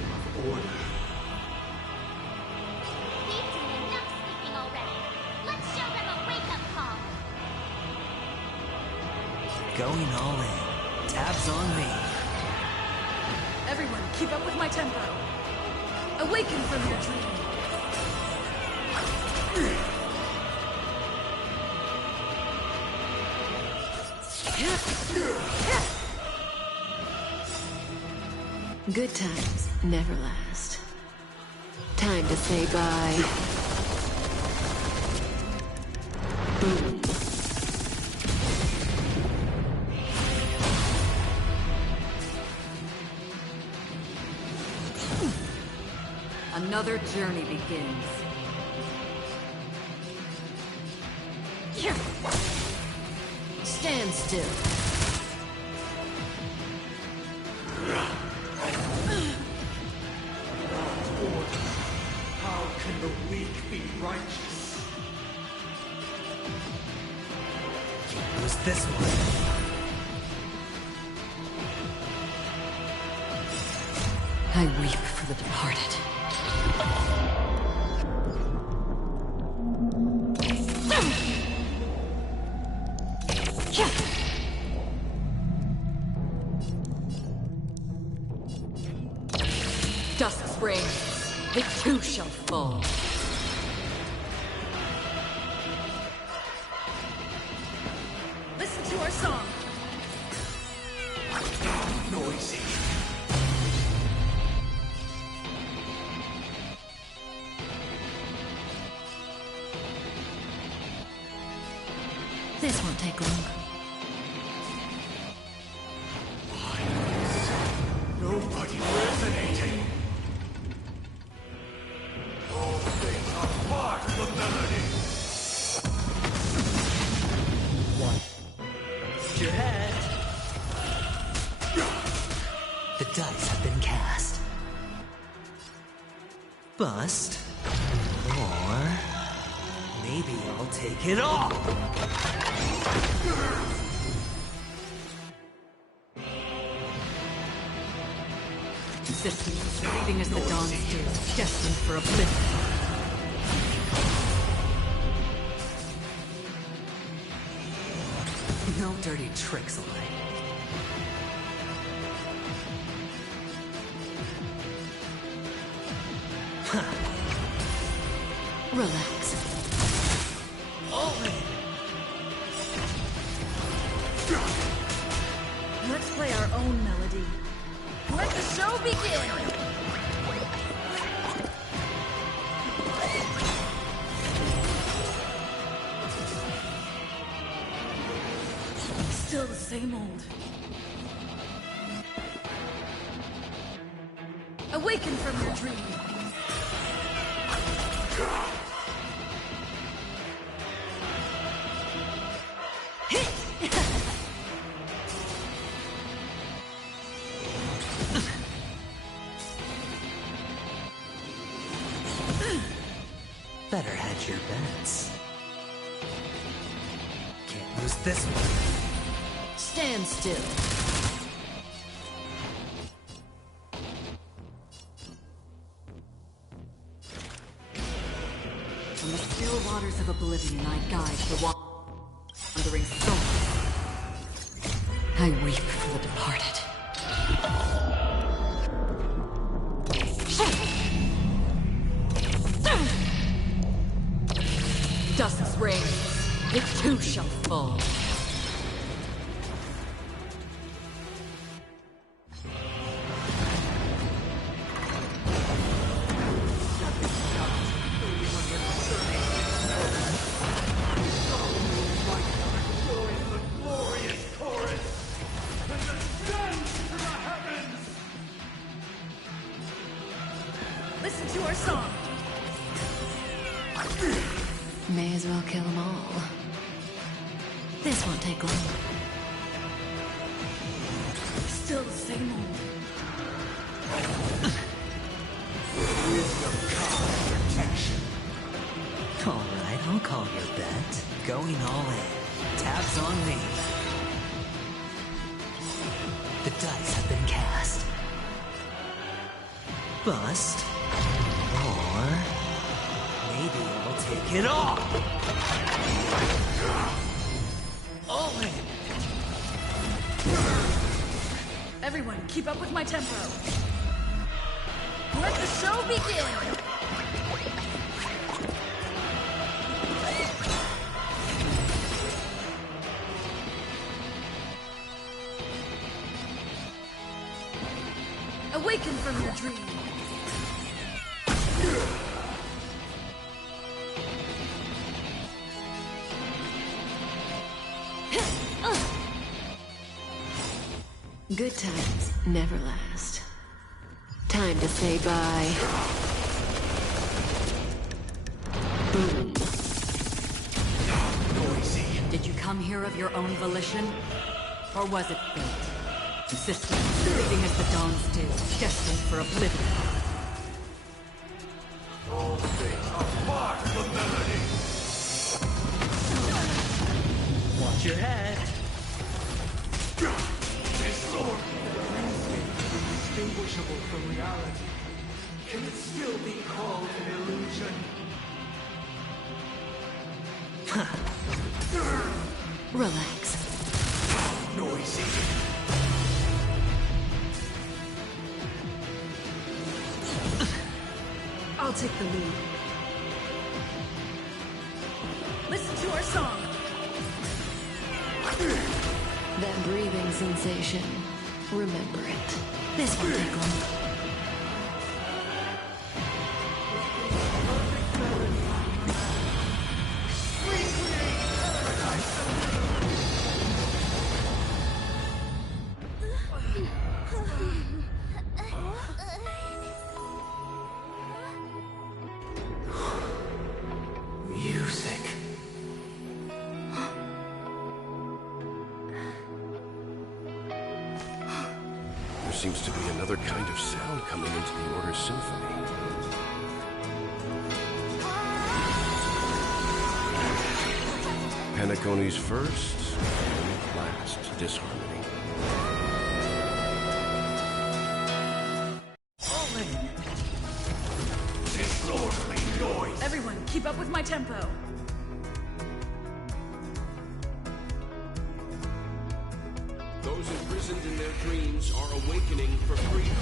Going all in. Tabs on me. Everyone, keep up with my tempo. Awaken from your dream. Good times never last. Time to say bye. Boom. Another journey begins. Stand still. How can the weak be righteous? Who's this one? I weep for the departed. Dusk springs, it too shall fall. Listen to our song. Noisy. This won't take long. Nobody resonating. All things are part of the melody. One. Your head. The dice have been cast. Bust. Or maybe I'll take it all. Systems fading as the dawn's dew, destined for oblivion. No dirty tricks, all right. Relax. Let's play our own melody. Let the show begin! Still the same old. Awaken from your dream. Better hedge your bets. Can't lose this one. Stand still. From the still waters of oblivion, I guide the wandering soul. I weep for the departed. Dusk springs, it too shall fall. Listen to our song. May as well kill them all. This won't take long. Still the same old. Wisdom comes protection. Alright, I'll call your bet. Going all in. Tabs on me. The dice have been cast. Bust. Or maybe I'll take it all. All in. Everyone, keep up with my tempo. Let the show begin! Awaken from your dream. Good times never last. Time to say bye. Boom. Noisy. Did you come here of your own volition? Or was it fate? Insistent, leaving as the dawns do, destined for oblivion. All things are part of the melody. Watch your head. This sword, indistinguishable from reality. Can it still be called an illusion? Relax. Noisy. I'll take the lead. Listen to our song. That breathing sensation. Remember it. This won't take long. Music. There seems to be another kind of sound coming into the Order's symphony. Penacony's first and last disharmony. All in. Disorderly noise. Everyone, keep up with my tempo. Those imprisoned in their dreams are awakening for freedom.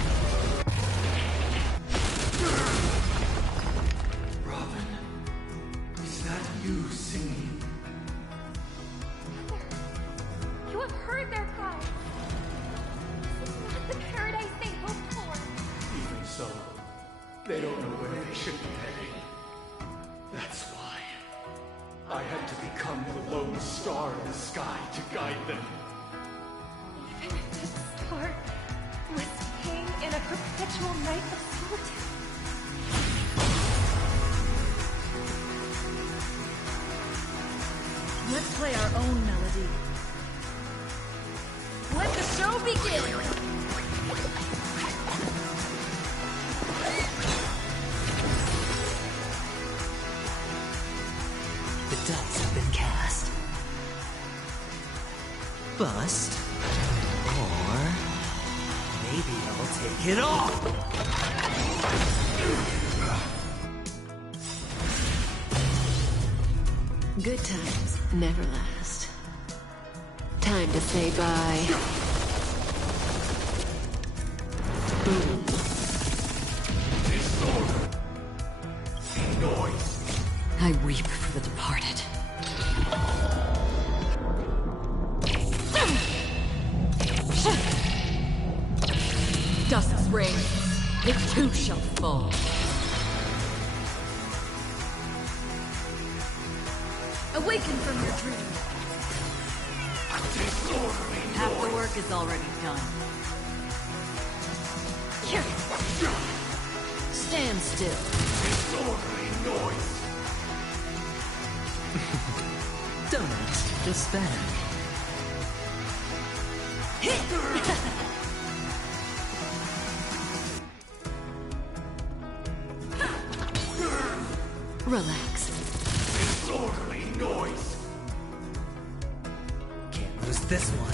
Robin, is that you singing? You have heard their cries. This is not the paradise they hoped for. Even so, they don't know where they should be heading. That's why I had to become the lone star in the sky to guide them. Even if this star was staying in a perpetual night of solitude. Let's play our own melody. Let the show begin! The dice have been cast. Bust. Or maybe I'll take it off. Good times never last. Time to say bye. Boom. Disorder. Noise. I weep for the departed. Dusk's ring, it too shall fall. Awaken from your dream. Disorderly Half the noise. work is already done. Here. Stand still. Disorderly noise. Don't ask, just spend. Relax. Disorderly noise. Can't lose this one.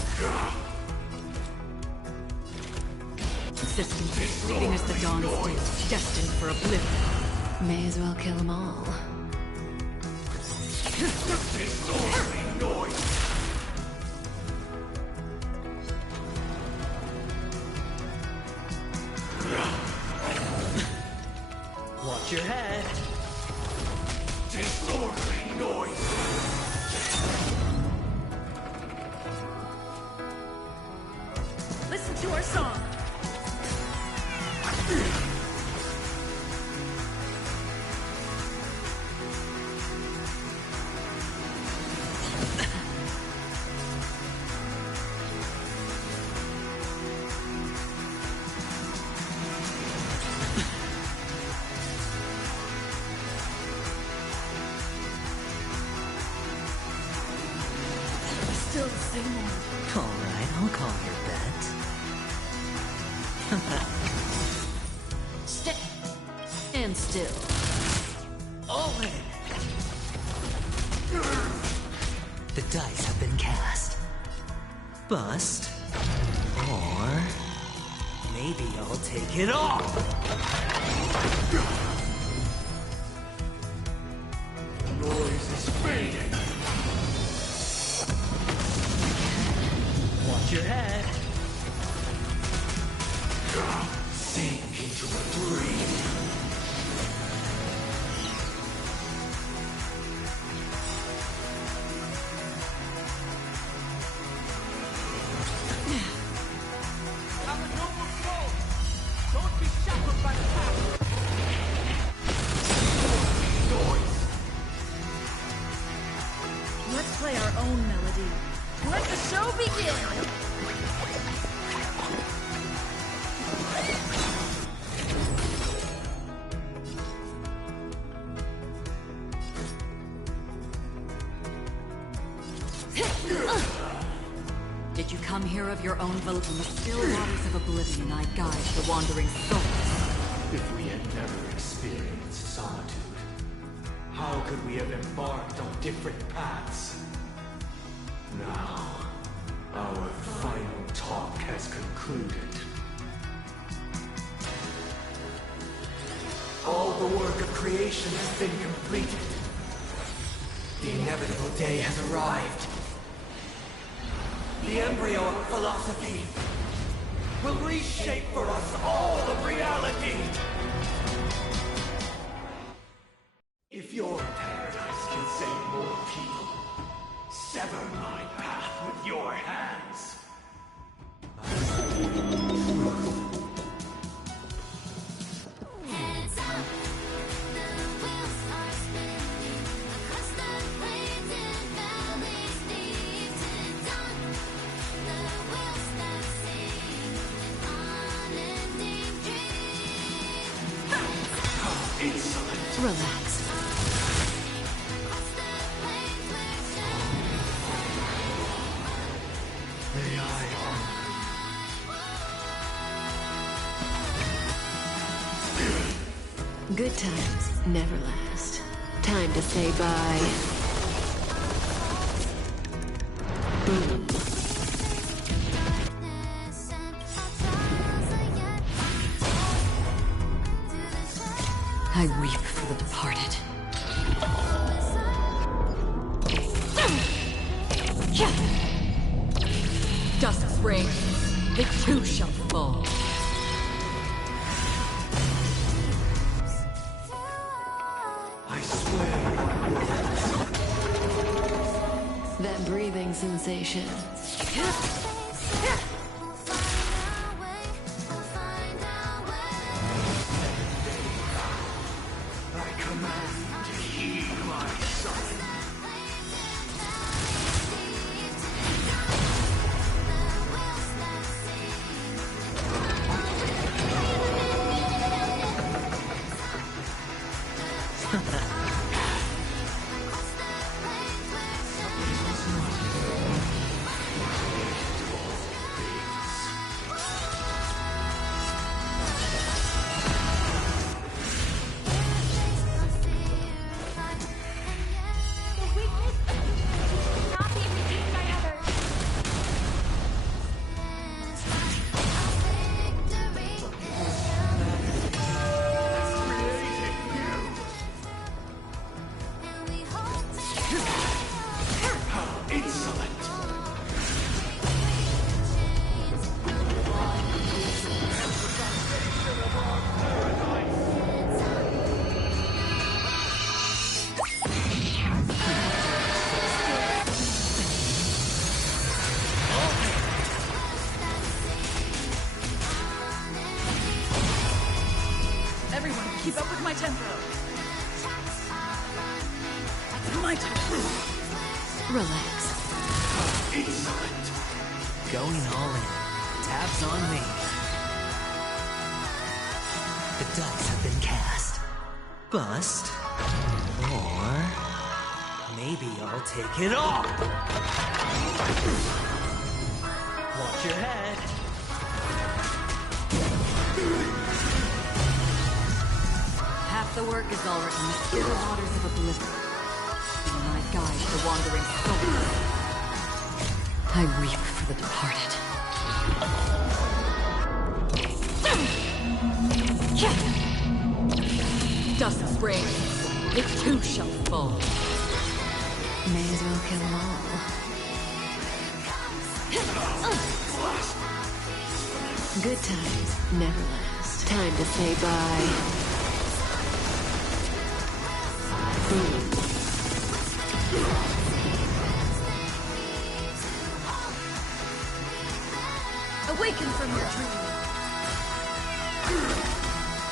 Insistent, leaving as the dawn's due, destined for oblivion. May as well kill them all. Disorderly noise. Disorderly noise! Listen to our song. Still the same one. Alright, I'll call your bet. Stay. And still. All in. The dice have been cast. Bust. Or... maybe I'll take it all. Noise is fading. Watch your head. Sink into a dream. I'm a noble soul. Don't be shackled by the past. Noise. Let's play our own melody. Let the show begin! Did you come here of your own volition? From the still waters of oblivion I guide the wandering souls. If we had never experienced solitude, how could we have embarked on different paths? Now, our final talk has concluded. All the work of creation has been completed. The inevitable day has arrived. The embryo of philosophy will reshape for us all of reality. If your paradise can save more people, sever my path with your hands. Heads up, the wheels are spinning across the plains and valleys deep to dawn. The wheels that sing an unending dream. Insolent. Relax. Across the plains where May I Good times never last. Time to say bye. Boom. I weep for the departed. Dusk's reign, it too shall fall. I swear. That breathing sensation. I command to heed my son. My turn. Relax. Excellent. Going all in. Tabs on me. The dice have been cast. Bust. Or maybe I'll take it all. Watch your head. Half the work is already in the still waters of oblivion. When I guide the wandering souls, I weep for the departed. Dust springs, it too shall fall. May as well kill them all. Good times never last. Time to say bye. Awaken from your dream.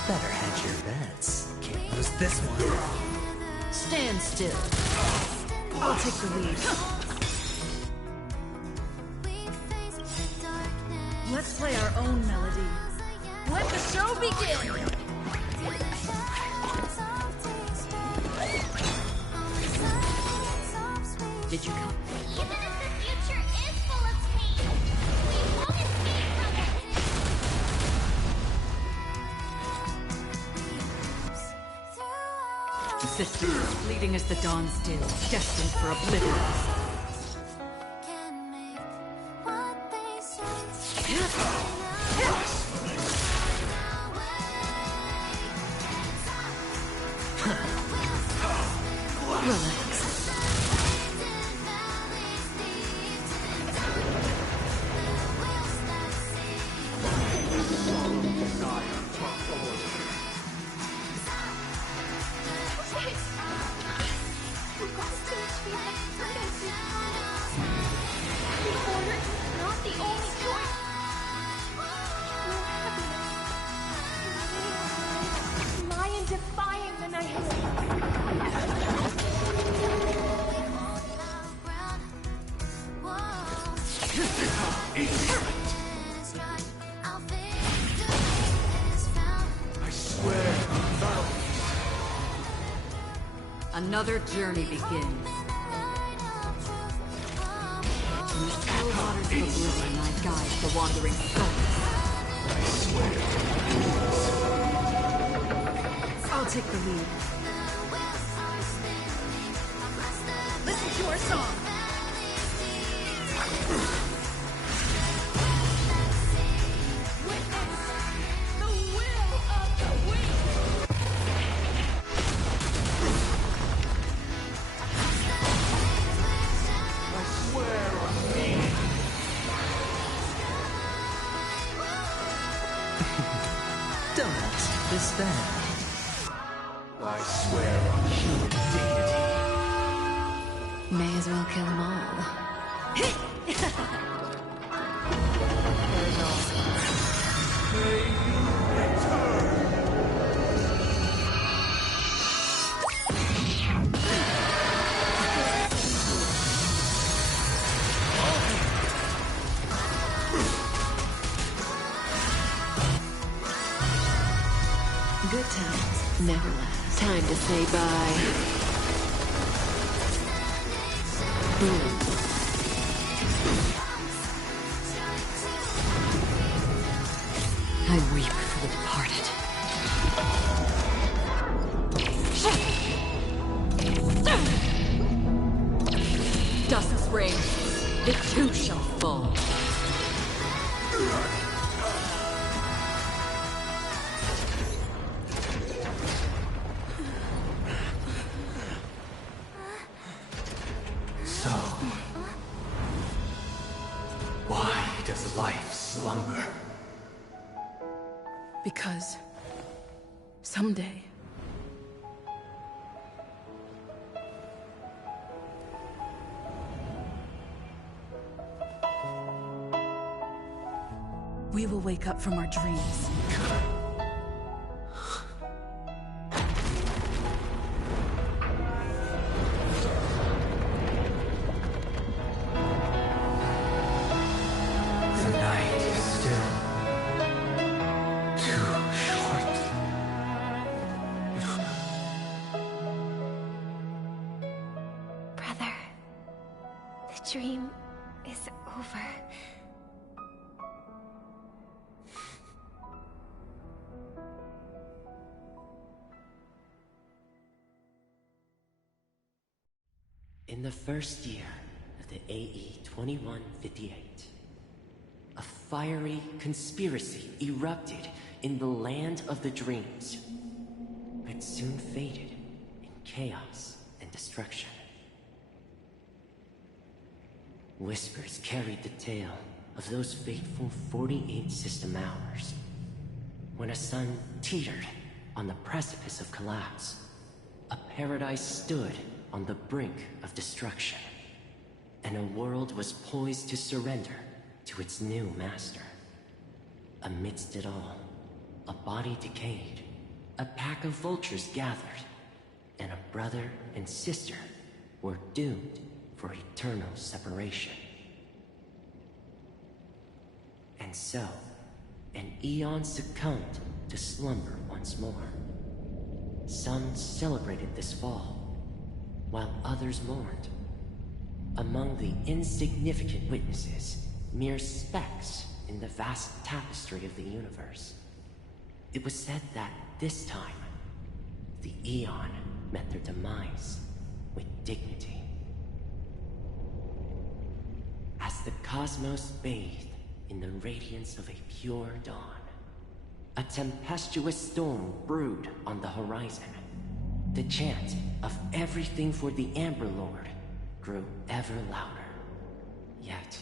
Better hedge your bets. Can't lose this one. Stand still. I'll take the lead. Let's play our own melody. Let the show begin! Did you come? Even if the future is full of pain, we won't escape from it. Sisters, fleeting as the dawn still, destined for oblivion. Relax. Lion defying the night. I swear, Another journey begins. In the still waters of oblivion, I guide the wandering souls. I swear. I'll take the lead. Listen to our song. Don't disband. I swear on human dignity. May as well kill them all. Good times never last. Time to say bye. I weep for the departed. Dust springs, it too shall fall. So, why does life slumber? Because someday we will wake up from our dreams. dream is over. In the first year of the AE 2158, a fiery conspiracy erupted in the land of the dreams, but soon faded in chaos and destruction. Whispers carried the tale of those fateful 48 system hours, when a sun teetered on the precipice of collapse. A paradise stood on the brink of destruction, and a world was poised to surrender to its new master. Amidst it all, a body decayed, a pack of vultures gathered, and a brother and sister were doomed for eternal separation. And so, an eon succumbed to slumber once more. Some celebrated this fall, while others mourned. Among the insignificant witnesses, mere specks in the vast tapestry of the universe, it was said that this time, the Eon met their demise with dignity. As the cosmos bathed in the radiance of a pure dawn, a tempestuous storm brewed on the horizon. The chant of everything for the Amber Lord grew ever louder. Yet,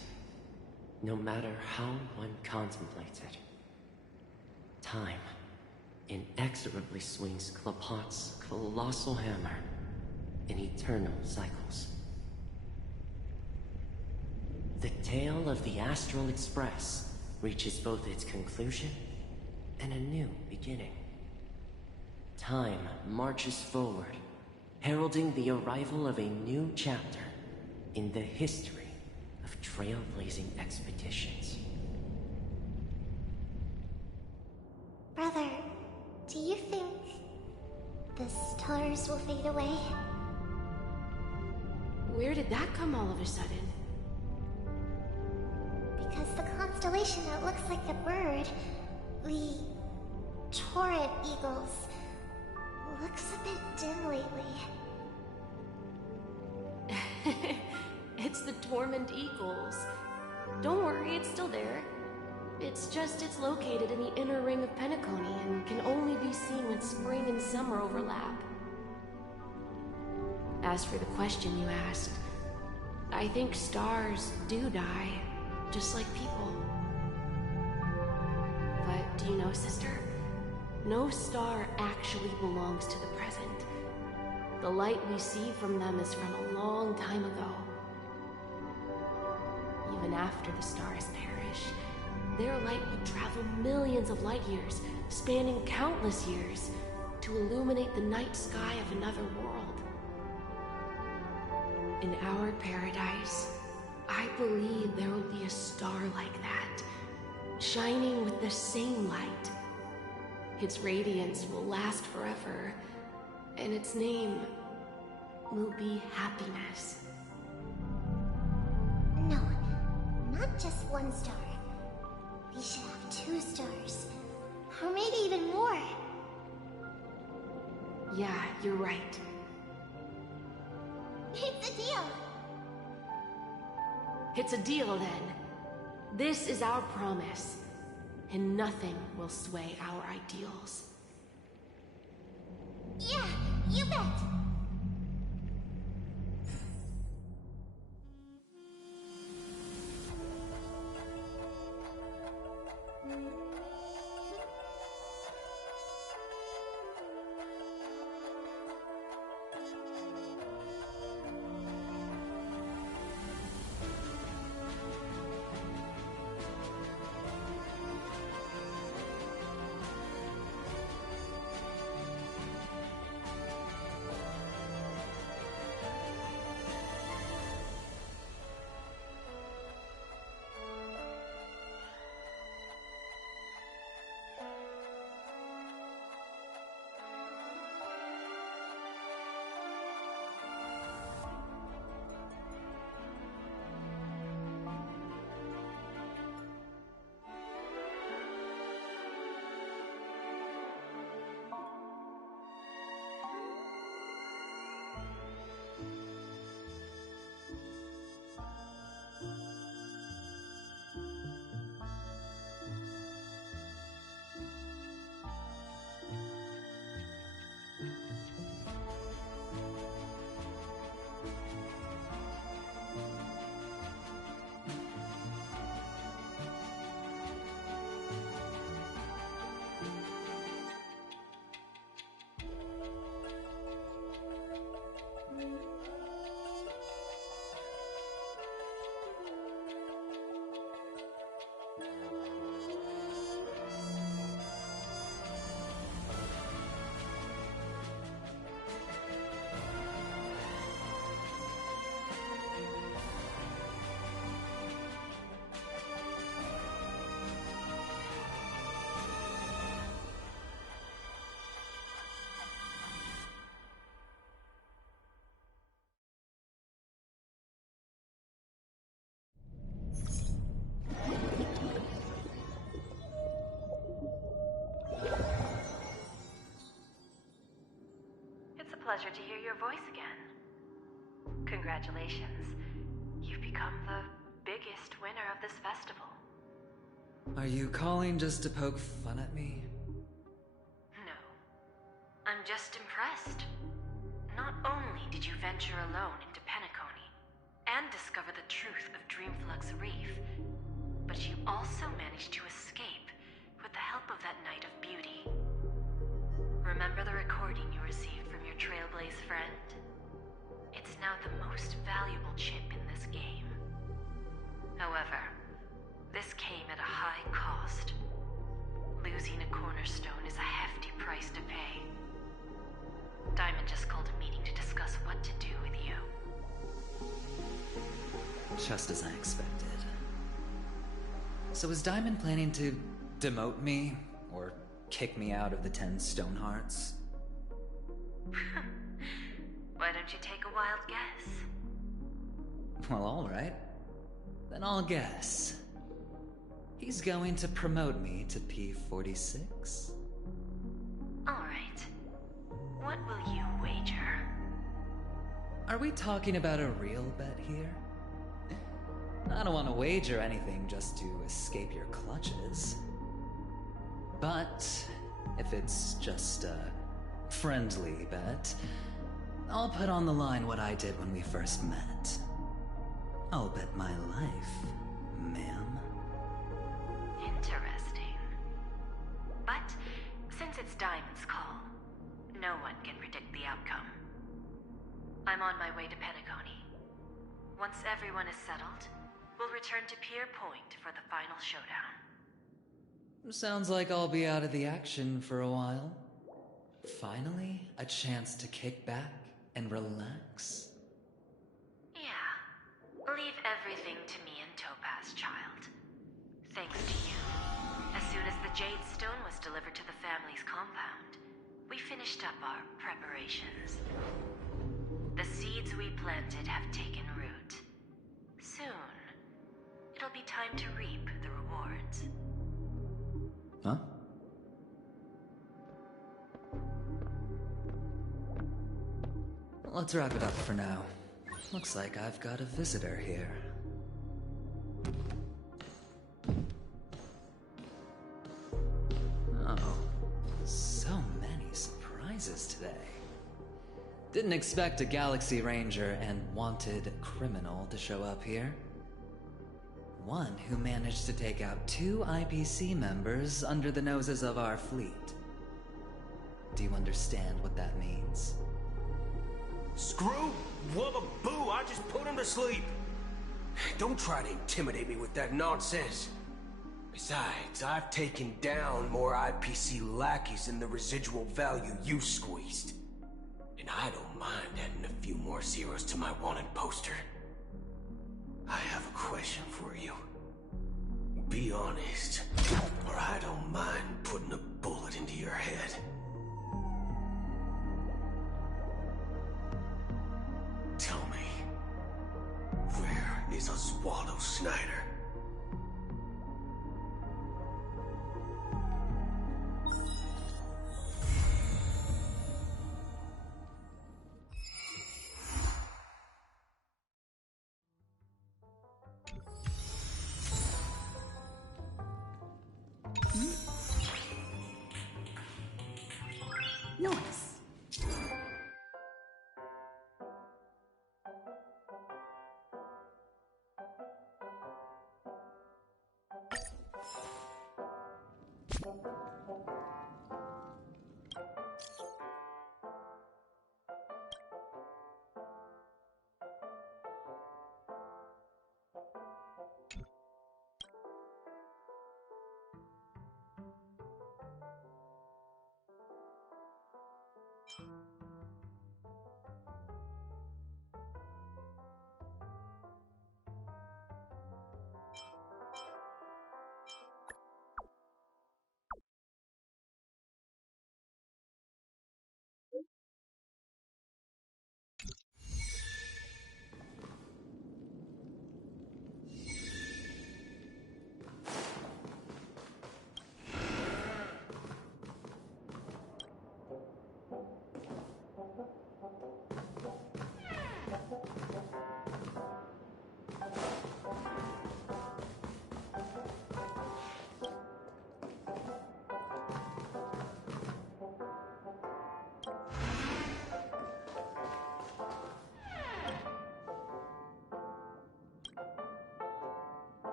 no matter how one contemplates it, time inexorably swings Klapot's colossal hammer in eternal cycles. The tale of the Astral Express reaches both its conclusion and a new beginning. Time marches forward, heralding the arrival of a new chapter in the history of trailblazing expeditions. Brother, do you think the stars will fade away? Where did that come all of a sudden? Because the constellation that looks like a bird, the Torrent Eagles, looks a bit dim lately. It's the Torment Eagles. Don't worry, it's still there. It's just it's located in the inner ring of Penacony and can only be seen when spring and summer overlap. As for the question you asked, I think stars do die, just like people. But do you know, sister? No star actually belongs to the present. The light we see from them is from a long time ago. Even after the stars perish, their light will travel millions of light years, spanning countless years, to illuminate the night sky of another world. In our paradise, I believe there will be a star like that, shining with the same light. Its radiance will last forever, and its name will be happiness. No, not just one star. We should have 2 stars, or maybe even more. Yeah, you're right. It's a deal. It's a deal, then. This is our promise, and nothing will sway our ideals. Yeah, you bet. pleasure to hear your voice again. Congratulations. You've become the biggest winner of this festival. Are you calling just to poke fun at me? No. I'm just impressed. Not only did you venture alone into Penacony and discover the truth of Dreamflux Reef, but you also managed to escape with the help of that Knight of Beauty. Remember the recording you received from your Trailblaze friend? It's now the most valuable chip in this game. However, this came at a high cost. Losing a cornerstone is a hefty price to pay. Diamond just called a meeting to discuss what to do with you. Just as I expected. So is Diamond planning to demote me? Or kick me out of the 10 Stonehearts? Why don't you take a wild guess? Well, alright. Then I'll guess. He's going to promote me to P46? Alright. What will you wager? Are we talking about a real bet here? I don't want to wager anything just to escape your clutches. But if it's just a friendly bet, I'll put on the line what I did when we first met. I'll bet my life, ma'am. Interesting. But since it's Diamond's call, no one can predict the outcome. I'm on my way to Penacony. Once everyone is settled, we'll return to Pier Point for the final showdown. Sounds like I'll be out of the action for a while. Finally, a chance to kick back and relax. Yeah. Leave everything to me and Topaz, child. Thanks to you, as soon as the Jade Stone was delivered to the family's compound, we finished up our preparations. The seeds we planted have taken root. Soon, it'll be time to reap the rewards. Huh? Let's wrap it up for now. Looks like I've got a visitor here. Oh, so many surprises today. Didn't expect a Galaxy Ranger and wanted criminal to show up here. One who managed to take out 2 IPC members under the noses of our fleet. Do you understand what that means? Screw wubba boo, I just put him to sleep. Don't try to intimidate me with that nonsense. Besides, I've taken down more IPC lackeys than the residual value you squeezed. And I don't mind adding a few more zeros to my wanted poster. I have a question for you. Be honest, or I don't mind putting a bullet into your head. Tell me, where is Oswaldo Snyder? Nice.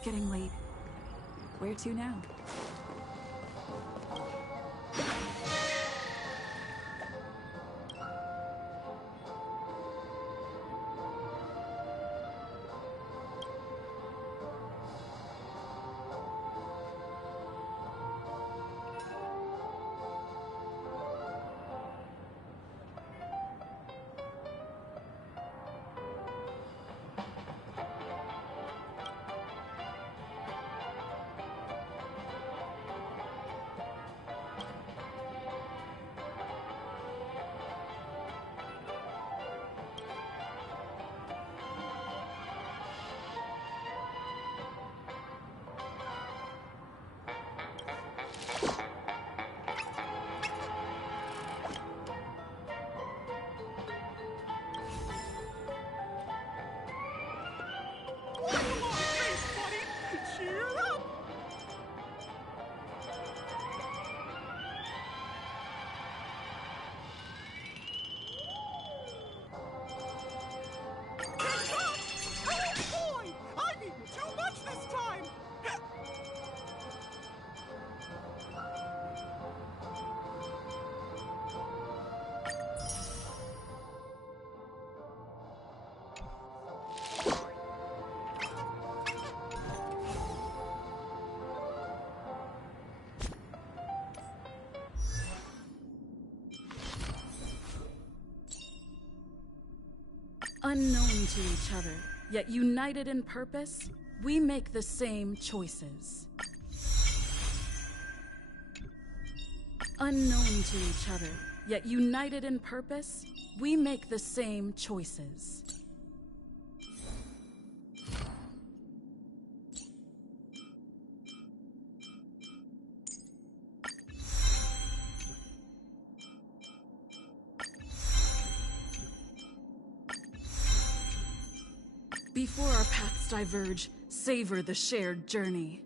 It's getting late. Where to now? Unknown to each other, yet united in purpose, we make the same choices. Unknown to each other, yet united in purpose, we make the same choices. Before our paths diverge, savor the shared journey.